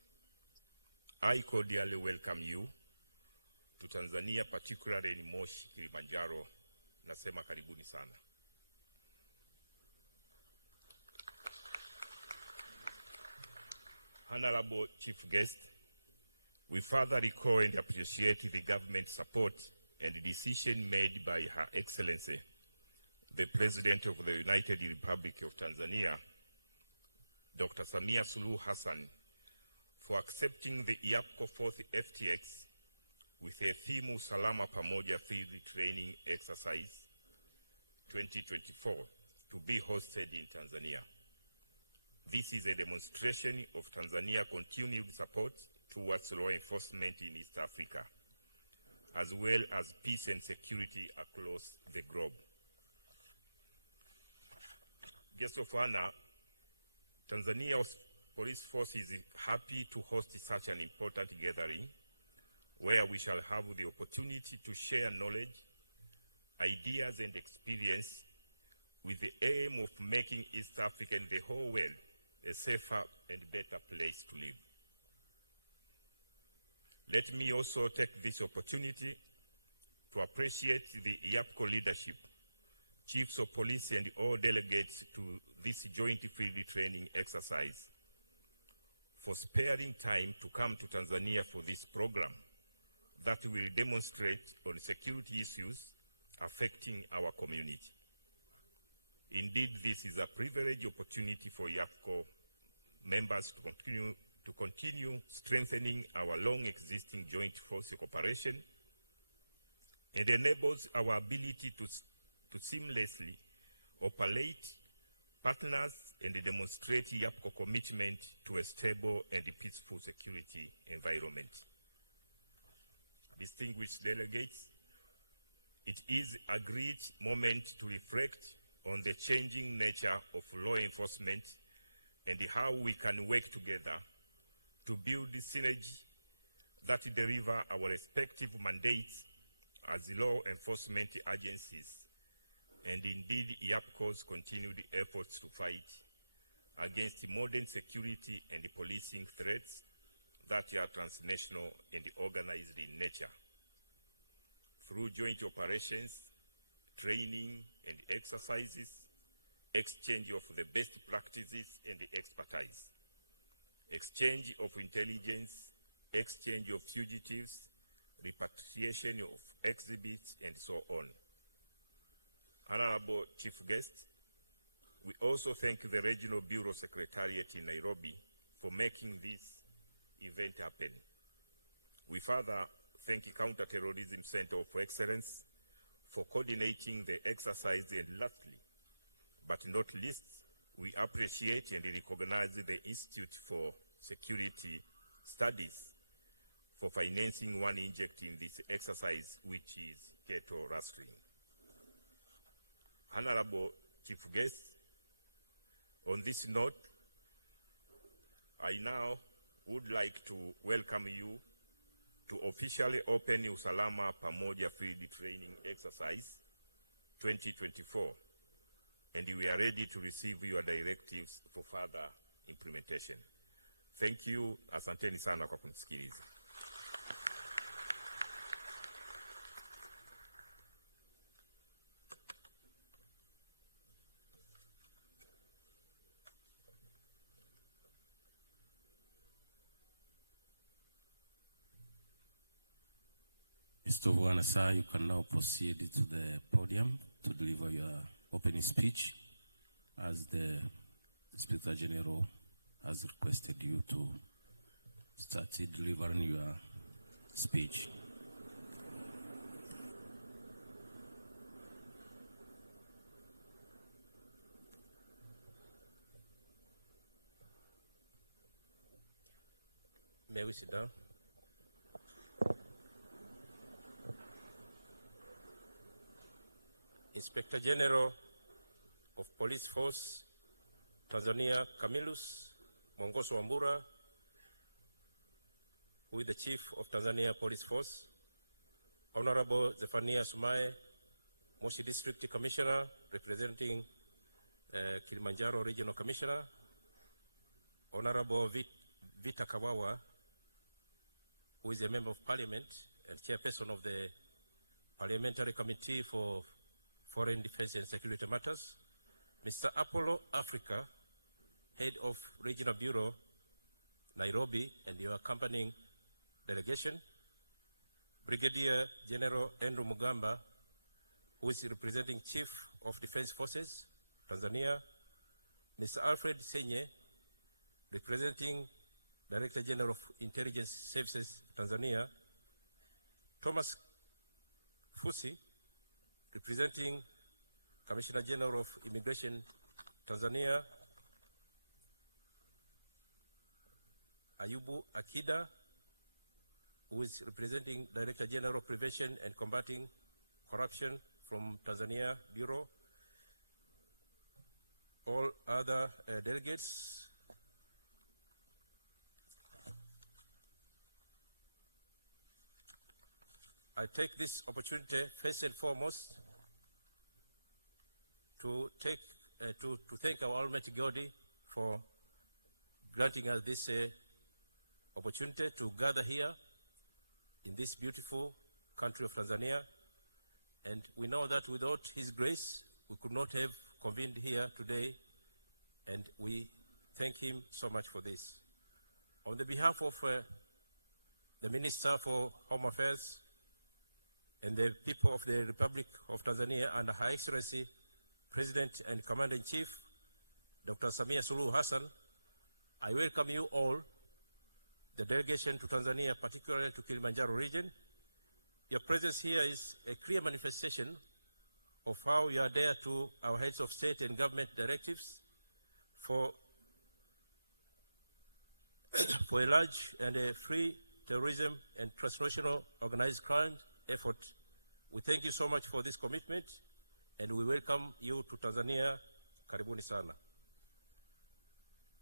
I cordially welcome you to Tanzania, particularly in Moshi, Kilimanjaro. Nasema karibuni sana. Honorable Chief Guest, we further recall and appreciate the government support and the decision made by Her Excellency, the President of the United Republic of Tanzania, Dr. Samia Suluhu Hassan, for accepting the IAPCO 4th FTX with a theme Salama Pamoja Field Training Exercise 2024 to be hosted in Tanzania. This is a demonstration of Tanzania's continued support towards law enforcement in East Africa, as well as peace and security across the globe. Guest of honor, Tanzania's police force is happy to host such an important gathering where we shall have the opportunity to share knowledge, ideas, and experience with the aim of making East Africa and the whole world a safer and better place to live. Let me also take this opportunity to appreciate the IAPCO leadership, chiefs of police, and all delegates to this joint field training exercise for sparing time to come to Tanzania for this program that will demonstrate on security issues affecting our community. Indeed, this is a privileged opportunity for IAPCO members to continue strengthening our long-existing joint force cooperation, and enables our ability to seamlessly operate, partners, and demonstrate IAPCO commitment to a stable and peaceful security environment. Distinguished delegates, it is a great moment to reflect on the changing nature of law enforcement and how we can work together to build the synergy that deliver our respective mandates as law enforcement agencies, and indeed IAPCO's continued efforts to fight against modern security and policing threats that are transnational and organized in nature. Through joint operations, training and exercises, exchange of the best practices and expertise, exchange of intelligence, exchange of fugitives, repatriation of exhibits, and so on. Honorable Chief Guest, we also thank the Regional Bureau Secretariat in Nairobi for making this event happen. We further thank Counterterrorism Center of Excellence for coordinating the exercise, and lastly, but not least, we appreciate and recognize the Institute for Security Studies for financing one inject in this exercise, which is ghetto rustling. Honorable Chief Guests, on this note, I now would like to welcome you to officially open Usalama Pamoja Field Training Exercise 2024, and we are ready to receive your directives for further implementation. Thank you. Asanteni sana kwa kunisikiliza. Mr. Wanasa, you can now proceed to the podium to deliver your opening speech, as the Inspector General has requested you to start delivering your speech. May we sit down? Inspector General of Police Force, Tanzania, Camillus Mwongoso Wambura, who is the Chief of Tanzania Police Force, Honorable Zephania Sumaye, Moshi District Commissioner, representing Kilimanjaro Regional Commissioner, Honorable Vita Kawawa, who is a Member of Parliament and Chairperson of the Parliamentary Committee for Foreign Defense and Security Matters, Mr. Apollo Afrika, Head of Regional Bureau, Nairobi, and your accompanying delegation, Brigadier General Andrew Mugamba, who is representing Chief of Defense Forces, Tanzania, Mr. Alfred Senye, representing Director General of Intelligence Services, Tanzania, Thomas Fusi, representing Commissioner General of Immigration, Tanzania, Ayubu Akida, who is representing Director General of Prevention and Combating Corruption from Tanzania Bureau, all other delegates, I take this opportunity first and foremost to thank our Almighty God for granting us this opportunity to gather here in this beautiful country of Tanzania. And we know that without His grace, we could not have convened here today, and we thank Him so much for this. On the behalf of the Minister for Home Affairs and the people of the Republic of Tanzania under Her Excellency, President and Commander-in-Chief, Dr. Samia Suluhu Hassan, I welcome you all, the delegation to Tanzania, particularly to Kilimanjaro region. Your presence here is a clear manifestation of how you adhere to our heads of state and government directives for a large and a free terrorism and transnational organized crime effort. We thank you so much for this commitment, and we welcome you to Tanzania. Karibuni sana.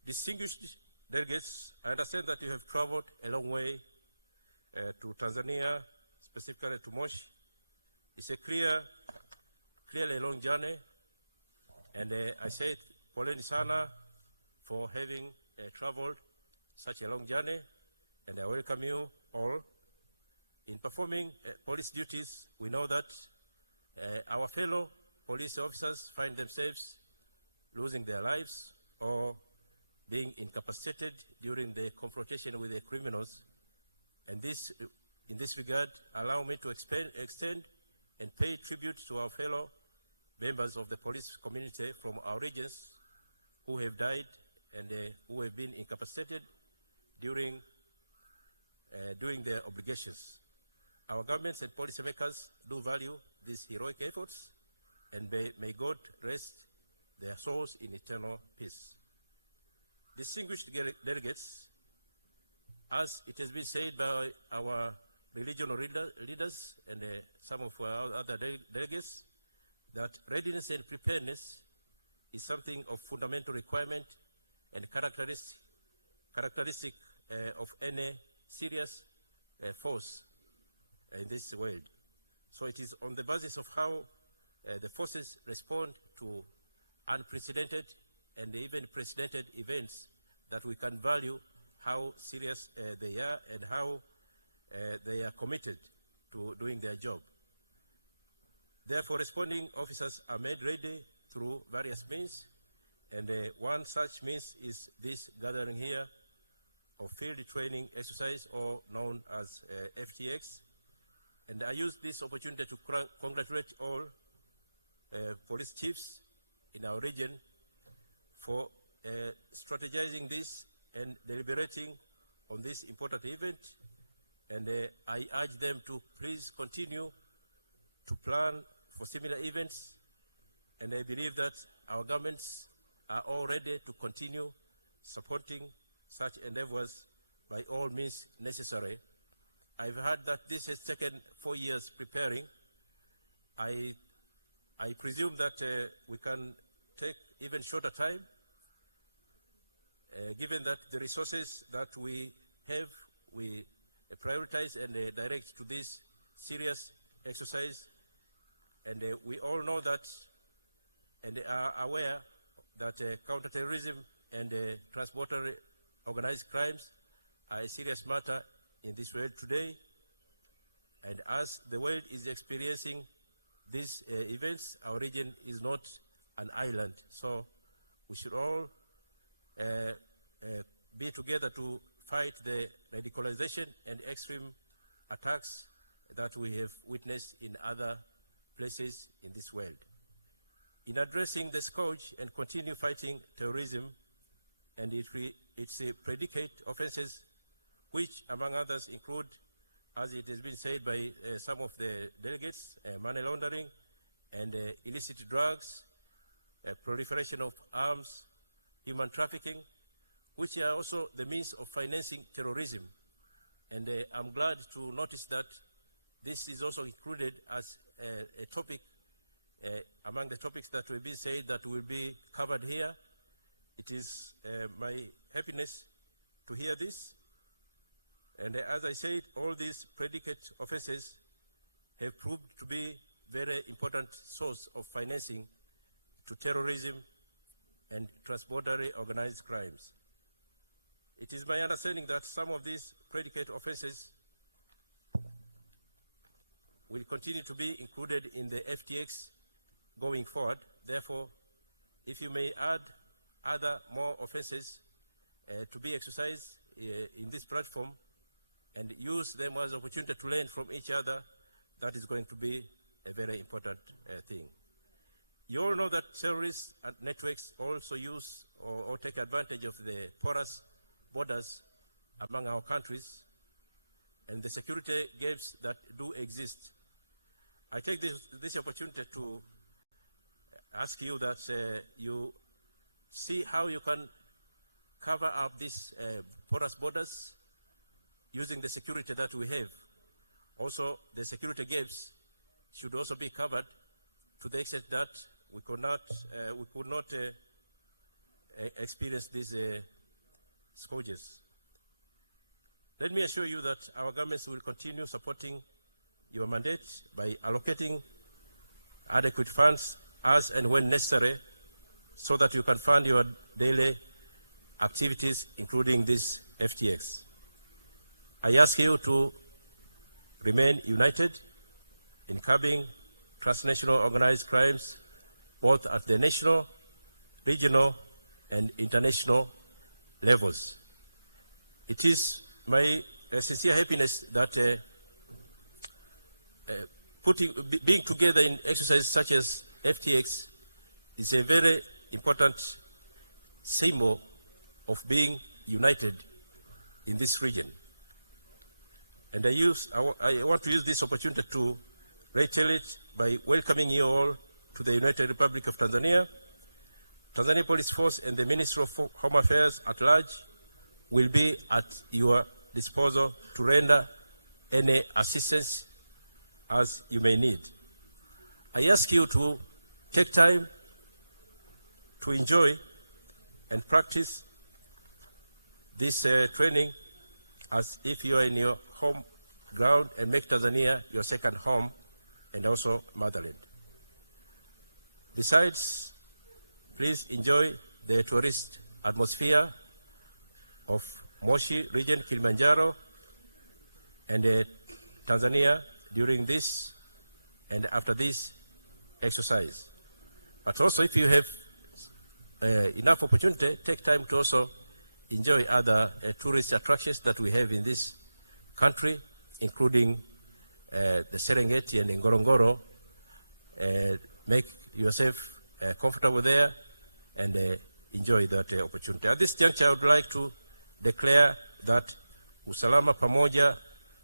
Distinguished delegates, I understand that you have traveled a long way to Tanzania, specifically to Moshi. It's a clearly a long journey, and I say poleni sana for having traveled such a long journey, and I welcome you all. In performing police duties, we know that our fellow police officers find themselves losing their lives or being incapacitated during the confrontation with the criminals. And this, in this regard, allow me to extend and pay tribute to our fellow members of the police community from our regions who have died and who have been incapacitated during their obligations. Our governments and policymakers do value these heroic efforts, and may God rest their souls in eternal peace. Distinguished delegates, as it has been said by our regional leaders and some of our other delegates, that readiness and preparedness is something of fundamental requirement and characteristic of any serious force in this world. So it is on the basis of how the forces respond to unprecedented and even precedented events that we can value how serious they are and how they are committed to doing their job. Therefore, responding officers are made ready through various means, and one such means is this gathering here of field training exercise, or known as FTX. And I use this opportunity to congratulate all police chiefs in our region for strategizing this and deliberating on this important event. And I urge them to please continue to plan for similar events. And I believe that our governments are all ready to continue supporting such endeavors by all means necessary. I've heard that this has taken 4 years preparing. I presume that we can take even shorter time, given that the resources that we have, we prioritize and direct to this serious exercise. And we all know that and are aware that counterterrorism and transborder organized crimes are a serious matter in this world today. And as the world is experiencing these events, our region is not an island. So we should all be together to fight the radicalization and extreme attacks that we have witnessed in other places in this world. In addressing the scourge and continue fighting terrorism and its predicate offenses, which among others include, as it has been said by some of the delegates, money laundering and illicit drugs, proliferation of arms, human trafficking, which are also the means of financing terrorism. And I'm glad to notice that this is also included as a topic among the topics that will be said that will be covered here. It is my happiness to hear this. And as I said, all these predicate offenses have proved to be very important source of financing to terrorism and transborder organized crimes. It is my understanding that some of these predicate offenses will continue to be included in the FTX going forward. Therefore, if you may add other more offenses to be exercised in this platform and use them as an opportunity to learn from each other, that is going to be a very important thing. You all know that terrorist networks also use or take advantage of the porous borders among our countries and the security gaps that do exist. I take this opportunity to ask you that you see how you can cover up these porous borders using the security that we have. Also, the security gaps should also be covered to the extent that we could not experience these scourges. Let me assure you that our governments will continue supporting your mandate by allocating adequate funds as and when necessary so that you can fund your daily activities, including this FTX. I ask you to remain united in curbing transnational organized crimes, both at the national, regional, and international levels. It is my sincere happiness that being together in exercises such as FTX is a very important symbol of being united in this region. And I want to use this opportunity to reiterate by welcoming you all to the United Republic of Tanzania. Tanzania Police Force and the Ministry of Home Affairs at large will be at your disposal to render any assistance as you may need. I ask you to take time to enjoy and practice this training as if you are in your home ground and make Tanzania your second home and also motherland. Besides, please enjoy the tourist atmosphere of Moshi region, Kilimanjaro, and Tanzania during this and after this exercise. But also, if you have enough opportunity, take time to also enjoy other tourist attractions that we have in this country, including the Serengeti and Ngorongoro. Make yourself comfortable there and enjoy that opportunity. At this juncture, I would like to declare that Usalama Pamoja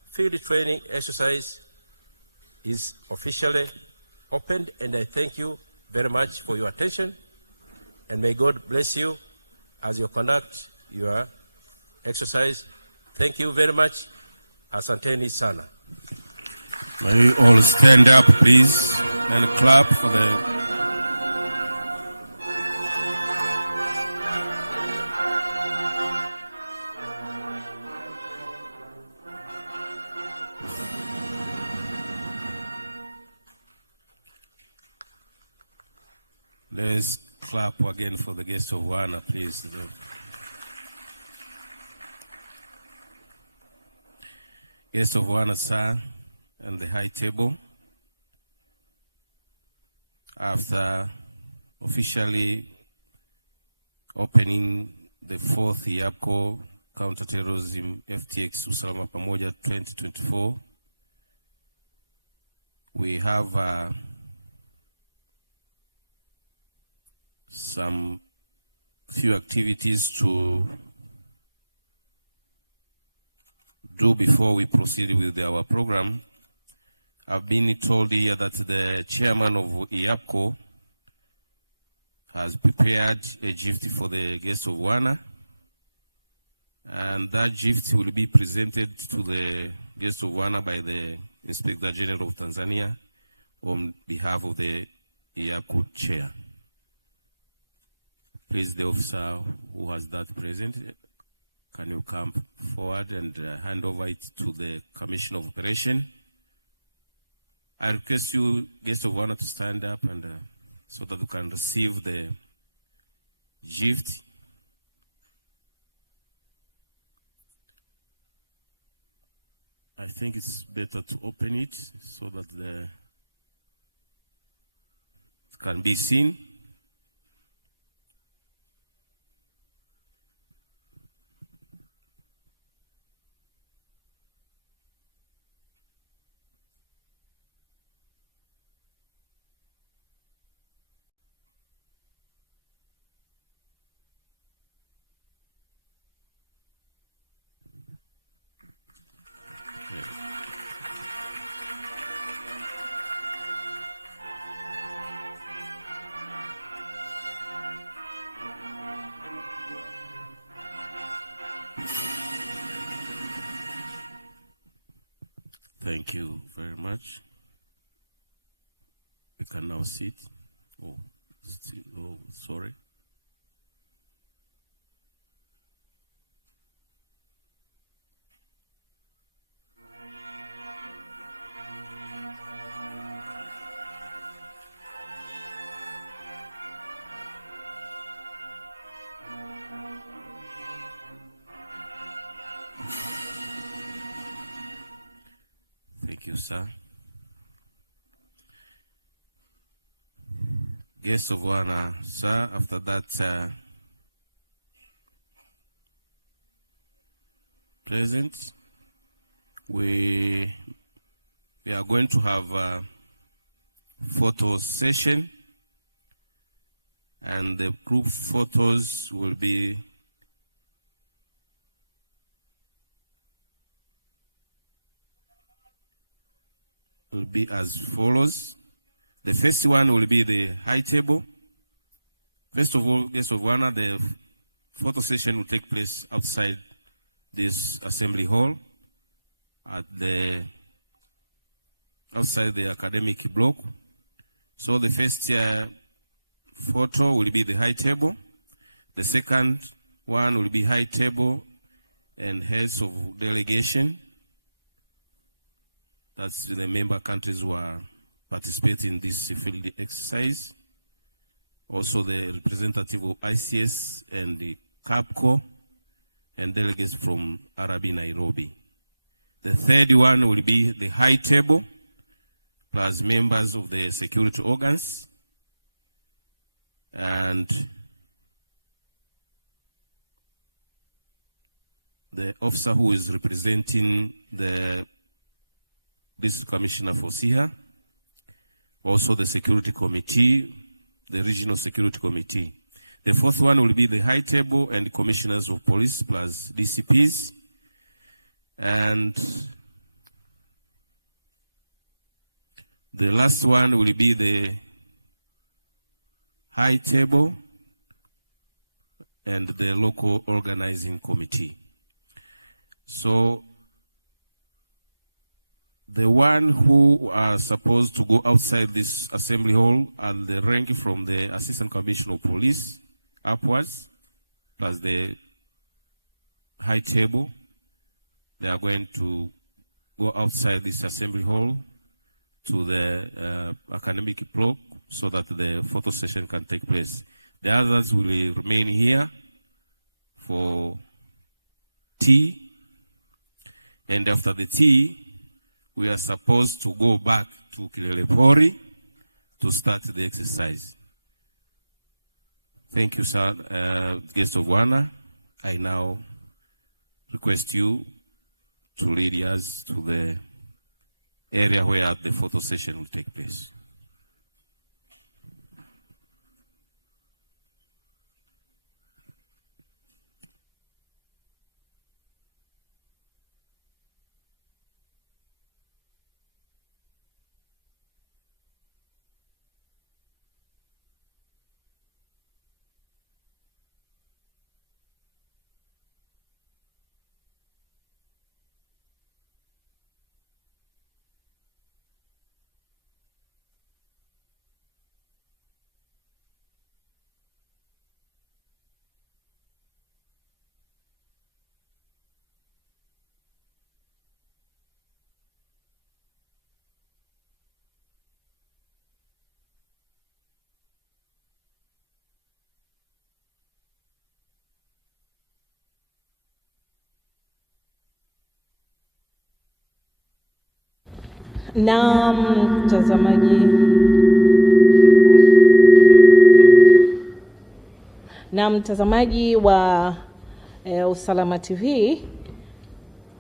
field training exercise is officially opened, and I thank you very much for your attention, and may God bless you as you conduct your exercise. Thank you very much. Asanteni sana. May you all stand up, please, and clap for the... Let's clap again for the guest of honor, please. Guest of honor, sir, and the high table. After officially opening the 4th IAPCO Counterterrorism FTX Usalama Pamoja 2024, we have some few activities to do before we proceed with our program. I've been told here that the chairman of IAPCO has prepared a gift for the guest of honor, and that gift will be presented to the guest of honor by the Inspector General of Tanzania on behalf of the IAPCO chair. Please, the officer who has that present, can you come forward and hand over it to the Commission of Operation? I request you, guests of honor, to stand up and so that we can receive the gift. I think it's better to open it so that it can be seen. Thank you very much. We can now sit. Oh, sorry. Thank you, sir. Guests of honor, sir, after that present, we are going to have a photo session, and the group photos will be as follows. The first one will be the high table. First of all, guests of honor, the photo session will take place outside this assembly hall outside the academic block. So the first photo will be the high table. The second one will be high table and heads of delegation. That's the member countries who are participating in this field exercise. Also the representative of ICS and the CAPCO and delegates from Arabi Nairobi. The third one will be the high table plus members of the security organs. And the officer who is representing the District Commissioner for SIHA, also the Security Committee, the Regional Security Committee. The fourth one will be the high table and the Commissioners of Police plus DCPs. And the last one will be the high table and the local organizing committee. So the one who are supposed to go outside this assembly hall are the rank from the Assistant Commissioner of Police upwards, plus the high table. They are going to go outside this assembly hall to the academic block so that the photo session can take place. The others will remain here for tea, and after the tea, we are supposed to go back to Kilelepori to start the exercise. Thank you, sir. Guest of honor, I now request you to lead us to the area where the photo session will take place. Na mtazamaji, wa Usalama TV,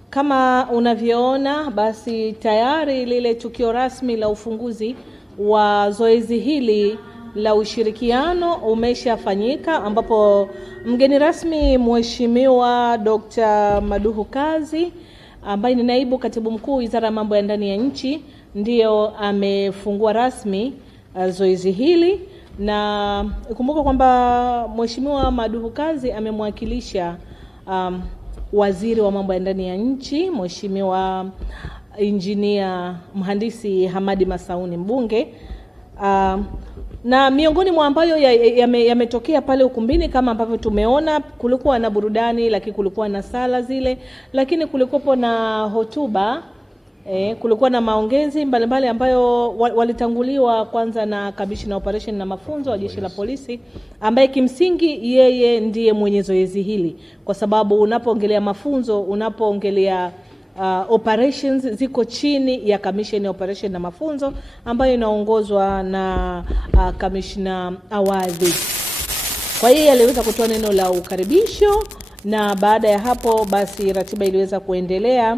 kama unavyoona basi tayari lile tukio rasmi la ufunguzi wa zoezi hili la ushirikiano umeshafanyika, ambapo mgeni rasmi Mheshimiwa Dr. Maduhu Kazi ambaye ni naibu katibu mkuu Wizara ya Mambo ya Ndani ya Nchi ndio amefungua rasmi zoezi hili. Na kumbuka kwamba Mheshimiwa Maduhu Kazi amemwakilisha Waziri wa Mambo ya Ndani ya Nchi, Mheshimiwa Injinia Mhandisi Hamadi Masauni mbunge. Na miongoni mwa ambayo yametokea pale ukumbini kama ambavyo tumeona, kulikuwa na burudani, lakini kulikuwa na sala zile, lakini kulikuwa na hotuba, kulikuwa na maongezi mbalimbali ambayo walitanguliwa kwanza na Kamishna Operation na Mafunzo wa Jeshi la Polisi, ambaye kimsingi yeye ndiye mwenye zoezi hili, kwa sababu unapoongelea mafunzo, unapoongelea operations ziko chini ya Commission Operation na Mafunzo ambayo inaongozwa na Kamishna Awadhi. Kwa hiyo aliweza kutoa neno la ukaribisho, na baada ya hapo basi ratiba iliweza kuendelea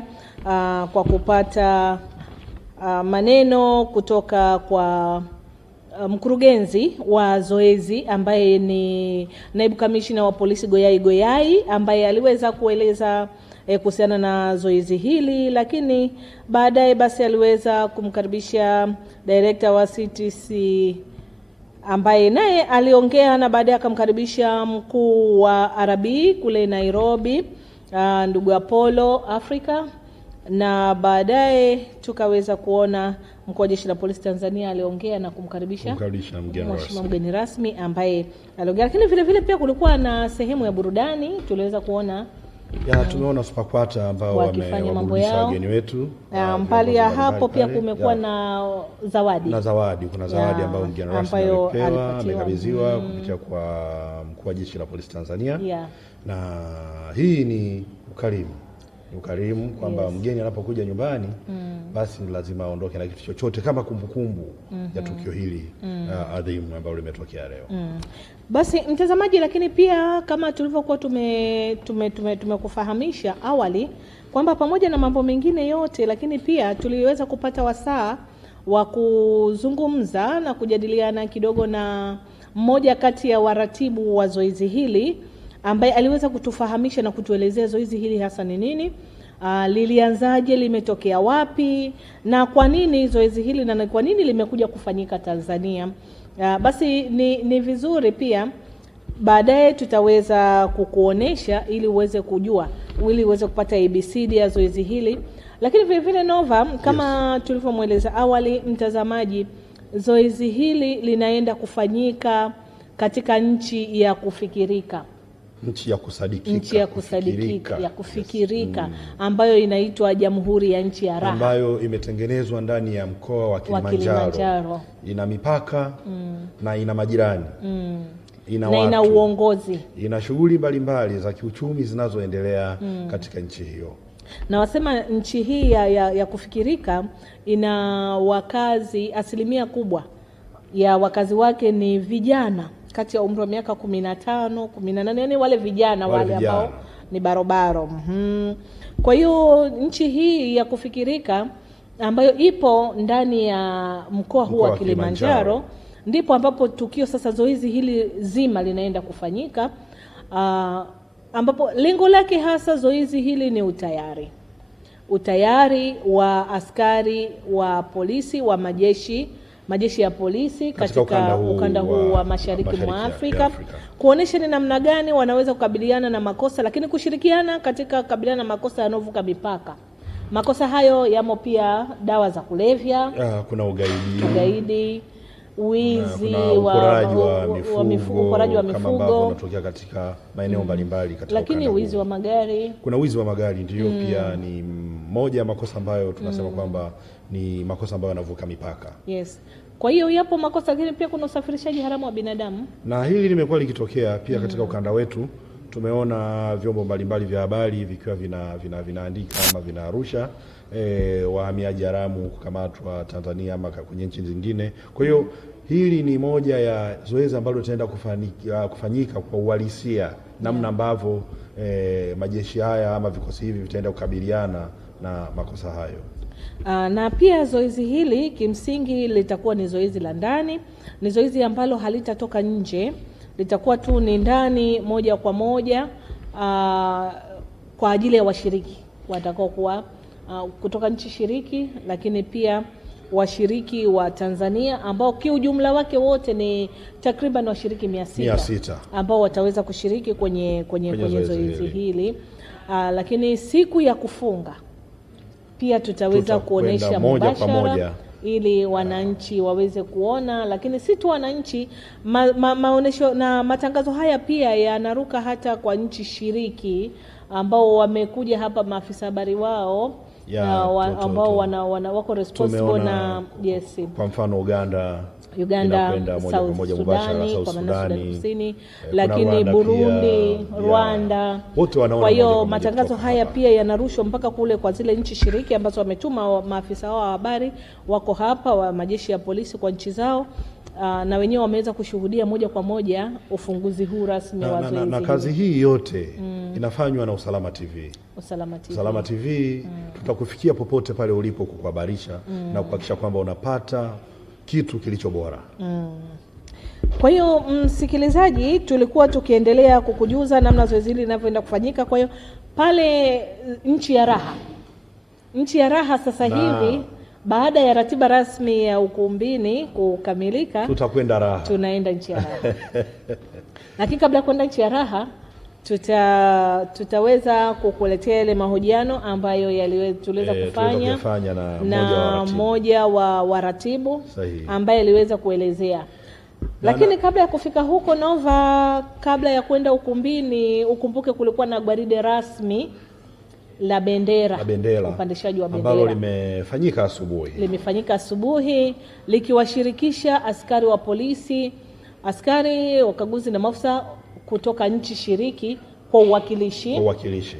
kwa kupata maneno kutoka kwa mkurugenzi wa zoezi ambaye ni naibu kamishna wa polisi Goyai ambaye aliweza kueleza kuhusiana na zoezi hili, lakini baadaye basi aliweza kumkaribisha director wa CTC ambaye naye aliongea, na baadaye akamkaribisha mkuu wa RB kule Nairobi, ndugu Apollo Afrika, na baadaye tukaweza kuona mkuu wa Jeshi la Polisi Tanzania aliongea na kumkaribisha mgeni rasmi ambaye aliongea. Lakini vile vile pia kulikuwa na sehemu ya burudani, tuliweza kuona tumeona Superquata ambao wamewaburudisha wageni wetu. Mbali ya hapo pia kumekuwa na zawadi. Kuna zawadi ambayo mgeni rasmi alipewa, amekabidhiwa kupitia kwa mkuu wa Jeshi la Polisi Tanzania. Na hii ni ukarimu kwamba mgeni anapokuja nyumbani basi lazima aondoke na kitu chochote kama kumbukumbu ya tukio hili adhimu ambalo limetokea leo. Basi mtazamaji, lakini pia kama tulivyokuwa tumekufahamisha awali kwamba pamoja na mambo mengine yote, lakini pia tuliweza kupata wasaa wa kuzungumza na kujadiliana kidogo na mmoja kati ya waratibu wa zoezi hili ambaye aliweza kutufahamisha na kutuelezea zoezi hili hasa ni nini, lilianzaje, limetokea wapi, na kwa nini zoezi hili na kwa nini limekuja kufanyika Tanzania. Basi ni vizuri pia baadaye tutaweza kukuonesha ili uweze kujua, ili uweze kupata ABCD ya zoezi hili. Lakini vile vile Nova, kama tulivyomweleza awali mtazamaji, zoezi hili linaenda kufanyika katika nchi ya kufikirika, nchi ya kufikirika ambayo inaitwa Jamhuri ya Nchi ya Raha, ambayo imetengenezwa ndani ya mkoa wa Kilimanjaro. Ina mipaka na ina majirani, ina uongozi, ina shughuli mbalimbali za kiuchumi zinazoendelea katika nchi hiyo. Na wasema nchi hii ya kufikirika ina wakazi, asilimia kubwa ya wakazi wake ni vijana kati ya umri wa miaka 15, 18, yani wale vijana wale ambao ni barobaro. Kwa hiyo nchi hii ya kufikirika ambayo ipo ndani ya mkoa huu wa Kilimanjaro ndipo ambapo tukio sasa zoezi hili zima linaenda kufanyika, ambapo lengo lake hasa zoezi hili ni utayari wa askari wa polisi wa majeshi ya polisi katika ukanda huu wa mashariki mwa Afrika, kuonesha ni namna gani wanaweza kukabiliana na makosa, lakini kushirikiana katika kukabiliana na makosa yanovuka mipaka. Makosa hayo yamo pia dawa za kulevya, kuna ugaidi, wizi wa mifugo kama ambavyo unatokea katika maeneo mbalimbali katika, lakini wizi wa magari, kuna wizi wa magari ndio pia ni moja ya makosa ambayo tunasema kwamba ni makosa ambayo yanavuka mipaka. Kwa hiyo yapo makosa, lakini pia kuna usafirishaji haramu wa binadamu, na hili limekuwa likitokea pia katika ukanda wetu. Tumeona vyombo mbalimbali vya habari vikiwa vinaandika ama vinarusha wahamiaji haramu kukamatwa Tanzania ama kwenye nchi zingine. Kwa hiyo hili ni moja ya zoezi ambalo litaenda kufanyika kwa uhalisia namna ambavyo majeshi haya ama vikosi hivi vitaenda kukabiliana na makosa hayo. Na pia zoezi hili kimsingi litakuwa ni zoezi la ndani, ni zoezi ambalo halitatoka nje, litakuwa tu ni ndani moja kwa moja kwa ajili ya washiriki watakao kuwa kutoka nchi shiriki, lakini pia washiriki wa Tanzania ambao kiujumla wake wote ni takriban washiriki 600 ambao wataweza kushiriki kwenye zoezi hili. Lakini siku ya kufunga pia tutaweza kuonesha mubashara ili wananchi waweze kuona, lakini si tu wananchi, maonesho na matangazo haya pia yanaruka hata kwa nchi shiriki ambao wamekuja hapa maafisa habari wao ambao wako responsible na yes. Kwa mfano Uganda South Sudani Kusini, lakini Burundi, Rwanda. Kwa hiyo matangazo haya pia yanarushwa mpaka kule kwa zile nchi shiriki ambazo wametuma maafisa wao wa habari wako hapa wa majeshi ya polisi kwa nchi zao. Na wenyewe wameweza kushuhudia moja kwa moja ufunguzi huu rasmi wa zoezi. Na kazi hii yote inafanywa na Usalama TV. Usalama TV tutakufikia popote pale ulipo kukuhabarisha na kuhakikisha kwamba unapata kitu kilicho bora. Kwa hiyo msikilizaji, tulikuwa tukiendelea kukujuza namna zoezi hili linavyoenda kufanyika. Kwa hiyo pale nchi ya raha sasa hivi baada ya ratiba rasmi ya ukumbini kukamilika, tutakwenda raha. Tunaenda nchi ya raha. Lakini kabla ya kwenda nchi ya raha, tutaweza kukuletea ile mahojiano ambayo tuliweza kufanya na mmoja wa waratibu ambaye aliweza kuelezea. Lakini kabla ya kufika huko Nova, kabla ya kwenda ukumbini, ukumbuke kulikuwa na gwaride rasmi la bendera, upandishaji wa bendera ambalo limefanyika asubuhi likiwashirikisha askari wa polisi, askari wakaguzi na maafisa kutoka nchi shiriki kwa uwakilishi.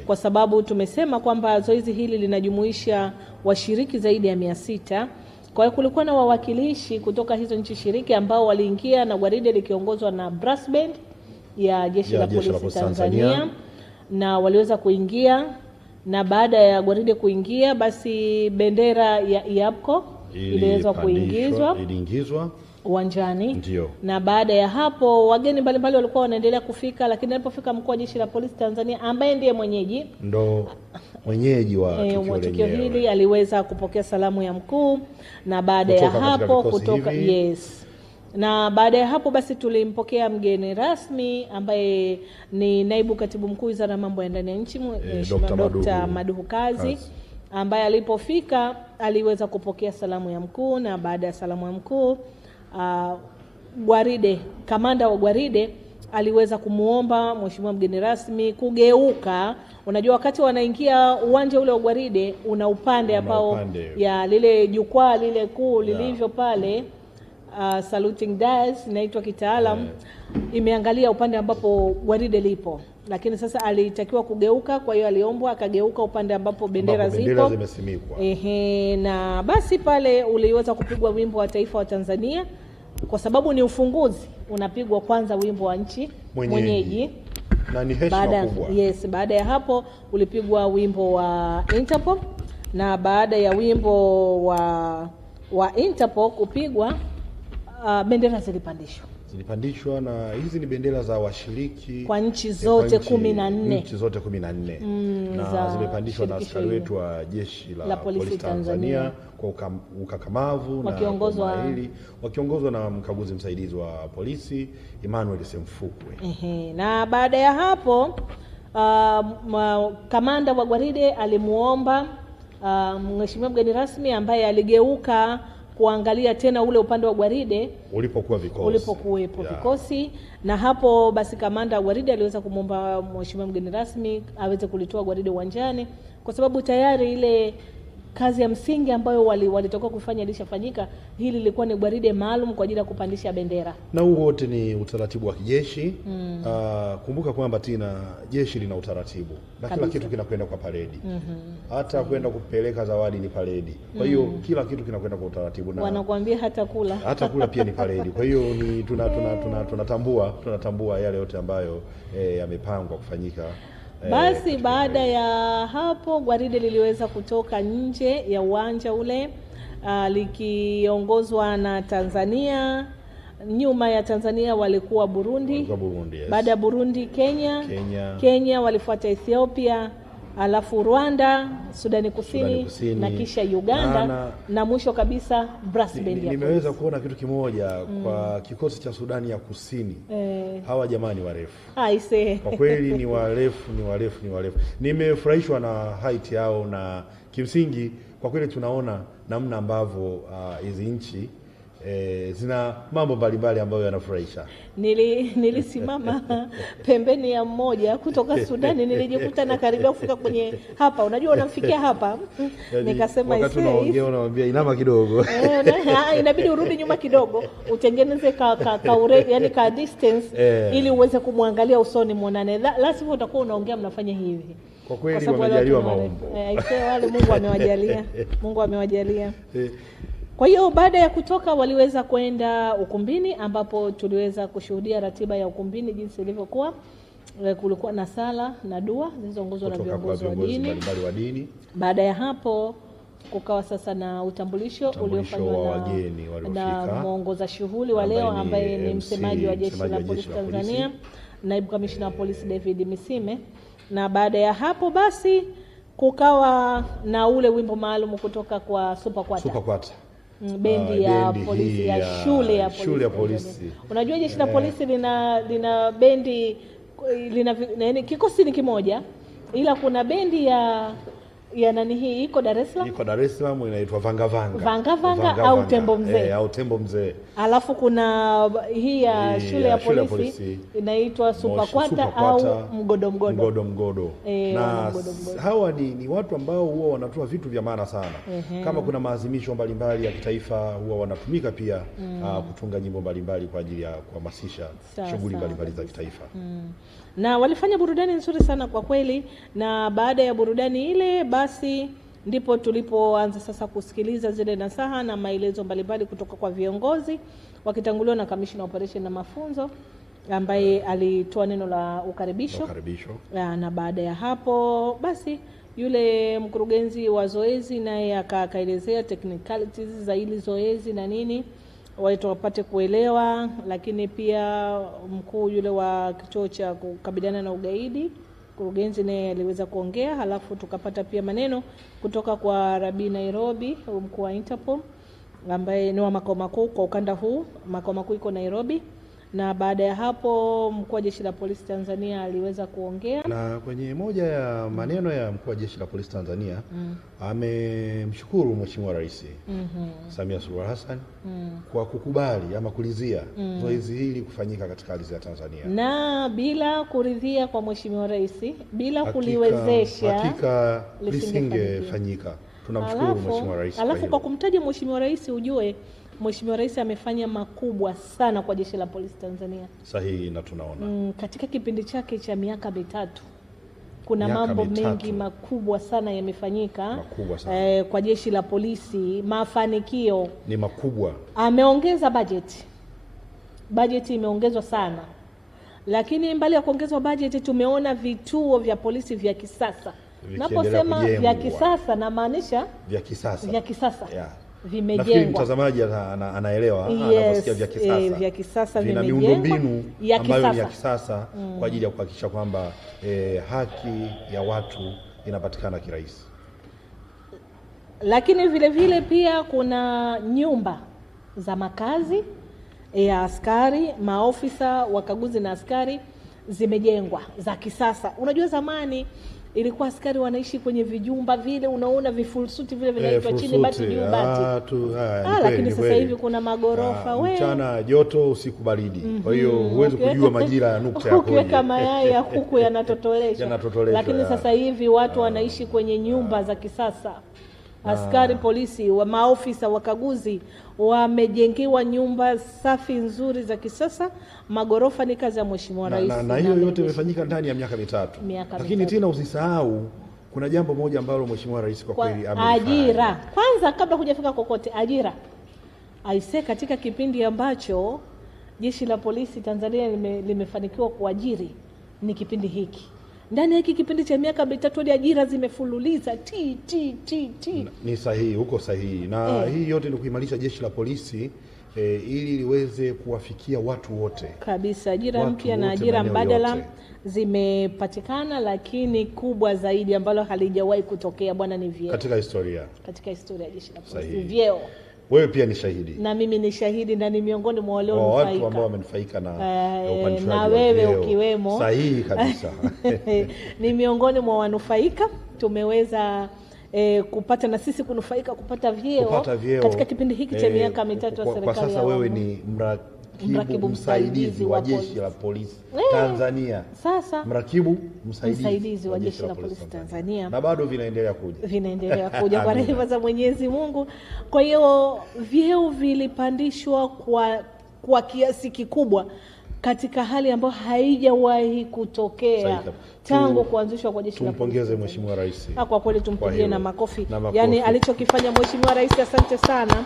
Kwa sababu tumesema kwamba zoezi hili linajumuisha washiriki zaidi ya 600. Kwa hiyo kulikuwa na wawakilishi kutoka hizo nchi shiriki ambao waliingia na gwaride likiongozwa na brass band ya jeshi la polisi Tanzania, na waliweza kuingia. Na baada ya gwaride kuingia, basi bendera ya IAPCO iliweza kuingizwa uwanjani. Na baada ya hapo wageni mbalimbali walikuwa wanaendelea kufika, lakini alipofika mkuu wa jeshi la polisi Tanzania ambaye ndiye mwenyeji wa tukio hili aliweza kupokea salamu ya mkuu. Na baada ya hapo na baada ya hapo basi tulimpokea mgeni rasmi ambaye ni naibu katibu mkuu Wizara ya Mambo ya Ndani ya Nchi, Dr. Maduhu Kazi, ambaye alipofika aliweza kupokea salamu ya mkuu. Na baada ya salamu ya mkuu, kamanda wa gwaride aliweza kumuomba mheshimiwa mgeni rasmi kugeuka. Unajua wakati wanaingia uwanja ule wa gwaride una upande ambao ya lile jukwaa lile kuu lilivyo pale, saluting dais inaitwa kitaalam, imeangalia upande ambapo gwaride lipo, lakini sasa alitakiwa kugeuka. Kwa hiyo aliombwa akageuka upande ambapo bendera zimesimikwa. Na basi pale uliweza kupigwa wimbo wa taifa wa Tanzania, kwa sababu ni ufunguzi, unapigwa kwanza wimbo wa nchi mwenyeji. Na ni heshima kubwa. Baada ya hapo ulipigwa wimbo wa Interpol, na baada ya wimbo wa Interpol kupigwa, bendera zilipandishwa na hizi ni bendera za washiriki kwa nchi zote 14. Na zimepandishwa na askari wetu wa jeshi la polisi Tanzania kwa ukakamavu na wakiongozwa na mkaguzi msaidizi wa polisi Emmanuel Semfukwe. Na baada ya hapo kamanda wa gwaride alimuomba mheshimiwa mgeni rasmi ambaye aligeuka kuangalia tena ule upande wa gwaride ulipokuwepo vikosi. Na hapo basi kamanda wa gwaride aliweza kumwomba mheshimiwa mgeni rasmi aweze kulitoa gwaride uwanjani, kwa sababu tayari ile kazi ya msingi ambayo walitoka kufanya ilishafanyika. Hili lilikuwa ni gwaride maalum kwa ajili ya kupandisha bendera. Na huu wote ni utaratibu wa kijeshi. Kumbuka kwamba Tina, jeshi lina utaratibu. Na kila kitu kinakwenda kwa paredi. Hata kwenda kupeleka zawadi ni paredi. Kwa hiyo kila kitu kinakwenda kwa utaratibu, na wanakuambia hata kula pia ni paredi. Kwa hiyo ni tunatambua yale yote ambayo yamepangwa kufanyika. Basi baada ya hapo gwaride liliweza kutoka nje ya uwanja ule, likiongozwa na Tanzania. Nyuma ya Tanzania walikuwa Burundi. Yes. Baada ya Burundi Kenya walifuata Ethiopia, alafu Rwanda, Sudani Kusini na kisha Uganda na mwisho kabisa brass band ya. Nimeweza kuona kitu kimoja kwa kikosi cha Sudani ya Kusini. Hawa jamani warefu. Kwa kweli ni warefu. Nimefurahishwa na height yao, na kimsingi kwa kweli tunaona namna ambavyo hizi nchi zina mambo mbalimbali ambayo yanafurahisha. Nilisimama pembeni ya mmoja kutoka Sudani, nilijikuta na karibia kufika kwenye hapa. Unajua unamfikia hapa. Nikasema wakati unaongea unamwambia inama kidogo. Inabidi urudi nyuma kidogo, utengeneze ka distance ili uweze kumwangalia usoni muonane. La sivyo utakuwa unaongea mnafanya hivi. Kwa kweli wamejaliwa maombi. Wale Mungu amewajalia. Kwa hiyo baada ya kutoka waliweza kwenda ukumbini, ambapo tuliweza kushuhudia ratiba ya ukumbini jinsi ilivyokuwa. Kulikuwa na sala na dua zilizoongozwa na viongozi wa dini. Baada ya hapo kukawa sasa na utambulisho uliofanywa na muongoza shughuli wa leo ambaye ni msemaji wa Jeshi la Polisi Tanzania, Naibu Kamishna wa Polisi David Misime. Na baada ya hapo basi kukawa na ule wimbo maalum kutoka kwa Super Kwata. Bendi ya polisi ya Shule ya polisi. Unajua jeshi la polisi lina bendi, lina kikosi ni kimoja, ila kuna bendi ya nani hii iko Dar es Salaam. Iko Dar es Salaam inaitwa Vanga au Tembo Mzee. Au Tembo Mzee. Alafu kuna hii ya Shule ya polisi inaitwa Super Kwata au Mgodo. Na hawa ni watu ambao huwa wanatoa vitu vya maana sana. Kama kuna maazimisho mbalimbali ya kitaifa huwa wanatumika pia kutunga nyimbo mbalimbali kwa ajili ya kuhamasisha shughuli mbalimbali za kitaifa. Na walifanya burudani nzuri sana kwa kweli, na baada ya burudani ile basi ndipo tulipoanza sasa kusikiliza zile nasaha na maelezo mbalimbali kutoka kwa viongozi, wakitanguliwa na Kamishna Operation na mafunzo ambaye alitoa neno la ukaribisho. Na baada ya hapo basi yule mkurugenzi wa zoezi naye akaelezea technicalities za hili zoezi na nini watu wapate kuelewa. Lakini pia mkuu yule wa kituo cha kukabiliana na ugaidi, mkurugenzi naye aliweza kuongea. Halafu tukapata pia maneno kutoka kwa Rabi Nairobi, mkuu wa Interpol ambaye ni wa makao makuu kwa ukanda huu. Makao makuu iko Nairobi. Na baada ya hapo mkuu wa Jeshi la Polisi Tanzania aliweza kuongea. Na kwenye moja ya maneno ya mkuu wa Jeshi la Polisi Tanzania amemshukuru Mheshimiwa Rais Samia Suluhu Hassan kwa kukubali ama kuridhia zoezi hili kufanyika katika ardhi ya Tanzania. Na bila kuridhia kwa Mheshimiwa Rais, bila kuliwezesha hakika lisingefanyika. Tunamshukuru Mheshimiwa Rais. Alafu kwa kumtaja Mheshimiwa Rais ujue Mheshimiwa Rais amefanya makubwa sana kwa Jeshi la Polisi Tanzania. Sahihi, na tunaona katika kipindi chake cha miaka mitatu kuna mambo mengi makubwa sana yamefanyika kwa Jeshi la Polisi. Mafanikio ni makubwa. Ameongeza bajeti imeongezwa sana, lakini mbali ya kuongezwa bajeti tumeona vituo vya polisi vya kisasa. Naposema vya kisasa na maanisha vya kisasa vimejengwa. Nafikiri mtazamaji anaelewa anaposikia vya kisasa vina miundombinu ambayo ni ya kisasa kwa ajili ya kuhakikisha kwamba haki ya watu inapatikana kirahisi. Lakini vile pia kuna nyumba za makazi ya askari, maofisa, wakaguzi na askari zimejengwa za kisasa. Unajua zamani ilikuwa askari wanaishi kwenye vijumba vile, unaona vifulsuti vile vinaitwa chini bati juu bati. Lakini sasa hivi kuna magorofa mchana joto usiku baridi. Kwa hiyo huwezi kujua majira ya nukta yako. Ukiweka mayai ya kuku yanatotolesha. Lakini sasa hivi watu wanaishi kwenye nyumba za kisasa. Askari polisi, wa maofisa wakaguzi wamejengewa nyumba safi nzuri za kisasa, magorofa. Ni kazi ya Mheshimiwa Rais. Na hiyo yote imefanyika ndani ya miaka mitatu. Lakini tena usisahau kuna jambo moja ambalo Mheshimiwa Rais kwa kweli amelifanya. Ajira. Kwanza kabla hujafika kokote, ajira. Aise, katika kipindi ambacho Jeshi la Polisi Tanzania limefanikiwa kuajiri ni kipindi hiki. Ndani ya hiki kipindi cha miaka mitatu ya ajira zimefululiza Ni sahihi, huko sahihi. Na hii yote ni kuimarisha Jeshi la Polisi ili liweze kuwafikia watu wote. Kabisa, ajira mpya na ajira mbadala zimepatikana, lakini kubwa zaidi ambalo halijawahi kutokea bwana ni vyeo. Katika historia ya Jeshi la Polisi, vyeo. Wewe pia ni shahidi. Na mimi ni shahidi na ni miongoni mwa wale watu ambao wamenufaika na upandishaji na wewe ukiwemo. Sahihi kabisa. Ni miongoni mwa wanufaika. Tumeweza kupata na sisi kunufaika kupata vyeo katika kipindi hiki cha miaka mitatu ya serikali. Kwa sasa wewe ni mrakibu msaidizi wa Jeshi la Polisi Tanzania. Sasa mrakibu msaidizi wa Jeshi la Polisi Tanzania. Na bado vinaendelea kuja. Kwa rehema za Mwenyezi Mungu. Kwa hiyo vyeo vilipandishwa kwa kiasi kikubwa katika hali ambayo haijawahi kutokea tangu kuanzishwa kwa Jeshi la Polisi. Tumpongeze Mheshimiwa Rais. Kwa kweli tumpigie na makofi. Yaani alichokifanya Mheshimiwa Rais, asante sana.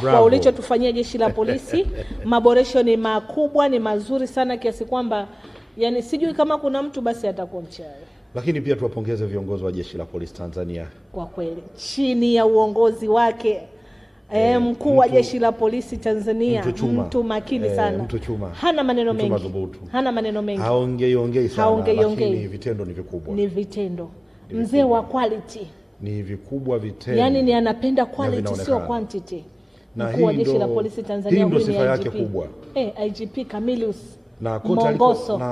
Kwa ulichotufanyia Jeshi la Polisi. Maboresho ni makubwa, ni mazuri sana kiasi kwamba yani sijui kama kuna mtu basi atakuwa mchawi. Lakini pia tuwapongeze viongozi wa Jeshi la Polisi Tanzania. Kwa kweli chini ya uongozi wake mkuu wa Jeshi la Polisi Tanzania, mtu makini sana. Hana maneno mengi. Haongei sana, lakini vitendo ni vikubwa. Ni vitendo. Mzee wa quality. Ni vikubwa vitendo. Yaani ni anapenda quality sio quantity. Mkuu wa Jeshi la Polisi Tanzania ndio sifa yake kubwa. IGP Camillus na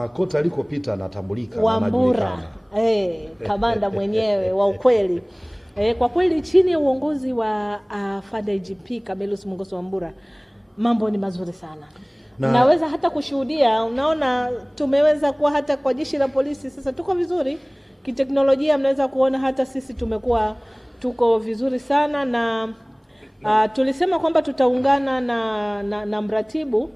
kota alikopita anatambulika na anajulikana. Kamanda mwenyewe wa ukweli. Kwa kweli chini ya uongozi wa Fada IGP Camillus Wambura mambo ni mazuri sana. Naweza hata kushuhudia, unaona tumeweza kuwa hata kwa Jeshi la Polisi sasa tuko vizuri. Kiteknolojia mnaweza kuona hata sisi tuko vizuri sana na tulisema kwamba tutaungana na mratibu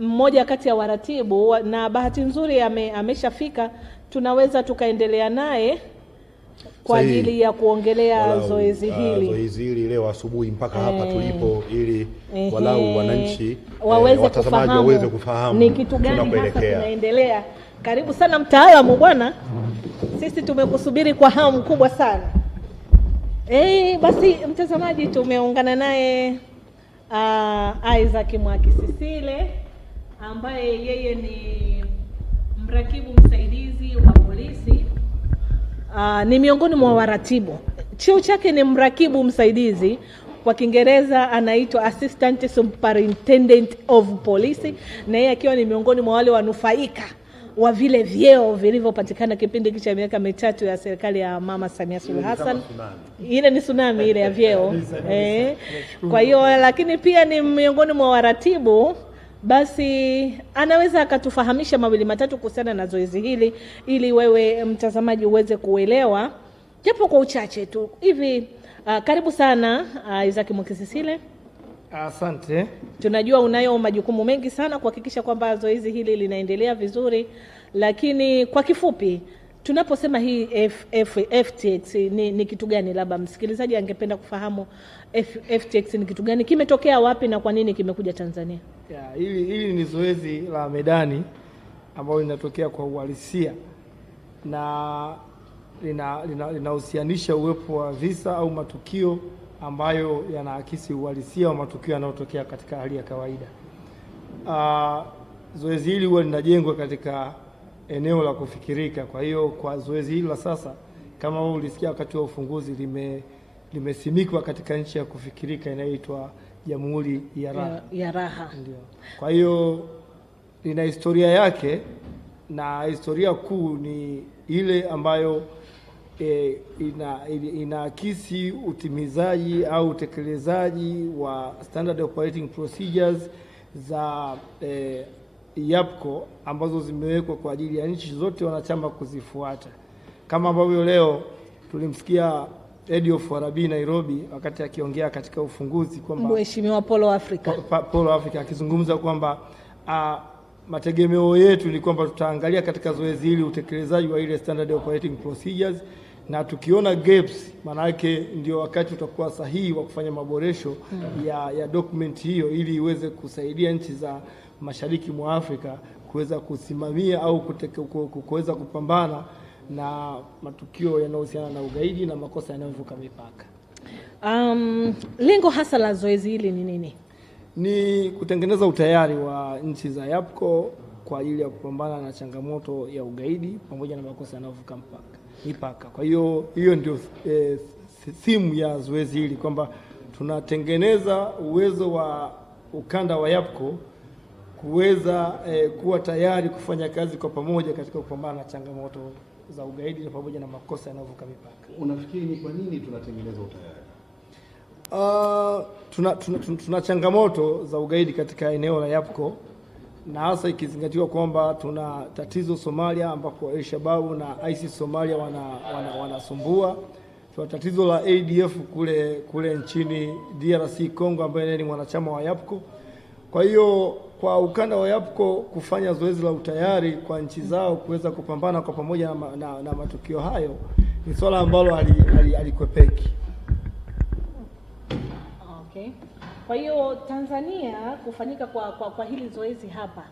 mmoja kati ya waratibu, na bahati nzuri ameshafika. Tunaweza tukaendelea naye kwa ajili ya kuongelea zoezi hili leo asubuhi mpaka hapa tulipo, ili walau wananchi watazamaji waweze kufahamu ni kitu gani hasa kinaendelea. Karibu sana mtaalamu bwana, sisi tumekusubiri kwa hamu kubwa sana. Basi mtazamaji, tumeungana naye 𝙏𝙖𝙧 ambaye yeye ni mrakibu msaidizi wa polisi. Ni miongoni mwa waratibu. Cheo chake ni mrakibu msaidizi, kwa Kiingereza anaitwa Assistant Superintendent of Police, na yeye akiwa ni miongoni mwa wale wanufaika wa vile vyeo vilivyopatikana kipindi cha miaka mitatu ya serikali ya Mama Samia Suluhu Hassan. Ile ni tsunami ile ya vyeo. Kwa hiyo lakini pia ni miongoni mwa waratibu. Basi anaweza akatufahamisha mawili matatu kuhusiana na zoezi hili ili wewe mtazamaji uweze kuelewa japo kwa uchache tu hivi. Karibu sana 𝙏𝙖𝙧. Asante. Tunajua unayo majukumu mengi sana kuhakikisha kwamba zoezi hili linaendelea vizuri, lakini kwa kifupi tunaposema hii FTX ni kitu gani? Labda msikilizaji angependa kufahamu FTX ni kitu gani, kimetokea wapi na kwa nini kimekuja Tanzania? Hili ni zoezi la medani ambalo linatokea kwa uhalisia na linahusianisha uwepo wa visa au matukio ambayo yanaakisi uhalisia wa matukio yanayotokea katika hali ya kawaida. Zoezi hili huwa linajengwa katika eneo la kufikirika. Kwa hiyo kwa zoezi hili la sasa, kama wewe ulisikia wakati wa ufunguzi, limesimikwa katika nchi ya kufikirika inayoitwa Jamhuri ya Raha. Ndio. Kwa hiyo lina historia yake, na historia kuu ni ile ambayo inaakisi utimizaji au utekelezaji wa standard operating procedures za IAPCO ambazo zimewekwa kwa ajili ya nchi zote wanachama kuzifuata. Kama ambavyo leo tulimsikia Head of Warabi Nairobi wakati akiongea katika ufunguzi kwamba Mheshimiwa Polo Afrika Polo Afrika akizungumza kwamba mategemeo yetu ni kwamba tutaangalia katika zoezi hili utekelezaji wa ile standard operating procedures, na tukiona gaps maana yake ndio wakati utakuwa sahihi wa kufanya maboresho ya document hiyo ili iweze kusaidia nchi za Mashariki mwa Afrika kuweza kusimamia au kuweza kupambana na matukio yanayohusiana na ugaidi na makosa yanayovuka mipaka. Lengo hasa la zoezi hili ni nini? Ni kutengeneza utayari wa nchi za YAPCO kwa ajili ya kupambana na changamoto ya ugaidi pamoja na makosa yanayovuka mipaka. Kwa hiyo ndio simu ya zoezi hili kwamba tunatengeneza uwezo wa ukanda wa YAPCO kuweza kuwa tayari kufanya kazi kwa pamoja katika kupambana na changamoto za ugaidi na pamoja na makosa yanayovuka mipaka. Unafikiri ni kwa nini tunatengeneza utayari? Tuna changamoto za ugaidi katika eneo la YAPCO, na hasa ikizingatiwa kwamba tuna tatizo Somalia ambapo al-Shabaab na ISIS Somalia wanasumbua. Tuna tatizo la ADF kule nchini DRC Congo ambaye ni mwanachama wa YAPCO. Kwa hiyo kwa ukanda wa YAPCO kufanya zoezi la utayari kwa nchi zao kuweza kupambana kwa pamoja na matukio hayo ni swala ambalo alikwepeki. Okay. Kwa hiyo Tanzania kufanyika kwa hili zoezi hapa,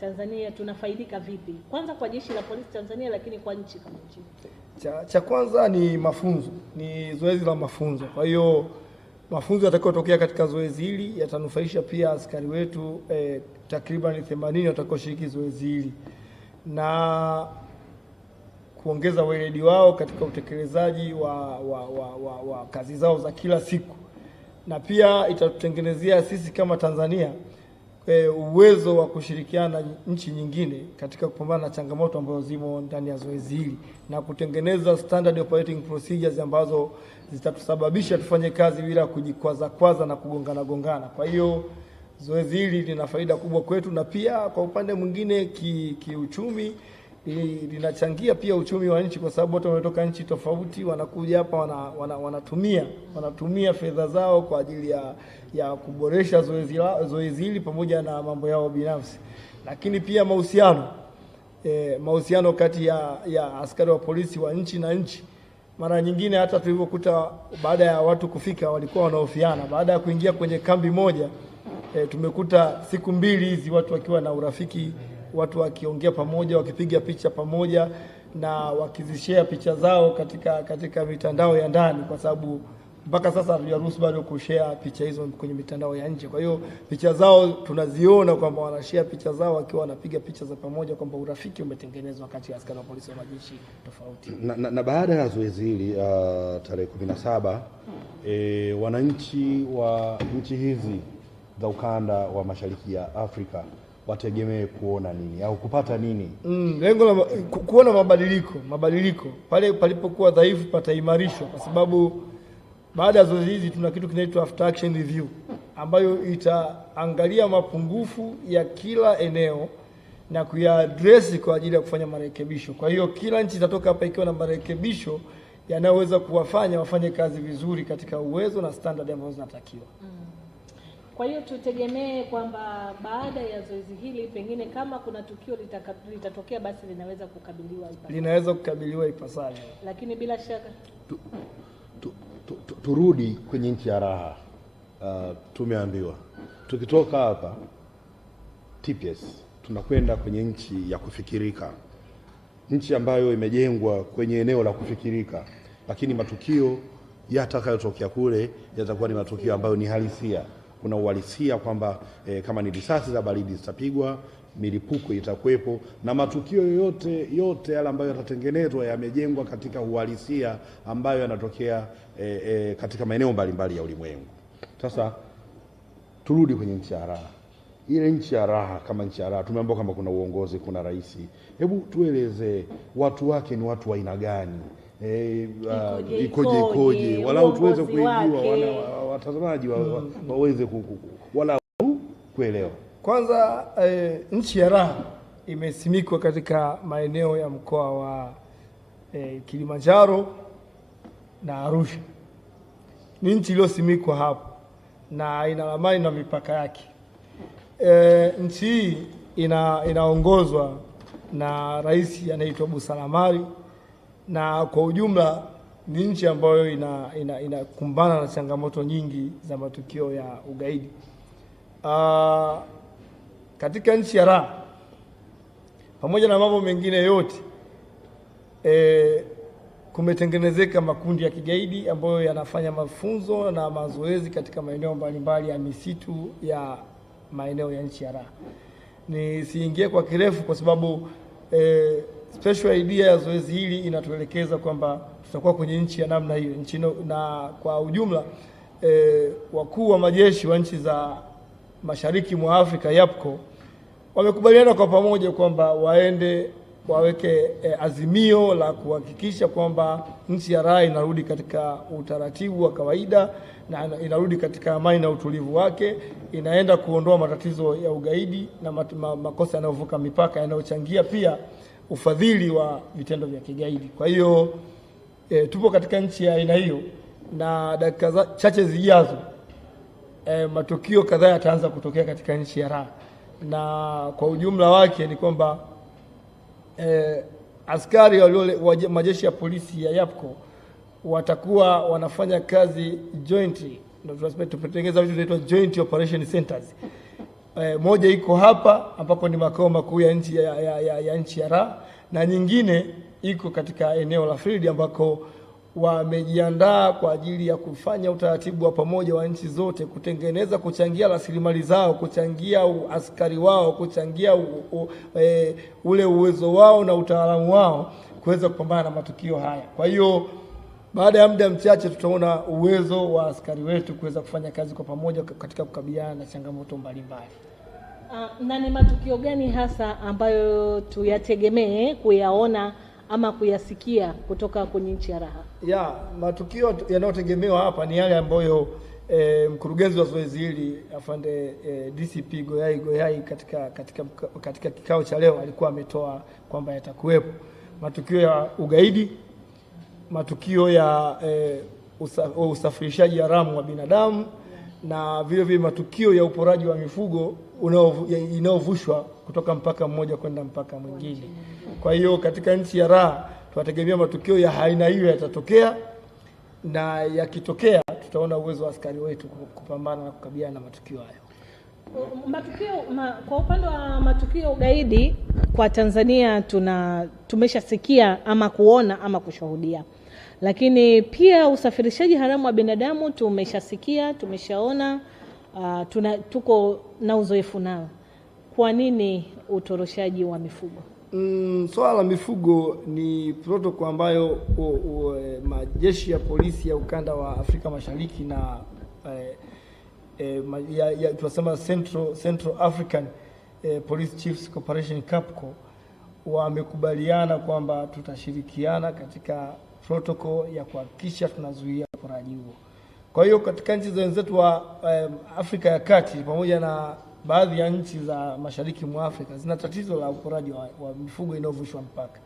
Tanzania tunafaidika vipi? Kwanza kwa jeshi la polisi Tanzania, lakini kwa nchi kama nchi. Cha kwanza ni mafunzo, ni zoezi la mafunzo. Kwa hiyo mafunzo yatakayotokea katika zoezi hili yatanufaisha pia askari wetu takriban 80 watakaoshiriki zoezi hili na kuongeza weledi wao katika utekelezaji wa kazi zao za kila siku, na pia itatutengenezea sisi kama Tanzania uwezo wa kushirikiana na nchi nyingine katika kupambana na changamoto ambazo zimo ndani ya zoezi hili na kutengeneza standard operating procedures ambazo zitatusababisha tufanye kazi bila kujikwaza na kugongana. Kwa hiyo zoezi hili lina faida kubwa kwetu, na pia kwa upande mwingine kiuchumi linachangia pia uchumi wa nchi, kwa sababu watu wanatoka nchi tofauti wanakuja hapa wanatumia fedha zao kwa ajili ya kuboresha zoezi hili pamoja na mambo yao binafsi. Lakini pia mahusiano kati ya askari wa polisi wa nchi na nchi, mara nyingine hata tulivyokuta baada ya watu kufika walikuwa wanahofiana. Baada ya kuingia kwenye kambi moja tumekuta siku mbili hizi watu wakiwa na urafiki, watu wakiongea pamoja, wakipiga picha pamoja na wakizishare picha zao katika mitandao ya ndani, kwa sababu mpaka sasa hatujaruhusu bado kushare picha hizo kwenye mitandao ya nje. Kwa hiyo picha zao tunaziona kwamba wanashare picha zao wakiwa wanapiga picha za pamoja, kwamba urafiki umetengenezwa kati ya askari wa polisi wa majeshi tofauti. Na baada ya zoezi hili tarehe 17 wananchi wa nchi hizi za ukanda wa Mashariki ya Afrika wategemee kuona nini au kupata nini? Lengo la kuona mabadiliko pale palipokuwa dhaifu pataimarishwa, kwa sababu baada ya zoezi hizi tuna kitu kinaitwa after action review ambayo itaangalia mapungufu ya kila eneo na kuyaadresi kwa ajili ya kufanya marekebisho. Kwa hiyo kila nchi itatoka hapa ikiwa na marekebisho yanayoweza kuwafanya wafanye kazi vizuri katika uwezo na standard ambazo zinatakiwa. Kwa hiyo tutegemee kwamba baada ya zoezi hili pengine kama kuna tukio litatokea basi linaweza kukabiliwa ipasavyo. Lakini bila shaka turudi kwenye nchi ya raha. Tumeambiwa tukitoka hapa TPS tunakwenda kwenye nchi ya kufikirika, nchi ambayo imejengwa kwenye eneo la kufikirika, lakini matukio yatakayotokea kule yatakuwa ni matukio ambayo ni halisia. Kuna uhalisia kwamba kama ni risasi za baridi zitapigwa, milipuko itakuwepo, na matukio yote yale ambayo yatatengenezwa yamejengwa katika uhalisia ambayo yanatokea katika maeneo mbalimbali ya ulimwengu. Sasa turudi kwenye nchi ya raha. Ile nchi ya raha, kama nchi ya raha tumeambiwa kama kuna uongozi, kuna rais. Hebu tueleze watu wake ni watu wa aina gani? Ikoje walau tuweze kuijua, watazamaji waweze wala kuelewa. Kwanza nchi ya raha imesimikwa katika maeneo ya mkoa wa Kilimanjaro na Arusha. ni nchi iliyosimikwa hapo na ina ramani na mipaka yake. Nchi hii inaongozwa na rais anaitwa Busalamari, na kwa ujumla ni nchi ambayo inakumbana na changamoto nyingi za matukio ya ugaidi. Katika nchi ya raha, pamoja na mambo mengine yote, kumetengenezeka makundi ya kigaidi ambayo yanafanya mafunzo na mazoezi katika maeneo mbalimbali ya misitu ya maeneo ya nchi ya raha. Nisiingie kwa kirefu kwa sababu special idea ya zoezi hili inatuelekeza kwamba tutakuwa kwenye nchi ya namna hiyo na kwa ujumla wakuu wa majeshi wa nchi za Mashariki mwa Afrika YAPCO wamekubaliana kwa pamoja kwamba waweke azimio la kuhakikisha kwamba nchi ya raha inarudi katika utaratibu wa kawaida na inarudi katika amani na utulivu wake, inaenda kuondoa matatizo ya ugaidi na makosa yanayovuka mipaka yanayochangia pia ufadhili wa vitendo vya kigaidi. Kwa hiyo tupo katika nchi ya aina hiyo, na dakika chache zijazo matukio kadhaa yataanza kutokea katika nchi ya raha, na kwa ujumla wake ni kwamba askari wa majeshi ya polisi ya YAPCO watakuwa wanafanya kazi jointly, ndio tunatengeneza vitu vinaitwa joint operation centers. Moja iko hapa ambako ni makao makuu ya nchi ya raha, na nyingine iko katika eneo la field ambako wamejiandaa kwa ajili ya kufanya utaratibu wa pamoja wa nchi zote, kutengeneza, kuchangia rasilimali zao, kuchangia askari wao, kuchangia ule uwezo wao na utaalamu wao kuweza kupambana na matukio haya. Kwa hiyo baada ya muda mchache tutaona uwezo wa askari wetu kuweza kufanya kazi kwa pamoja katika kukabiliana na changamoto mbalimbali. Na ni matukio gani hasa ambayo tuyategemee kuyaona ama kuyasikia kutoka kwenye nchi ya raha? Matukio yanayotegemewa hapa ni yale ambayo mkurugenzi wa zoezi hili afande DCP 𝙏𝙼𝙖 katika kikao cha leo alikuwa ametoa kwamba yatakuwepo matukio ya ugaidi, matukio ya usafirishaji haramu wa binadamu, na vile vile matukio ya uporaji wa mifugo inayovushwa kutoka mpaka mmoja kwenda mpaka mwingine. Kwa hiyo katika nchi ya raha tunategemea matukio ya aina hiyo yatatokea, na yakitokea tutaona uwezo wa askari wetu kupambana na kukabiliana na matukio hayo. Kwa upande wa matukio ya ugaidi kwa Tanzania tumeshasikia ama kuona ama kushuhudia, lakini pia usafirishaji haramu wa binadamu tumeshasikia, tumeshaona, tuko na uzoefu nao. Kwa nini utoroshaji wa mifugo? Swala la mifugo ni protocol ambayo majeshi ya polisi ya ukanda wa Afrika Mashariki na tunasema Central African Police Chiefs Cooperation CAPCO wamekubaliana kwamba tutashirikiana katika protocol ya kuhakikisha tunazuia uporaji huo. Kwa hiyo katika nchi za wenzetu wa Afrika ya Kati pamoja na baadhi ya nchi za Mashariki mwa Afrika zina tatizo la uporaji wa mifugo inayovushwa mpaka.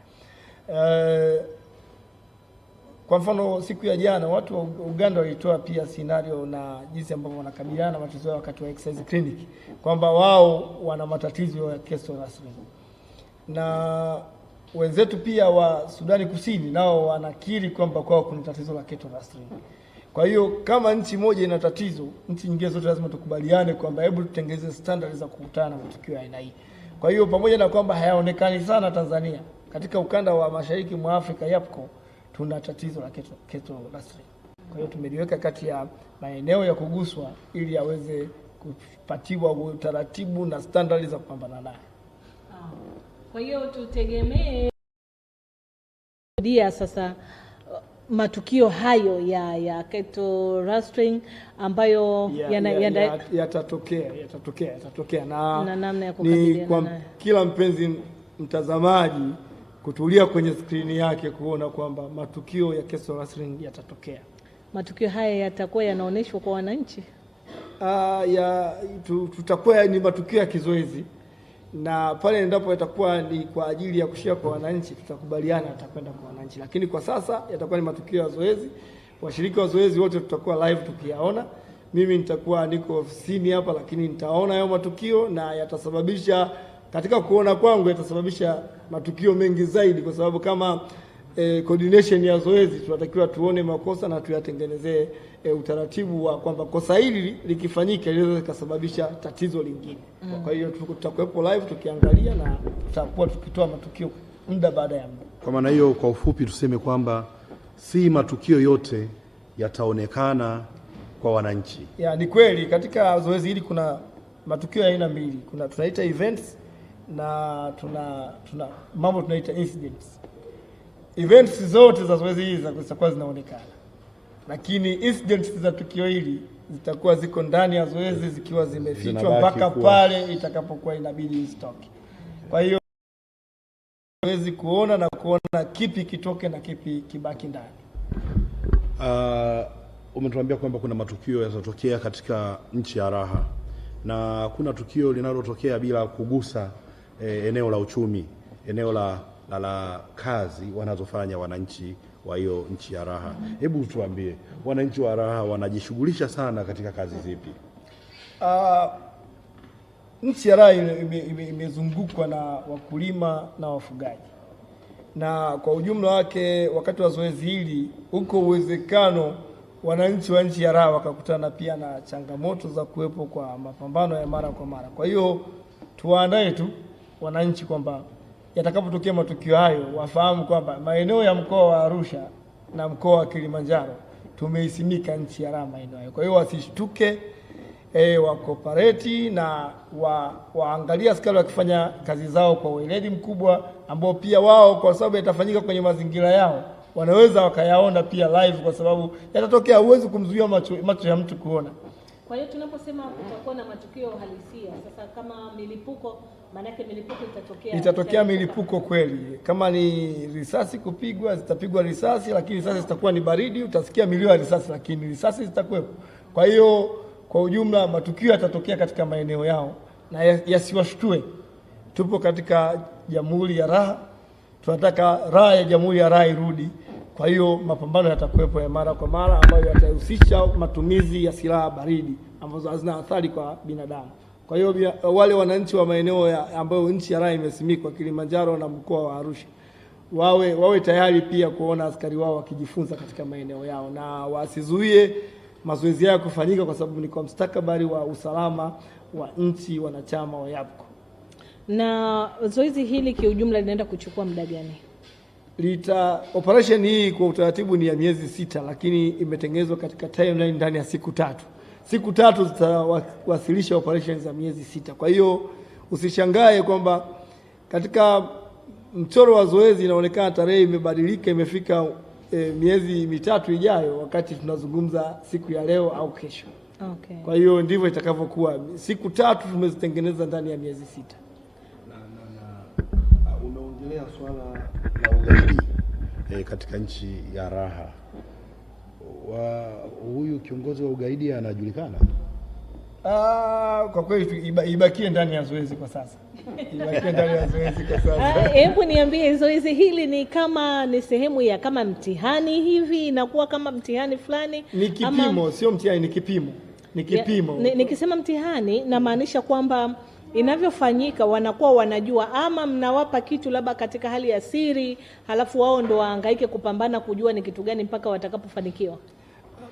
Kwa mfano siku ya jana watu wa Uganda walitoa pia scenario na jinsi ambavyo wanakabiliana na matatizo wakati wa exercise clinic, kwamba wao wana matatizo ya keso rasmi, na wenzetu pia wa Sudani Kusini nao wanakiri kwamba kwao kuna tatizo la keto rasmi. Kwa hiyo kama nchi moja ina tatizo, nchi nyingine zote lazima tukubaliane kwamba hebu tutengeze standards za kukutana na matukio ya aina hii. Kwa hiyo pamoja na kwamba hayaonekani sana Tanzania, katika ukanda wa Mashariki mwa Afrika YAPCO tuna tatizo la keto rasmi. Kwa hiyo tumeliweka kati ya maeneo ya kuguswa ili yaweze kupatiwa utaratibu na standards za kupambana naye. Kwa hiyo tutegemee sasa matukio hayo ya keto rustling ambayo yatatokea na namna ya kukabiliana nayo. Kila mpenzi mtazamaji kutulia kwenye skrini yake kuona kwamba matukio ya keto rustling yatatokea. Matukio haya yatakuwa yanaonyeshwa kwa wananchi? Tutakuwa ni matukio ya kizoezi, na pale endapo yatakuwa ni kwa ajili ya kushia kwa wananchi tutakubaliana atakwenda kwa wananchi, lakini kwa sasa yatakuwa ni matukio ya zoezi. Washiriki wa zoezi wote tutakuwa live tukiyaona. Mimi nitakuwa niko ofisini hapa, lakini nitaona hayo matukio na yatasababisha, katika kuona kwangu yatasababisha matukio mengi zaidi, kwa sababu kama coordination ya zoezi tunatakiwa tuone makosa na tuyatengenezee utaratibu wa kwamba kosa hili likifanyika linaweza kusababisha tatizo lingine. Kwa hiyo tutakuwepo live tukiangalia na tutakuwa tukitoa matukio muda baada ya muda. Kwa maana hiyo, kwa ufupi tuseme kwamba si matukio yote yataonekana kwa wananchi. Ya, ni kweli katika zoezi hili kuna matukio ya aina mbili. Kuna tunaita events na tuna mambo tunaita incidents. Events zote za zoezi hili zitakuwa zinaonekana, lakini incidents za tukio hili zitakuwa ziko ndani ya zoezi zikiwa zimefichwa mpaka pale itakapokuwa inabidi stoke. Kwa hiyo zoezi kuona na kuona kipi kitoke na kipi kibaki ndani. Umetuambia kwamba kuna matukio yatatokea katika nchi ya raha na kuna tukio linalotokea bila kugusa eneo la uchumi, eneo la kazi wanazofanya wananchi wa hiyo nchi ya raha. Hebu tuambie, wananchi wa raha wanajishughulisha sana katika kazi zipi? Nchi ya raha imezungukwa na wakulima na wafugaji, na kwa ujumla wake wakati wa zoezi hili uko uwezekano wananchi wa nchi ya raha wakakutana pia na changamoto za kuwepo kwa mapambano ya mara kwa mara. Kwa hiyo tuwaandae tu wananchi kwamba yatakapotokea matukio hayo wafahamu kwamba maeneo ya mkoa wa Arusha na mkoa wa Kilimanjaro tumeisimika nchi ya raha maeneo hayo. Kwa hiyo wasishtuke, wakopareti na waangalia askari wakifanya kazi zao kwa weledi mkubwa, ambao pia wao kwa sababu yatafanyika kwenye mazingira yao wanaweza wakayaona pia live, kwa sababu yatatokea, huwezi kumzuia macho ya mtu kuona. Kwa hiyo tunaposema kutakuwa na matukio halisia, sasa kama milipuko, maana yake milipuko itatokea milipuko kweli. Kama ni risasi kupigwa, zitapigwa risasi, lakini risasi zitakuwa ni baridi, utasikia milio ya risasi, lakini risasi zitakuwepo. Kwa hiyo kwa ujumla matukio yatatokea katika maeneo yao na yasiwashtue. Tupo katika Jamhuri ya Raha, tunataka raha ya Jamhuri ya Raha irudi. Kwa hiyo mapambano yatakuwepo ya mara kwa mara ambayo yatahusisha matumizi ya silaha baridi ambazo hazina athari kwa binadamu. Kwa hiyo wale wananchi wa maeneo ambayo nchi ya raha imesimikwa, Kilimanjaro na mkoa wa Arusha, wawe tayari pia kuona askari wao wakijifunza katika maeneo yao, na wasizuie mazoezi yao kufanyika, kwa sababu ni kwa mustakabali wa usalama wa nchi wanachama wa YAPCO. Na zoezi hili kiujumla linaenda kuchukua muda gani? Operation hii kwa utaratibu ni ya miezi 6, lakini imetengenezwa katika timeline ndani ya siku 3. Siku 3 zitawasilisha operations za miezi 6. Kwa hiyo usishangae kwamba katika mchoro wa zoezi inaonekana tarehe imebadilika, imefika miezi 3 ijayo wakati tunazungumza siku ya leo au kesho. Okay. Kwa hiyo ndivyo itakavyokuwa. Siku 3 tumezitengeneza ndani ya miezi 6. Umeongelea swala la ugaidi katika nchi ya raha. Huyu kiongozi wa ugaidi anajulikana? Kwa kweli ibakie ndani ya zoezi kwa sasa. Ibakie ndani ya zoezi kwa sasa. Hebu niambie, zoezi hili ni sehemu ya kama mtihani hivi, inakuwa kama mtihani fulani? Ni kipimo, sio mtihani, ni kipimo. Ni kipimo. Nikisema mtihani na maanisha kwamba inavyofanyika wanakuwa wanajua, ama mnawapa kitu labda katika hali ya siri, halafu wao ndo wahangaike kupambana kujua ni kitu gani mpaka watakapofanikiwa?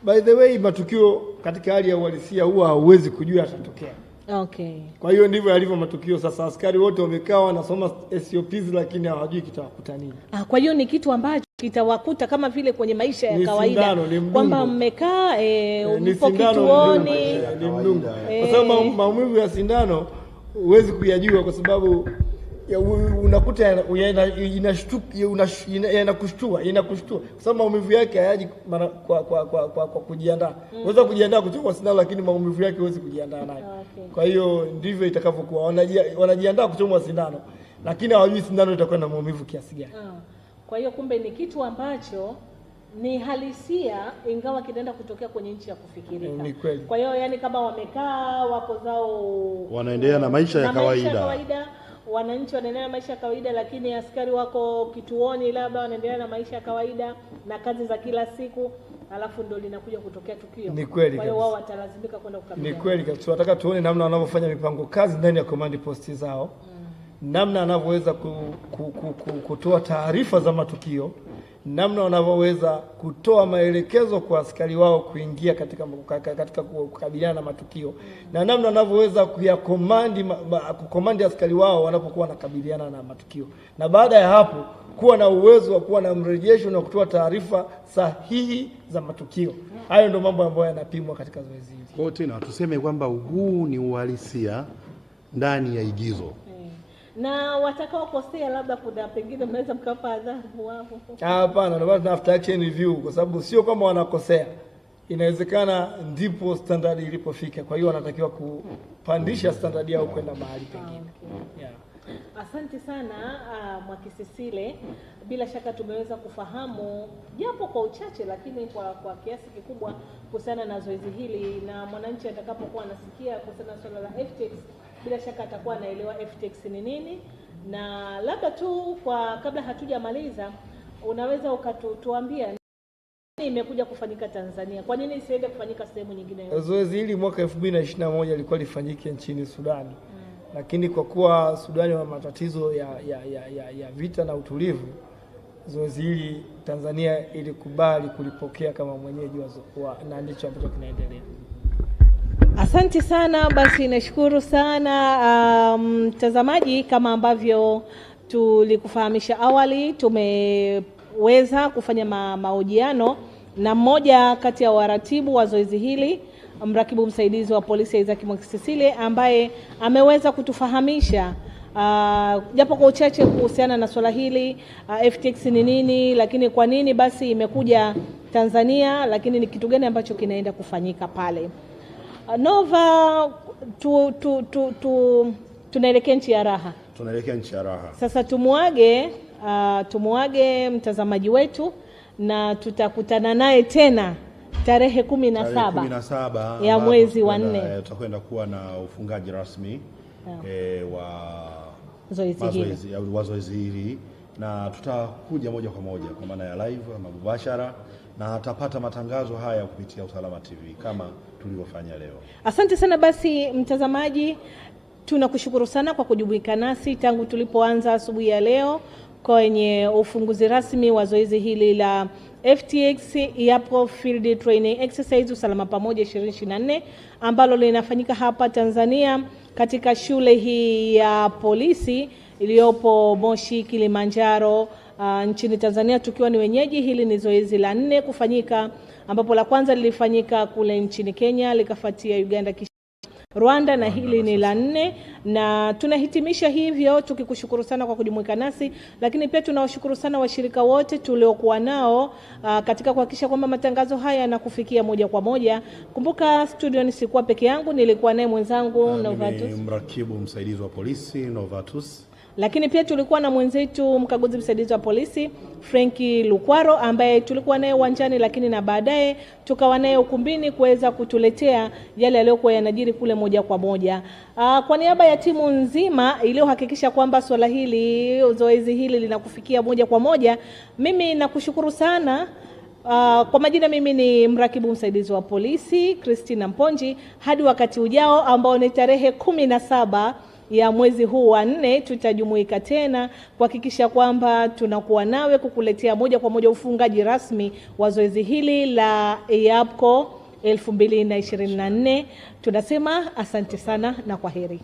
By the way, matukio katika hali ya uhalisia huwa hauwezi kujua yatatokea. Okay. Kwa hiyo ndivyo yalivyo matukio sasa. Askari wote wamekaa wanasoma SOPs, lakini hawajui kitawakuta nini. Kwa hiyo ni kitu ambacho kitawakuta kama vile kwenye maisha ya kawaida, kwamba mmekaa mpo kituoni, ni mdungu. Kwa sababu maumivu ya sindano huwezi kuyajua, kwa sababu unakuta inakushtua, kwa sababu maumivu yake hayaji kwa kujiandaa. Unaweza kujiandaa kuchukua sindano, lakini maumivu yake huwezi kujiandaa nayo. Okay. Kwa hiyo ndivyo itakavyokuwa. Wanajiandaa kuchomwa sindano, lakini hawajui sindano itakuwa na maumivu kiasi gani. Kwa hiyo kumbe ni kitu ambacho ni halisia, ingawa kinaenda kutokea kwenye nchi ya kufikirika. Ni kweli. Kwa hiyo yani kama wamekaa wako zao wanaendelea na maisha ya kawaida, wananchi wanaendelea na maisha ya kawaida, lakini askari wako kituoni labda wanaendelea na maisha ya kawaida na kazi za kila siku. alafu ndo linakuja kutokea tukio. Ni kweli. Kwa hiyo wao watalazimika kwenda kukabiliana. Ni kweli kabisa. Tunataka tuone namna wanavyofanya mipango kazi ndani ya command post zao. Namna wanavyoweza kutoa taarifa za matukio, namna wanavyoweza kutoa maelekezo kwa askari wao kuingia katika kukabiliana na matukio, na namna wanavyoweza kukomandi askari wao wanapokuwa wanakabiliana na matukio, na baada ya hapo kuwa na uwezo wa kuwa na mrejesho na kutoa taarifa sahihi za matukio. Hayo ndio mambo ambayo yanapimwa katika zoezi hili. Kwa tena tuseme kwamba huu ni uhalisia ndani ya igizo. Na watakao kosea labda kuna pengine mnaweza mkapa adhabu wao. Hapana, ndio tuna after action review, kwa sababu sio kama wanakosea. Inawezekana ndipo standard ilipofika. Kwa hiyo wanatakiwa kupandisha standard yao kwenda mahali pengine. Yeah. Asante sana Mwakisisile. Bila shaka tumeweza kufahamu japo kwa uchache lakini kwa kiasi kikubwa kuhusiana na zoezi hili, na mwananchi atakapokuwa anasikia kuhusiana na swala la FTX bila shaka atakuwa anaelewa FTX ni nini. Na labda tu kabla hatujamaliza, unaweza ukatuambia nini imekuja kufanyika Tanzania? Kwa nini isiende kufanyika sehemu nyingine yote? Zoezi hili mwaka 2021 lilikuwa lifanyike nchini Sudani. Lakini kwa kuwa Sudani wana matatizo ya vita na utulivu, zoezi hili Tanzania ilikubali kulipokea kama mwenyeji na ndicho ambacho kinaendelea. Asante sana. Basi nashukuru sana mtazamaji, kama ambavyo tulikufahamisha awali, tumeweza kufanya mahojiano na mmoja kati ya waratibu wa zoezi hili, mrakibu msaidizi wa polisi 𝙏𝙖𝙖𝙧 ambaye ameweza kutufahamisha japo kwa uchache kuhusiana na swala hili, FTX ni nini, lakini kwa nini basi imekuja Tanzania, lakini ni kitu gani ambacho kinaenda kufanyika pale. Nova, tunaelekea nchi ya raha. Tunaelekea nchi ya raha. Sasa tumuage mtazamaji wetu, na tutakutana naye tena tarehe 17 ya mwezi wa 4. Tutakwenda kuwa na ufungaji rasmi wa zoezi hili, na tutakuja moja kwa moja kwa maana ya live ama mubashara, na atapata matangazo haya kupitia Usalama TV kama tulivyofanya leo. Asante sana. Basi mtazamaji, tunakushukuru sana kwa kujumuika nasi tangu tulipoanza asubuhi ya leo kwenye ufunguzi rasmi wa zoezi hili la FTX Airport Field Training Exercise Usalama Pamoja 2024 ambalo linafanyika hapa Tanzania katika shule hii ya polisi iliyopo Moshi, Kilimanjaro, nchini Tanzania, tukiwa ni wenyeji. Hili ni zoezi la 4 kufanyika, ambapo la kwanza lilifanyika kule nchini Kenya, likafuatia Uganda, Rwanda, na hili ni la 4. Na tunahitimisha hivyo tukikushukuru sana kwa kujumuika nasi, lakini pia tunawashukuru sana washirika wote tuliokuwa nao katika kuhakikisha kwamba matangazo haya yanakufikia moja kwa moja. Kumbuka studio ni sikuwa peke yangu, nilikuwa naye mwenzangu Novatus, mrakibu msaidizi wa polisi Novatus, lakini pia tulikuwa na mwenzetu mkaguzi msaidizi wa polisi Franki Lukwaro ambaye tulikuwa naye uwanjani, lakini na baadaye tukawa naye ukumbini kuweza kutuletea yale yaliyokuwa yanajiri kule moja kwa moja. Kwa niaba ya timu nzima iliyohakikisha kwamba swala hili, zoezi hili linakufikia moja kwa moja, mimi nakushukuru sana. Kwa majina mimi ni mrakibu msaidizi wa polisi Christina Mponji. Hadi wakati ujao ambao ni tarehe 17 ya mwezi huu wa 4, tutajumuika tena kuhakikisha kwamba tunakuwa nawe kukuletea moja kwa moja ufungaji rasmi wa zoezi hili la EAPCO 2024. Tunasema asante sana na kwaheri.